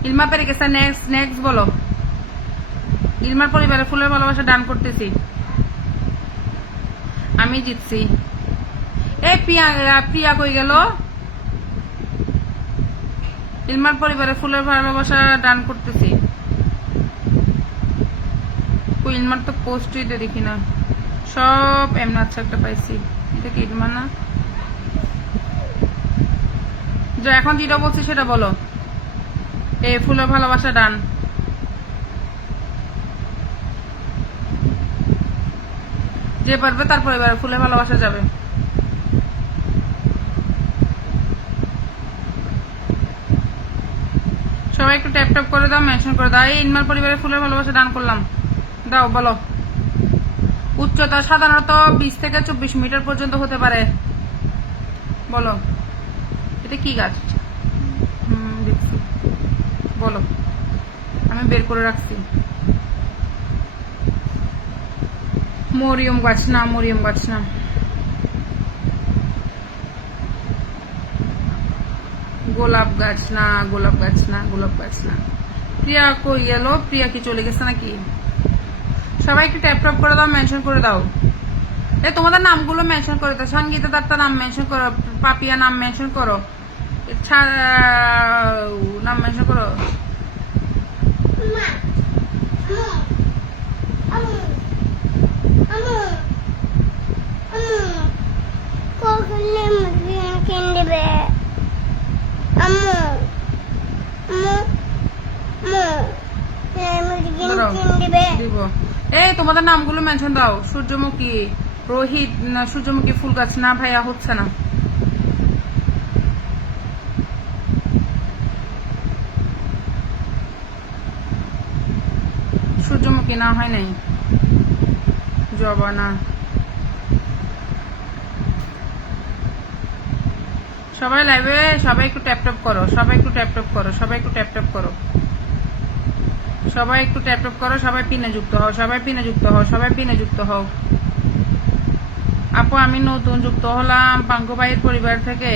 ইলমা পেরে গেছে। নেক্সট, নেক্সট বলো। ইলমার পরিবারে ফুলের ভালোবাসা ডান করতেছি। আমি জিতছি। এই প্রিয়া, প্রিয়া কই গেল? ইলমার পরিবারে ফুলের ভালোবাসা ডান করতেছি। ইলমার তো পোস্টই তো দেখি না, সব এমন। আচ্ছা, একটা পাইছি। এটা কি ইলমা না? যে এখন যেটা বলছি সেটা বলো। এই ফুলের ভালোবাসা ডান। যে পারবে তার পরিবারে ফুলের ভালোবাসা যাবে। সবাই একটু ট্যাপ ট্যাপ করে দাও, মেনশন করে দাও। এই ইলমার পরিবারে ফুলের ভালোবাসা ডান করলাম। দাও, বলো। উচ্চতা সাধারণত 20 থেকে 24 মিটার পর্যন্ত হতে পারে। বলো। এটা কি গাছ? দেখছি। বলো। আমি বের করে রাখছি। মরিয়ম গাছ না, মরিয়ম গাছ না। গোলাপ গাছ না, গোলাপ গাছ না, গোলাপ গাছ না। প্রিয়া কই গেল? প্রিয়া কি চলে গেছে নাকি? সবাই একটু ট্যাপ ট্যাপ করে দাও, মেনশন করে দাও। এই তোমাদের নামগুলো মেনশন করে দাও। সঙ্গীতা দত্তা নাম মেনশন করো, পাপিয়া নাম মেনশন করো, নাম মেনশন করো। এই তোমাদের নামগুলো মেনশন দাও। সূর্যমুখী, রোহিত না, সূর্যমুখী ফুল গাছ না ভাইয়া, হচ্ছে না। সূর্যমুখী না, হয় নাই। জবা না। সবাই লাইভে, সবাই একটু ট্যাপ ট্যাপ করো, সবাই একটু ট্যাপ ট্যাপ করো, সবাই একটু ট্যাপ ট্যাপ করো, সবাই একটু ট্যাপ ট্যাপ করো। সবাই পিনে যুক্ত হও, সবাই পিনে যুক্ত হও, সবাই পিনে যুক্ত হও। আপু, আমি নতুন যুক্ত হলাম পাঙ্কু ভাইয়ের পরিবার থেকে।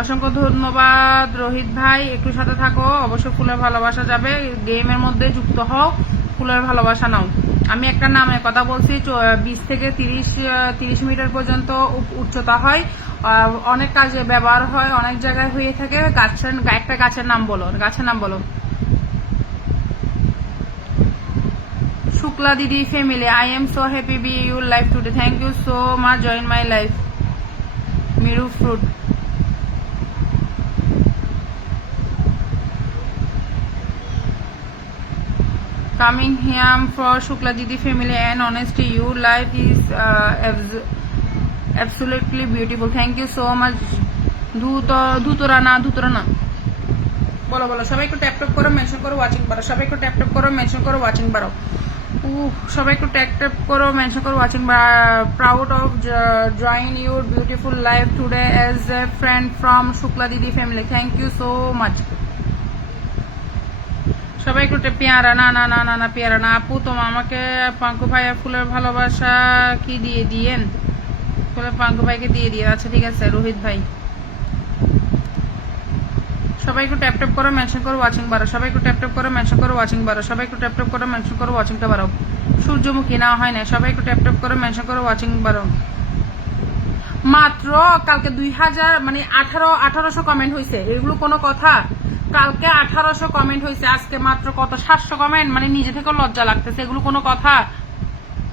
অসংখ্য ধন্যবাদ রোহিত ভাই। একটু সাথে থাকো, অবশ্যই ফুলের ভালোবাসা যাবে। গেমের মধ্যে যুক্ত হও, ফুলের ভালোবাসা নাও। আমি একটা নামে কথা বলছি, 20 থেকে 30 মিটার পর্যন্ত উচ্চতা হয়, অনেক কাজে ব্যবহার হয়, অনেক জায়গায় হয়ে থাকে। একটা গাছের নাম বলো, গাছের নাম বলো। শুক্লা দিদি family, I am so happy be your life today, thank you so much, join my life. Miru fruit, coming here for Shukla Didi family and honesty, your life is absolutely beautiful, thank you so much. ধুতরানা বলো বলো, সবাই একটু ট্যাপ ট্যাপ করো, মেনশন করো, ওয়াচিং বাড়ো। সবাই একটু ট্যাপ ট্যাপ করো, মেনশন করো, ওয়াচিং বাড়ো। সবাই একটু ট্যাপ ট্যাপ করো, মেনশন করো, watching. Proud of join your beautiful life today as a friend from Shukla দিদি family, thank you so much. সবাই একটু পেয়ারা, না না না না না পেয়ারা না। আপু তোমার আমাকে পাঙ্কু ভাইয়া ফুলের ভালোবাসা কি দিয়েন? ফুলের পাঙ্কু ভাইকে দিয়ে দিয়ে। আচ্ছা ঠিক আছে রোহিত ভাই। সবাই একটু ট্যাপ ট্যাপ করো, মেনশন করো, ওয়াচিং বাড়ো। সবাই একটু ট্যাপ ট্যাপ করো, মেনশন করো, ওয়াচিং বাড়ো। সবাই একটু ট্যাপ ট্যাপ করো, মেনশন করো, ওয়াচিংটা বাড়াও। সূর্যমুখী না হয় না, সবাই একটু ট্যাপ ট্যাপ করো, মেনশন করো, ওয়াচিং বাড়ো। মাত্র কালকে 2000 মানে 1800 কমেন্ট হয়েছে, এগুলো কোনো কথা? কালকে 1800 কমেন্ট হয়েছে, আজকে মাত্র কত 700 কমেন্ট, মানে নিজে থেকে লজ্জা লাগতেছে। এগুলো কোনো কথা?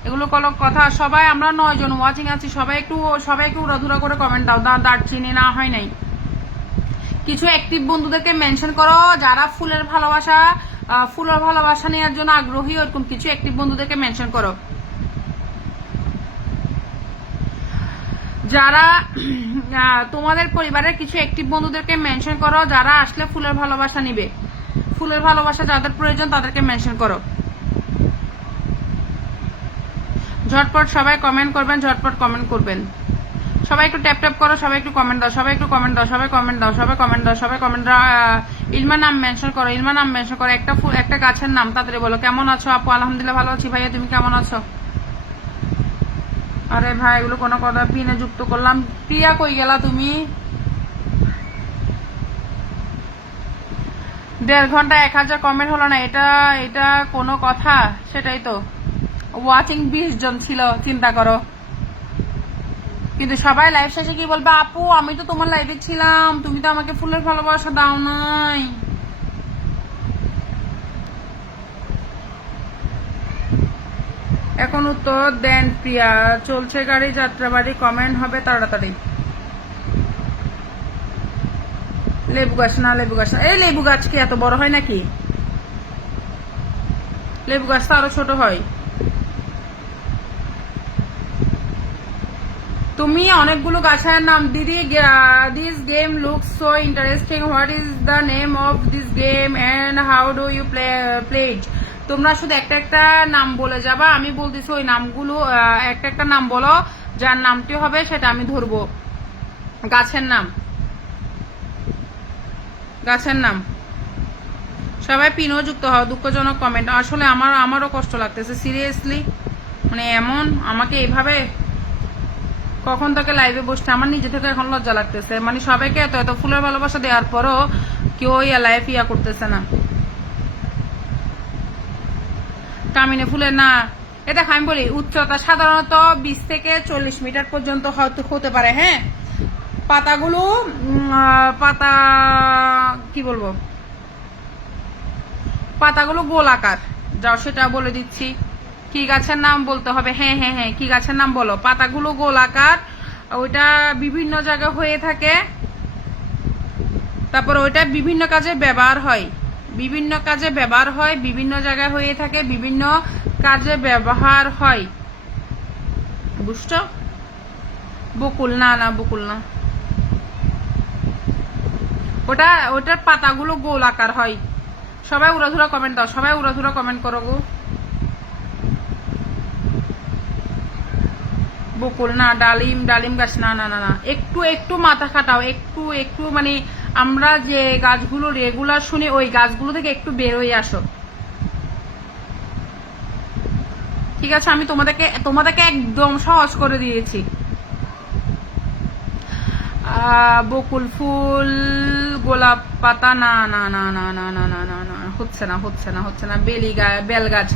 এগুলো কোনো কথা? সবাই আমরা 9 জন ওয়াচিং আছি, সবাই একটু উড়াধুরা করে কমেন্ট দাও। দারচিনি না হয় নাই। কিছু অ্যাক্টিভ বন্ধুদেরকে মেনশন করো যারা ফুলের ভালোবাসা নেওয়ার জন্য আগ্রহী, ওরকম কিছু অ্যাক্টিভ বন্ধুদেরকে মেনশন করো। যারা তোমাদের পরিবারের কিছু অ্যাক্টিভ বন্ধুদেরকে মেনশন করো যারা আসলে ফুলের ভালোবাসা নিবে। ফুলের ভালোবাসা যাদের প্রয়োজন তাদেরকে মেনশন করো। ঝটপট সবাই কমেন্ট করবেন, ঝটপট কমেন্ট করবেন। সবাই একটু ট্যাপ ট্যাপ করো, সবাই একটু কমেন্ট দাও, সবাই একটু কমেন্ট দাও, সবাই কমেন্ট দাও, সবাই কমেন্ট দাও, সবাই কমেন্ট দাও। ইলমা নাম মেনশন করো, ইলমা নাম মেনশন করো। একটা গাছের নাম তাড়াতাড়ি বলো। কেমন আছো আপু? আলহামদুলিল্লাহ ভালো আছি। ভাইয়া তুমি কেমন আছো? আরে ভাই এগুলো কোনো কথা? পিনে যুক্ত করলাম। প্রিয়া কই গেলা তুমি? 1.5 ঘন্টা 1000 কমেন্ট হলো না, এটা কোনো কথা? সেটাই তো। ওয়াচিং 20 জন ছিল, চিন্তা করো। কিন্তু সবাই লাইভ শেষে কি বলবে? আপু আমি তো তোমার লাইভে ছিলাম, তুমি তো আমাকে ফুলের ভালোবাসা দাও নাই। এখন উত্তর দেন প্রিয়া। চলছে গাড়ি, যাত্রাবাড়ি, কমেন্ট হবে তাড়াতাড়ি। লেবু গাছ না, লেবু গাছ না। এই লেবু গাছ কি এত বড় হয় নাকি? লেবু গাছ তো আরো ছোট হয়। তুমি অনেকগুলো গাছের নাম দিদি। This game looks so interesting, what is the name of this game and how do you play it? তোমরা শুধু একটা নাম বলে যাবা, আমি বলতেছি ওই নামগুলো একটা নাম বলো, যার নামটি হবে সেটা আমি ধরবো। গাছের নাম, গাছের নাম। সবাই পিনও যুক্ত হও। দুঃখজনক কমেন্ট। আসলে আমারও কষ্ট লাগতেছে সিরিয়াসলি, মানে এমন আমাকে এইভাবে কখন থেকে লাইভে বসতে আমার নিজে থেকে এখন লজ্জা লাগতেছে। মানে সবাইকে এত ফুলের ভালোবাসা দেওয়ার পরও কেউ লাইভ করতেছে না। কামিনে ফুলের না, এটা আমি বলি উচ্চতা সাধারণত 20 থেকে 40 মিটার পর্যন্ত হয়তো হতে পারে। হ্যাঁ, পাতাগুলো কি বলবো, পাতাগুলো গোলাকার। যাও সেটা বলে দিচ্ছি। কি গাছের নাম বলতে হবে? হ্যাঁ হ্যাঁ হ্যাঁ, কি গাছের নাম বলো? পাতাগুলো গোলাকার, ওইটা বিভিন্ন জায়গায় হয়ে থাকে। তারপর ওইটা বিভিন্ন কাজে ব্যবহার হয়, বিভিন্ন কাজে ব্যবহার হয়, বিভিন্ন জায়গায় হয়ে থাকে, বিভিন্ন কাজে ব্যবহার হয়। বুঝছো? বকুল না, না বকুল না। ওটার পাতাগুলো গোলাকার হয়। সবাই উড়াধুরা কমেন্ট দাও, সবাই উড়াধুরা কমেন্ট করো গো। বকুল না, ডালিম গাছ না, না না না। একটু মাথা খাটাও, একটু মানে আমরা যে গাছগুলো রেগুলার শুনি ওই গাছগুলো থেকে একটু বের হয়ে আসো। ঠিক আছে, আমি তোমাদেরকে একদম সহজ করে দিয়েছি। বকুল ফুল, গোলাপ পাতা, না না না না না না না না না, হচ্ছে না হচ্ছে না হচ্ছে না। বেল গাছ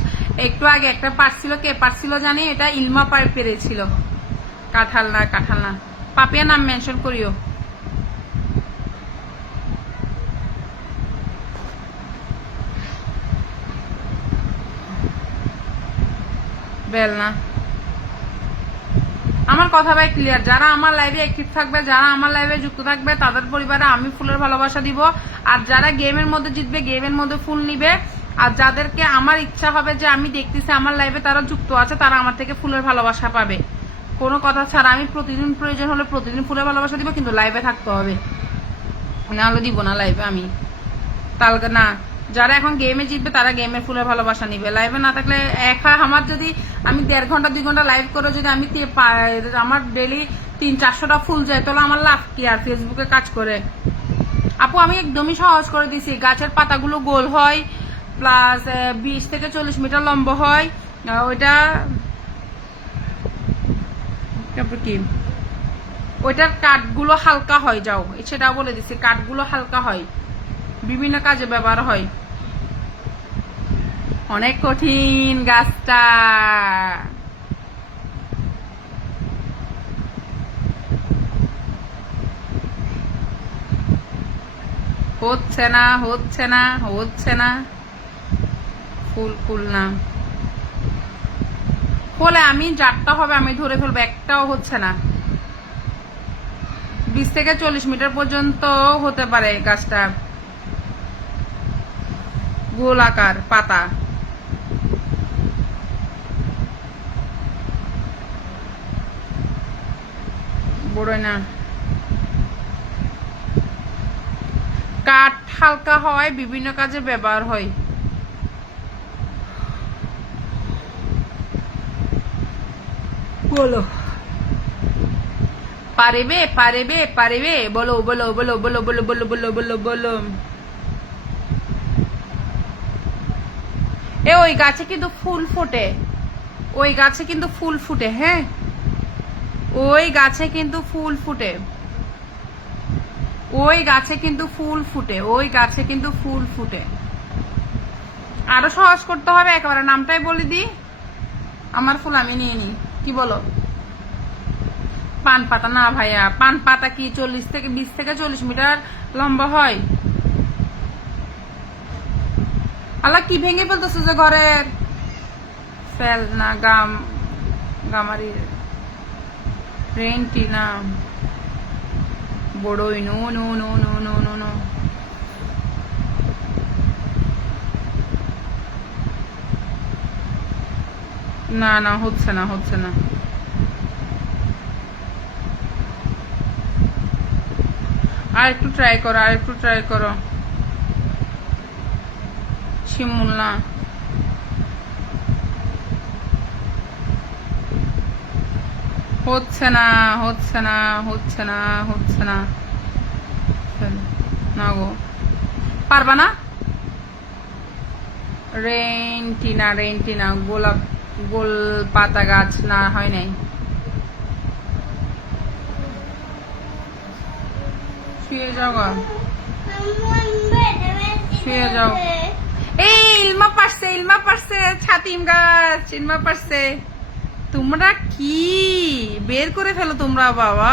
একটু আগে একটা পারছিল, কে পারছিল জানি, এটা ইলমা পেরেছিল। কাঁঠাল না, কাঁঠাল না। পাপিয়া নাম মেনশন করিও। বেল না। আমার কথা ভাই ক্লিয়ার, যারা আমার লাইভে অ্যাক্টিভ থাকবে, যারা আমার লাইভে যুক্ত থাকবে, তাদের পরিবারে আমি ফুলের ভালোবাসা দিব। আর যারা গেমের মধ্যে জিতবে, গেমের মধ্যে ফুল নিবে। আর যাদেরকে আমার ইচ্ছা হবে যে আমি দেখতেছি আমার লাইভে তারা যুক্ত আছে, তারা আমার থেকে ফুলের ভালোবাসা পাবে। কোনো কথা ছাড়া আমি প্রতিদিন প্রয়োজন হলে প্রতিদিন ফুলের ভালোবাসা দিব, কিন্তু লাইভে থাকতে হবে, নাহলে দিব না লাইভে আমি। তাহলে না, যারা এখন গেমে জিতবে তারা গেমের ফুলের ভালোবাসা নিবে। লাইভে না থাকলে আমার যদি আমি 1.5 ঘন্টা 2 ঘন্টা লাইভ করে যদি আমি আমার ডেলি 300-400টা ফুল যায়, তাহলে আমার লাভ কি? আর ফেসবুকে কাজ করে আপু আমি একদমই সহজ করে দিছি। গাছের পাতাগুলো গোল হয়, প্লাস 20 থেকে 40 মিটার লম্বা হয়। ওইটা কি, ওইটার কাঠগুলো হালকা হয়, যাও সেটাও বলে দিছি, কাঠগুলো হালকা হয়, বিভিন্ন কাজে ব্যবহার হয়। অনেক কঠিন গাছটা। হচ্ছে না হচ্ছে না হচ্ছে না, ফুল না বলে আমি যারটা হবে আমি ধরে ফেলবো, একটাও হচ্ছে না। 20 থেকে 40 মিটার পর্যন্ত হতে পারে গাছটা, গোলাকার পাতা। বড়ই না, কাঠ হালকা হয়, বিভিন্ন কাজে ব্যবহার হয়। বলো পারিবে পারিবে পারিবে, বলো বলো বলো বলো বলো বলো বলো বলো বলো। ওই গাছে কিন্তু ফুল ফোটে, ওই গাছে কিন্তু ফুল ফুটে। হ্যাঁ, ওই গাছে কিন্তু ফুল ফুটে, ওই গাছে কিন্তু ফুল ফুটে, ওই গাছে কিন্তু ফুল ফুটে। আরো সহজ করতে হবে, একেবারে নামটাই বলে দি, আমার ফুল আমি নিয়ে নি। কি বলো? পান পাতা না ভাইয়া, পান পাতা কি 20 থেকে 40 মিটার লম্বা হয়? আল্লাহ কি ভেঙে ফেলতেছে যে ঘরের? ফেল না, গামারি রেন্টি না, বড়ই no no no no no no no. না না, হচ্ছে না হচ্ছে না। আর একটু ট্রাই করো, আর একটু ট্রাই করো। শিমুল না, হচ্ছে না হচ্ছে না হচ্ছে না হচ্ছে না। না গো, পারবা না। রেন্টিনা, রেন্টিনা গোলাপ, গোল পাতা গাছ না, হয় নাই। শুয়ে যাও গো, শুয়ে যাও। এই ইলমা পারছে, ইলমা পারছে, ছাতিম গাছ ইলমা পারছে। তোমরা কি বের করে ফেলো তোমরা বাবা।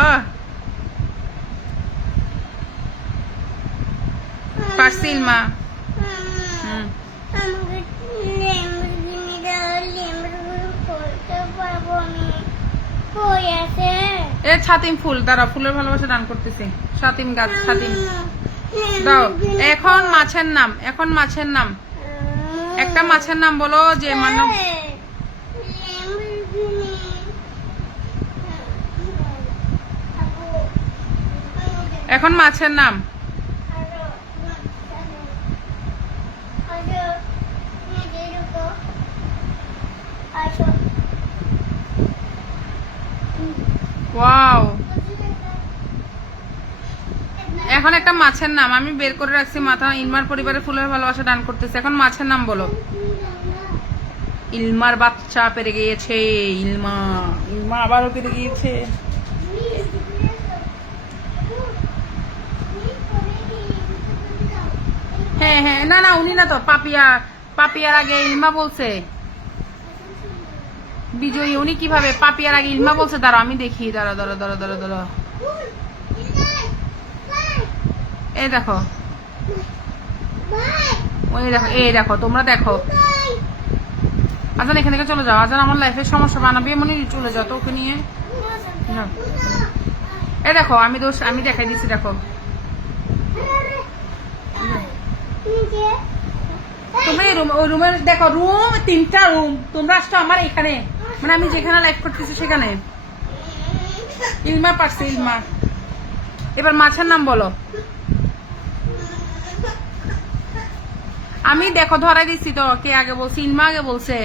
পারছে ইলমা। এ ছাতিম ফুল, দাঁড়া, ফুলের ভালোবাসা দান করতেছি। ছাতিম গাছ, ছাতিম দাও। এখন মাছের নাম, এখন মাছের নাম, একটা মাছের নাম বলো যে মানব। এখন মাছের নাম। ওয়াও, এখন একটা মাছের নাম আমি বের করে রাখছি, মাথা। ইলমার পরিবারে ফুলের ভালোবাসা দান করতেছে। এখন মাছের নাম বলো। ইলমার বাচ্চা পেরে গিয়েছে, ইলমা, ইলমা আবারও পেরে গিয়েছে। হ্যাঁ হ্যাঁ, না না উনি না তো, পাপিয়ার আগে ইলমা বলছে। বিজয়ী উনি কিভাবে? পাপিয়ার আগে ইলমা বলছে। দাঁড়া আমি দেখি, দাঁড়া দাঁড়া দাঁড়া দাঁড়া দাঁড়া। এই দেখো, ওই দেখো, এই দেখো, তোমরা দেখো। আজান এখান থেকে চলে যাও। আজান আমার লাইফের সমস্যা বানাবে, এমনি চলে যাও তো ওকে নিয়ে। যাও। এই দেখো, আমি দেখাই দিচ্ছি, দেখো। তোমরা এই রুম, ওই রুমের দেখো, রুম 3টা রুম। তোমরা আসছো আমার এখানে, মানে আমি যেখানে লাইভ করতেছি সেখানে। ইলমা পারছে, ইলমা। এবার মাছের নাম বলো। আমি দেখো ধরাই দিচ্ছি তো, কে আগে বলছে? ইলমা আগে বলছে।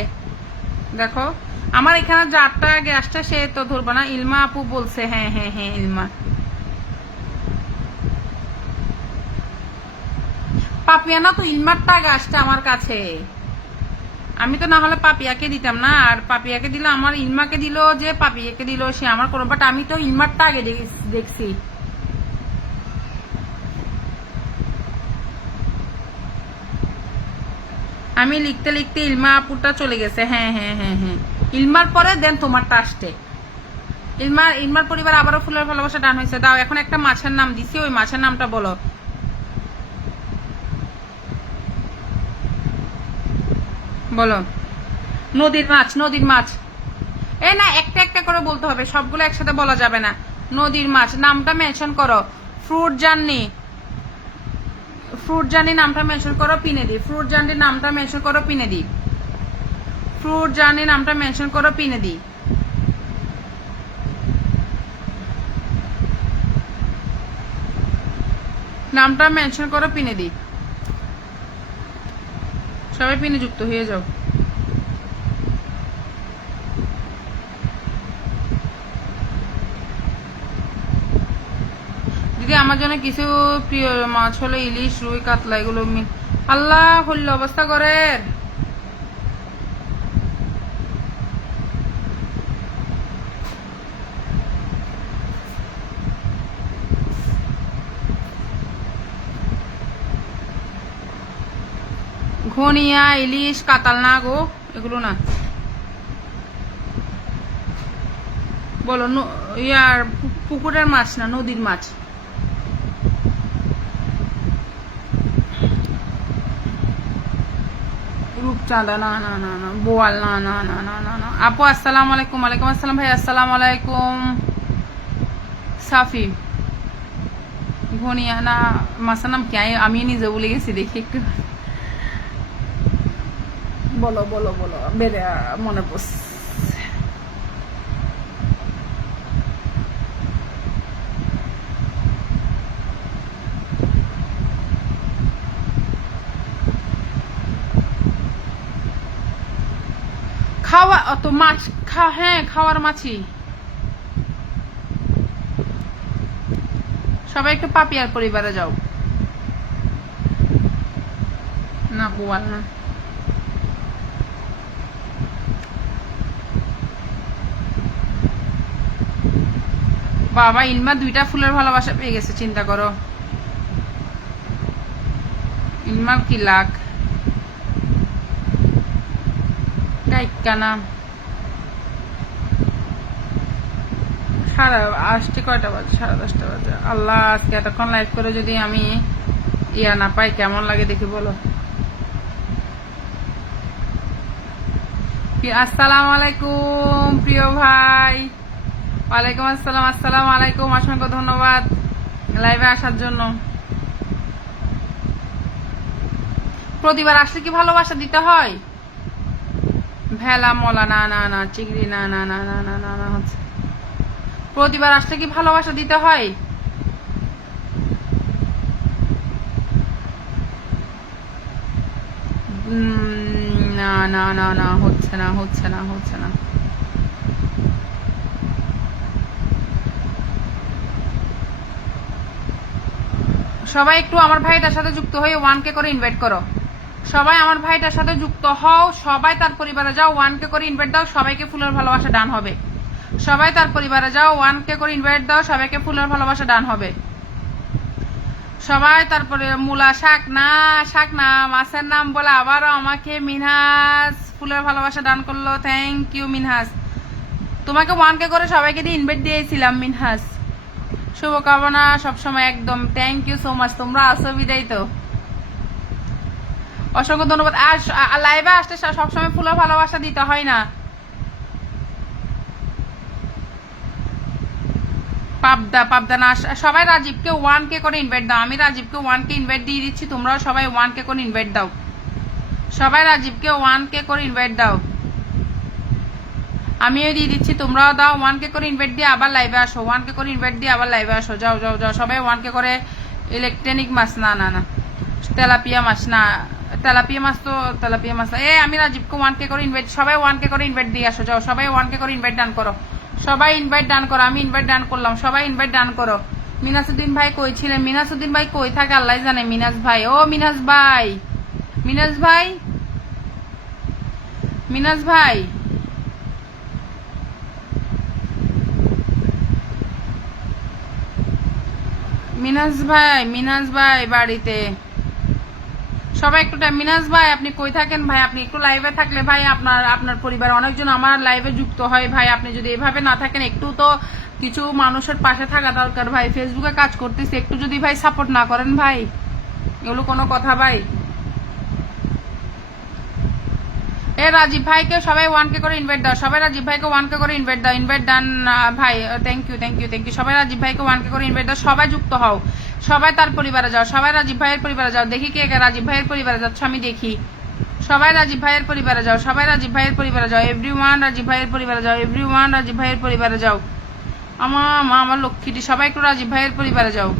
দেখো আমার এখানে যারটা গ্যাসটা সে তো ধরবা না। ইলমা আপু বলছে। হ্যাঁ হ্যাঁ হ্যাঁ, ইলমা। পাপিয়া না তো, ইলমারটা আগে আসছে আমার কাছে। আমি তো না হলে পাপিয়াকে দিতাম না, আর পাপিয়াকে দিল আমার, ইলমাকে দিল, যে পাপিয়াকে দিল সে আমার কোনো, বাট আমি তো ইলমারটা আগে দেখছি। আমি লিখতে লিখতে ইলমা আপুটা চলে গেছে। হ্যাঁ হ্যাঁ হ্যাঁ হ্যাঁ, ইলমার পরে দেন তোমারটা আসছে। ইলমার পরিবার আবারও ফুলের ভালোবাসা ডান হয়েছে। দাও এখন একটা মাছের নাম দিছি, ওই মাছের নামটা বলো। বলো। নদীর মাছ, নদীর মাছ। এই না, একটা একটা করে বলতে হবে, সবগুলো একসাথে বলা যাবে না। নদীর মাছ নামটা মেনশন করো। ফ্রুট জার্নি, ফ্রুট জার্নি নামটা মেনশন করো, পিনে দি। ফ্রুট জার্নি নামটা মেনশন করো, পিনে দি। ফ্রুট জার্নি নামটা মেনশন করো, পিনে দি। নামটা মেনশন করো, পিনে দি। সবাই পিনে যুক্ত হয়ে যাও। দিদি আমার জন্য কিছু প্রিয় মাছ হলো ইলিশ, রুই, কাতলা, এগুলো। আল্লাহ হল্য অবস্থা করে। ঘনিয়া, ইলিশ, কাতাল না গো, এগুলো না। বলো। ইয়ার পুকুরের মাছ না, নদীর মাছ। রূপচাঁদা না না না না, বোয়াল না না না না না না। আপু আসসালামু আলাইকুম। ওয়ালাইকুম আসসালাম ভাই, আসসালামু আলাইকুম। সাফি। ঘনিয়া না, মাছের নাম কি আমি নিজে বলে গেছি, দেখি একটু। বলো বলো বলো, বেড়ে মনে পড়ছে। খাওয়া অত মাছ হ্যাঁ, খাওয়ার মাছই। সবাই একটু পাপিয়ার পরিবারে যাও। না বোয়াল না। বাবা ইলমা 2টা ফুলের ভালোবাসা পেয়ে গেছে, চিন্তা করো। ইলমার কি লাখ। নাম আসছে কয়টা বাজে? 10:30 বাজে। আল্লাহ, আজকে এতক্ষণ লাইভ করে যদি আমি ইয়া না পাই কেমন লাগে দেখি বলো। আসসালামু আলাইকুম প্রিয় ভাই। ওয়ালাইকুম আসসালাম। আসসালামু আলাইকুম, অসংখ্য ধন্যবাদ লাইভে আসার জন্য। প্রতিবার আসলে কি ভালোবাসা দিতে হয়? ভেলা মলা না না না, চিংড়ি না না না না না না না হচ্ছে। প্রতিবার আসলে কি ভালোবাসা দিতে হয়? না না না না, হচ্ছে না হচ্ছে না হচ্ছে না। সবাই একটু আমার ভাইটার সাথে যুক্ত হয়ে 1K করে ইনভাইট করো। সবাই আমার ভাইটার সাথে যুক্ত হও, সবাই তার পরিবারে যাও, 1K করে ইনভাইট দাও, সবাইকে ফুলের ভালোবাসা ডান হবে। সবাই তার পরিবারে যাও, 1K করে ইনভাইট দাও, সবাইকে ফুলের ভালোবাসা ডান হবে। সবাই তারপরে মূলা শাক না মাছের নাম বলে আবারও আমাকে মিনহাস ফুলের ভালোবাসা দান করলো। থ্যাংক ইউ মিনহাস, তোমাকে 1K করে সবাইকে দিয়ে ইনভাইট দিয়েছিলাম মিনহাস। শুভকামনা সবসময় একদম, থ্যাংক ইউ সো মাচ। তোমরা আসো বিদায় তো, অসংখ্য ধন্যবাদ। আর লাইভে আসতে সবসময় ফুলের ভালোবাসা দিতে হয় না। পাবদা না, সবাই রাজীবকে 1K করে ইনভাইট দাও। আমি রাজীবকে 1K ইনভাইট দিয়ে দিচ্ছি, তোমরাও সবাই 1K করে ইনভাইট দাও। সবাই রাজীবকে 1K করে ইনভাইট দাও, আমিও দিয়ে দিচ্ছি, তোমরাও দাও। 1K করে ইনভাইট দিয়ে আবার লাইভে আসো, 1K করে ইনভাইট দিয়ে আবার লাইভে আসো। যাও যাও যাও সবাই 1K করে। ইলেকট্রনিক মাছ না তেলাপিয়া মাছ না, তেলাপিয়া মাছ তো তেলাপিয়া মাছ না। আমি রাজীবকে 1K করে ইনভাইট, সবাই 1K করে ইনভাইট দিয়ে আসো। যাও সবাই 1K করে ইনভাইট ডান করো, সবাই ইনভাইট ডান করো। আমি ইনভাইট ডান করলাম, সবাই ইনভাইট ডান করো। মিনাসুদ্দিন ভাই কই ছিলেন? মিনাসুদ্দিন ভাই কই থাকে আল্লাহ জানে। মিনাস ভাই, ও মিনাস ভাই, মিনাস ভাই, মিনাস ভাই, মিনাস ভাই বাড়িতে সবাই একটু মিনাস ভাই আপনি কই থাকেন ভাই? আপনি একটু লাইভে থাকলে ভাই আপনার পরিবার অনেকজন আমার লাইভে যুক্ত হয় ভাই। আপনি যদি এভাবে না থাকেন, একটু তো কিছু মানুষের পাশে থাকা দরকার ভাই। ফেসবুকে কাজ করতেছি, একটু যদি ভাই সাপোর্ট না করেন ভাই, এগুলো কোনো কথা ভাই? রাজীব ভাইকে সবাই 1K করে ইনভাইট দাও, সবাই রাজীব ভাইকে 1K করে ইনভাইট দাও। ইনভাইট ডান ভাই, thank you thank you thank you. সবাই রাজীব ভাইকে 1K করে ইনভাইট দাও, সবাই যুক্ত হও, সবাই তার পরিবারে যাও, সবাই রাজীব ভাইয়ের পরিবারে যাও। দেখি কে রাজীব ভাইয়ের পরিবারে যাচ্ছে, আমি দেখি। সবাই রাজীব ভাইয়ের পরিবারে যাও, সবাই রাজীব ভাইয়ের পরিবারে যাও। এভরিওয়ান রাজীব ভাইয়ের পরিবারে যাও, এভরিওয়ান রাজীব ভাইয়ের পরিবারে যাও। আমার লক্ষ্মীটি, সবাই একটু রাজীব ভাইয়ের পরিবারে যাও।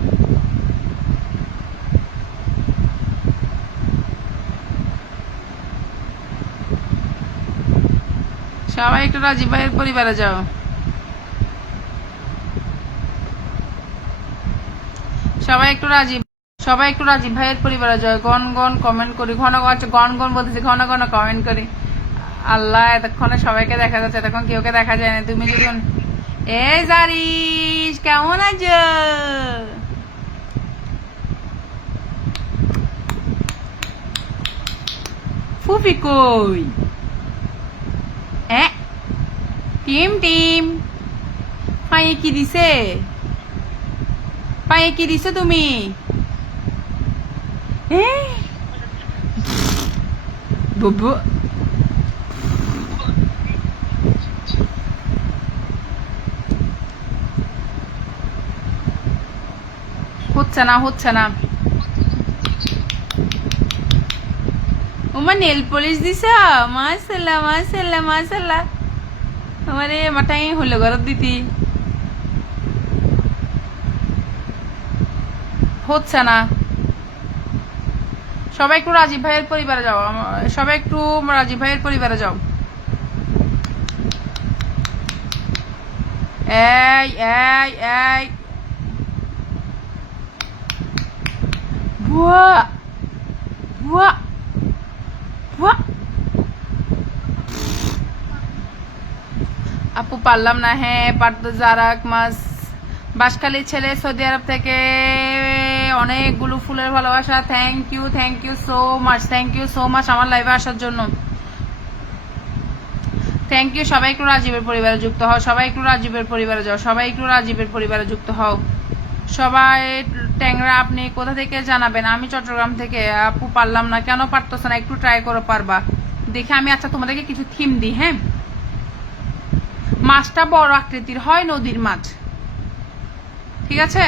সবাই একটু রাজীব ভাইয়ের পরিবারে যাও। সবাই একটু রাজীব ভাইয়ের পরিবারে যাও। গন গন কমেন্ট করি, ঘন গন বলতেছি, ঘন ঘন কমেন্ট করি। আল্লাহ, এতক্ষণে সবাইকে দেখা যাচ্ছে, এতক্ষণ কেউকে দেখা যায় না। তুমি যদি এই জারিস কেমন আছো? ফুফি কই? টিম পায়ে কি দিছে? পায়ে কি দিছো তুমি? বুবু হচ্ছে না। ওমা নেল পলিশ দিছ? মাশাআল্লাহ মাশাআল্লাহ মাশাআল্লাহ। আমারে মাথায় হলো ঘরত দিতি, হচ্ছে না। সবাই একটু রাজীব ভাইয়ের পরিবারে যাও, সবাই একটু রাজীব ভাইয়ের পরিবারে যাও। এই বুয়া বুয়া বুয়া। আপু পারলাম না। হ্যাঁ পারতো। জারাক মাস বাসখালী ছেলে, সৌদি আরব থেকে অনেকগুলো ফুলের ভালোবাসা। Thank you so much, thank you so much আমার লাইভে আসার জন্য। Thank you. সবাই একটু রাজীবের পরিবারে যুক্ত হও, সবাই একটু রাজীবের পরিবারে যাও, সবাই একটু রাজীবের পরিবারে যুক্ত হও। সবাই ট্যাংরা আপনি কোথা থেকে জানাবেন? আমি চট্টগ্রাম থেকে। আপু পারলাম না, কেন পারতেছ না? একটু ট্রাই করে পারবা দেখে। আমি আচ্ছা তোমাদেরকে কিছু থিম দিই। হ্যাঁ, মাছটা বড় আকৃতির হয়, নদীর মাছ, ঠিক আছে?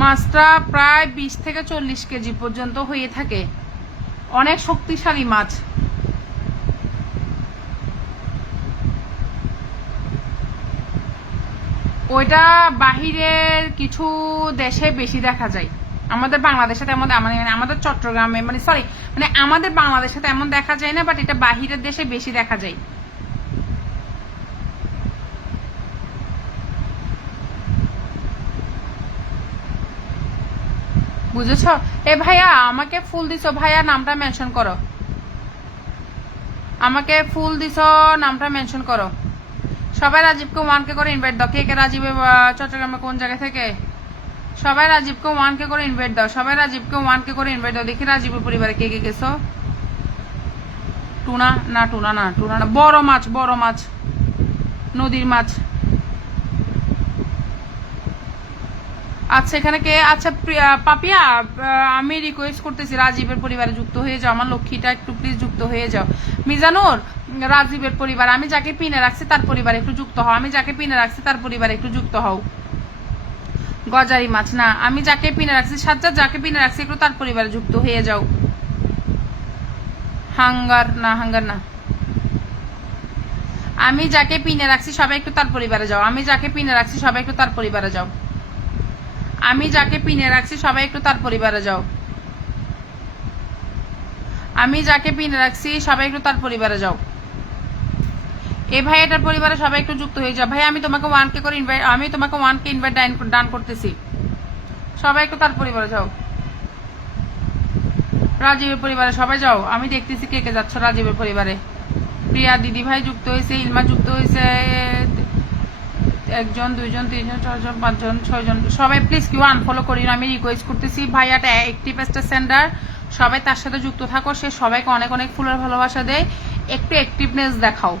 মাছটা প্রায় 20 থেকে 40 কেজি পর্যন্ত হয়ে থাকে, অনেক শক্তিশালী মাছ। ওইটা বাহিরের কিছু দেশে বেশি দেখা যায়, আমাদের বাংলাদেশে তেমন, আমাদের চট্টগ্রামে আমাদের বাংলাদেশে তেমন দেখা যায় না, বাট এটা বাহিরের দেশে বেশি দেখা যায়। বুঝেছ? ভাইয়া আমাকে ফুল দিছো, ভাইয়া নামটা মেনশন করো, আমাকে ফুল দিছো, নামটা মেনশন করো। সবাই রাজীবকে 1K করে ইনভাইট দাও। কে রাজীবে চট্টগ্রামে কোন জায়গা থেকে? সবাই রাজীবকে 1K করে ইনভাইট দাও, সবাই রাজীবকে 1K করে ইনভাইট দাও। দেখি রাজীবের পরিবারে কে কে গেছো। টুনা না, টুনা না, টুনা না, বড় মাছ, বড় মাছ, নদীর মাছ। আচ্ছা এখানে কে? আচ্ছা পাপিয়া, আমি রিকোয়েস্ট করতেছি রাজীবের পরিবারে যুক্ত হয়ে যাও, আমার লক্ষ্মীটা একটু প্লিজ যুক্ত হয়ে যাও। মিজানুর, রাজীবের পরিবার, আমি যাকে পিনে রাখছি তার পরিবারে একটু যুক্ত হও, আমি যাকে পিনে রাখছি তার পরিবারে একটু যুক্ত হও। গজারি মাছ না, আমি যাকে পিনে রাখছি, সাজ্জাদ যাকে পিনে রাখছি একটু তার পরিবারে যুক্ত হয়ে যাও। হাঙ্গার না, হাঙ্গার না, আমি যাকে পিনে রাখছি সবাই একটু তার পরিবারে যাও, আমি যাকে পিনে রাখছি সবাই একটু তার পরিবারে যাও, আমি যাকে পিনে রাখছি সবাই একটু তার পরিবারে যাও, আমি যাকে পিনে রাখছি সবাই একটু তার পরিবারে যাও। এ ভাই এটার পরিবারে সবাই একটু যুক্ত হয়ে যাও। ভাই আমি তোমাকে 1K করে ইনভাইট, আমি তোমাকে 1K ইনভাইট ডান করতেছি, সবাই একটু তার পরিবারে যাও। রাজীবের পরিবারে সবাই যাও, আমি দেখতেছি কে কে যাচ্ছ রাজীবের পরিবারে। প্রিয়া দিদি ভাই যুক্ত হয়েছে, ইলমা যুক্ত হয়েছে, 1 জন 2 জন 3 জন 4 জন 5 জন 6 জন। সবাই প্লিজ কেউ আনফলো করি না, আমি রিকোয়েস্ট করতেছি। ভাইয়াটা অ্যাক্টিভ একটা সেন্ডার, সবাই তার সাথে যুক্ত থাকো, সে সবাইকে অনেক অনেক ফুলের ভালোবাসা দেয়, একটু অ্যাক্টিভনেস দেখাও।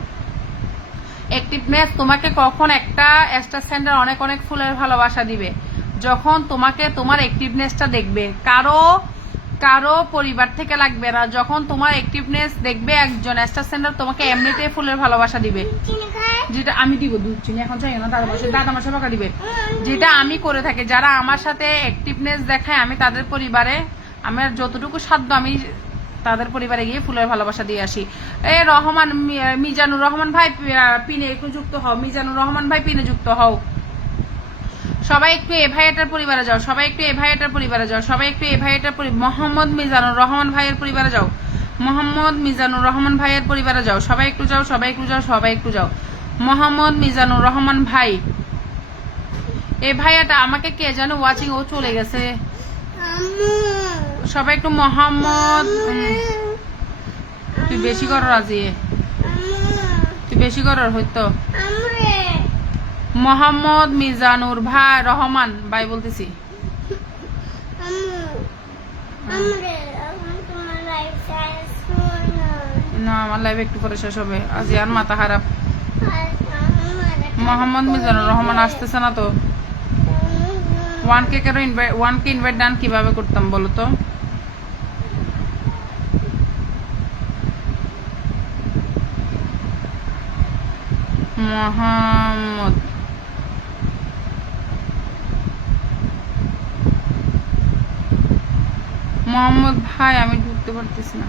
অ্যাক্টিভনেস তোমাকে কখন একটা সেন্ডার অনেক অনেক ফুলের ভালোবাসা দিবে, যখন তোমাকে তোমার অ্যাক্টিভনেসটা দেখবে, কারো পরিবার থেকে লাগবে না, যখন তোমার অ্যাক্টিভনেস দেখবে একজন স্টার সেন্টার তোমাকে এমনিতে ফুলের ভালোবাসা দিবে। যেটা আমি দিব, দুধ চিনি এখন চাই না, দাদা মাসে পাকা দিবে। যেটা আমি করে থাকি, যারা আমার সাথে অ্যাক্টিভনেস দেখায় আমি তাদের পরিবারে আমার যতটুকু সাধ্য আমি তাদের পরিবারে গিয়ে ফুলের ভালোবাসা দিয়ে আসি। এ রহমান, মিজানুর রহমান ভাই পিনে একটু যুক্ত হও, মিজানুর রহমান ভাই পিনে যুক্ত হও। সবাই একটু এ ভাইয়াটার পরিবারে যাও, সবাই একটু এ ভাইয়াটার পরিবারে যাও, সবাই একটু এ ভাইয়াটার মোহাম্মদ মিজানুর রহমান ভাইয়ের পরিবারে যাও, মোহাম্মদ মিজানুর রহমান ভাইয়ের পরিবারে যাও, সবাই একটু যাও, সবাই একটু যাও, সবাই একটু যাও। মোহাম্মদ মিজানুর রহমান ভাই, এ ভাইয়াটা আমাকে কে জানো ওয়াচিং, ও চলে গেছে। সবাই একটু মোহাম্মদ, তুই বেশি কর রাজি, তুই বেশি করার হইতো। মোহাম্মদ মিজানুর ভাই রহমান ভাই বলতেছি। না আমার লাইভ একটু পরে শেষ হবে, আজ আর মাথা খারাপ। মোহাম্মদ মিজানুর রহমান আসতেছে না তো। 1K ইনভাইট ডান কিভাবে করতাম বলো তো? মোহাম্মদ ভাই আমি ঢুকতে পারতেছি না।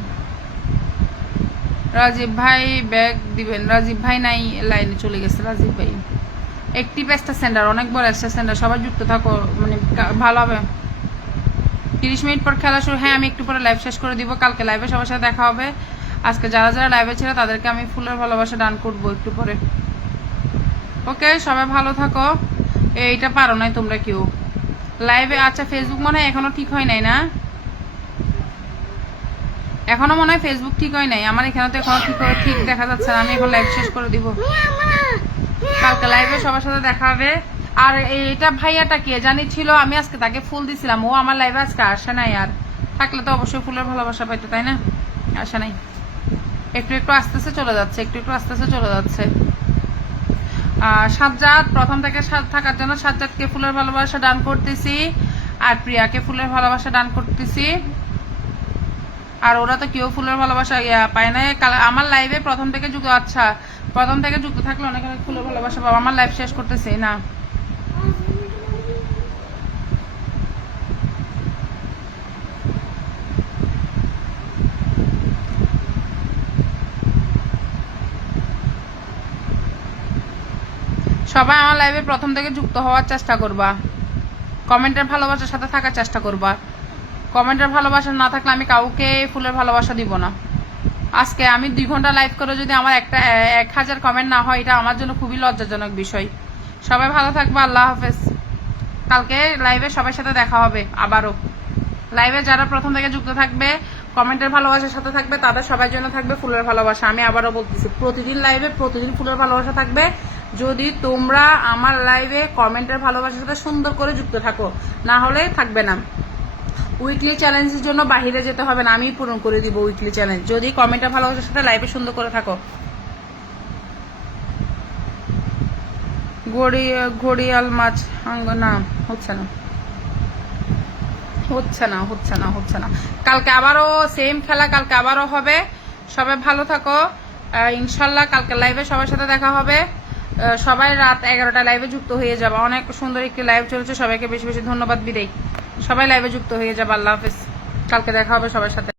রাজীব ভাই ব্যাগ দিবেন, রাজীব ভাই নাই, লাইনে চলে গেছে রাজীব ভাই। অ্যাক্টিভ একটা সেন্টার, অনেক বড় একটা সেন্টার, সবাই যুক্ত থাকো, মানে ভালো হবে। 30 মিনিট পর খেলা শুরু। হ্যাঁ আমি একটু পরে লাইভ শেষ করে দিব, কালকে লাইভে সবার সাথে দেখা হবে। আজকে যারা যারা লাইভে ছিল তাদেরকে আমি ফুলের ভালোবাসা দান করবো একটু পরে। ওকে সবাই ভালো থাকো। এইটা পারো নাই তোমরা কেউ লাইভে। আচ্ছা ফেসবুক মনে হয় এখনো ঠিক হয় নাই না, এখনো মনে হয় ফেসবুক ঠিক হয় নাই আমার, এখানে তো এখনো ঠিক দেখা যাচ্ছে না। আমি এখন লাইভ শেষ করে দিব, কালকে লাইভে সবার সাথে দেখা হবে। আর এইটা ভাইয়াটা কে জানি ছিল, আমি আজকে তাকে ফুল দিছিলাম, ও আমার লাইভে আজকে আসে নাই। আর থাকলে তো অবশ্যই ফুলের ভালোবাসা পাইতো, তাই না? আসে নাই, একটু একটু আস্তে চলে যাচ্ছে, একটু একটু আস্তে চলে যাচ্ছে। সাজ্জাদ প্রথম থেকে থাকার জন্য সাজ্জাদকে ফুলের ভালোবাসা দান করতেছি, আর প্রিয়াকে ফুলের ভালোবাসা দান করতেছি। আর ওরা তো কেউ ফুলের ভালোবাসা পায় না। আমার লাইভে প্রথম থেকে যুক্ত, আচ্ছা প্রথম থেকে যুক্ত থাকলে অনেক অনেক ফুলের ভালোবাসা পাবো। আমার লাইভ শেষ করতেছি না, সবাই আমার লাইভে প্রথম থেকে যুক্ত হওয়ার চেষ্টা করবা, কমেন্টের ভালোবাসার সাথে থাকার চেষ্টা করবা। কমেন্টের ভালোবাসা না থাকলে আমি কাউকে ফুলের ভালোবাসা দিব না। আজকে আমি 2 ঘন্টা লাইভ করে যদি আমার 1000 কমেন্ট না হয়, এটা আমার জন্য খুবই লজ্জাজনক বিষয়। সবাই ভালো থাকবে, আল্লাহ হাফেজ। কালকে লাইভে সবার সাথে দেখা হবে আবারও। লাইভে যারা প্রথম থেকে যুক্ত থাকবে, কমেন্টের ভালোবাসার সাথে থাকবে, তাদের সবার জন্য থাকবে ফুলের ভালোবাসা। আমি আবারও বলতেছি, প্রতিদিন লাইভে প্রতিদিন ফুলের ভালোবাসা থাকবে, যদি তোমরা আমার লাইভে কমেন্টের ভালোবাসার সাথে সুন্দর করে যুক্ত থাকো, না হলে থাকবে না। উইকলি চ্যালেঞ্জের জন্য বাহিরে যেতে হবে না, আমি পূরণ করে দিব উইকলি চ্যালেঞ্জ, যদি কমেন্টের ভালোবাসার সাথে লাইভে সুন্দর করে থাকো। ঘড়িয়াল মাছ না, হচ্ছে না হচ্ছে না হচ্ছে না হচ্ছে না। কালকে আবারও সেম খেলা, কালকে আবারও হবে। সবাই ভালো থাকো, ইনশাল্লাহ কালকে লাইভে সবার সাথে দেখা হবে। সবাই রাত 11টা লাইভে যুক্ত হয়ে যাবে। অনেক সুন্দর একটি লাইভ চলছে, সবাইকে বেশি বেশি ধন্যবাদ। বিদায়, সবাই লাইভে যুক্ত হয়ে যাবে। আল্লাহ হাফেজ, কালকে দেখা হবে সবার সাথে।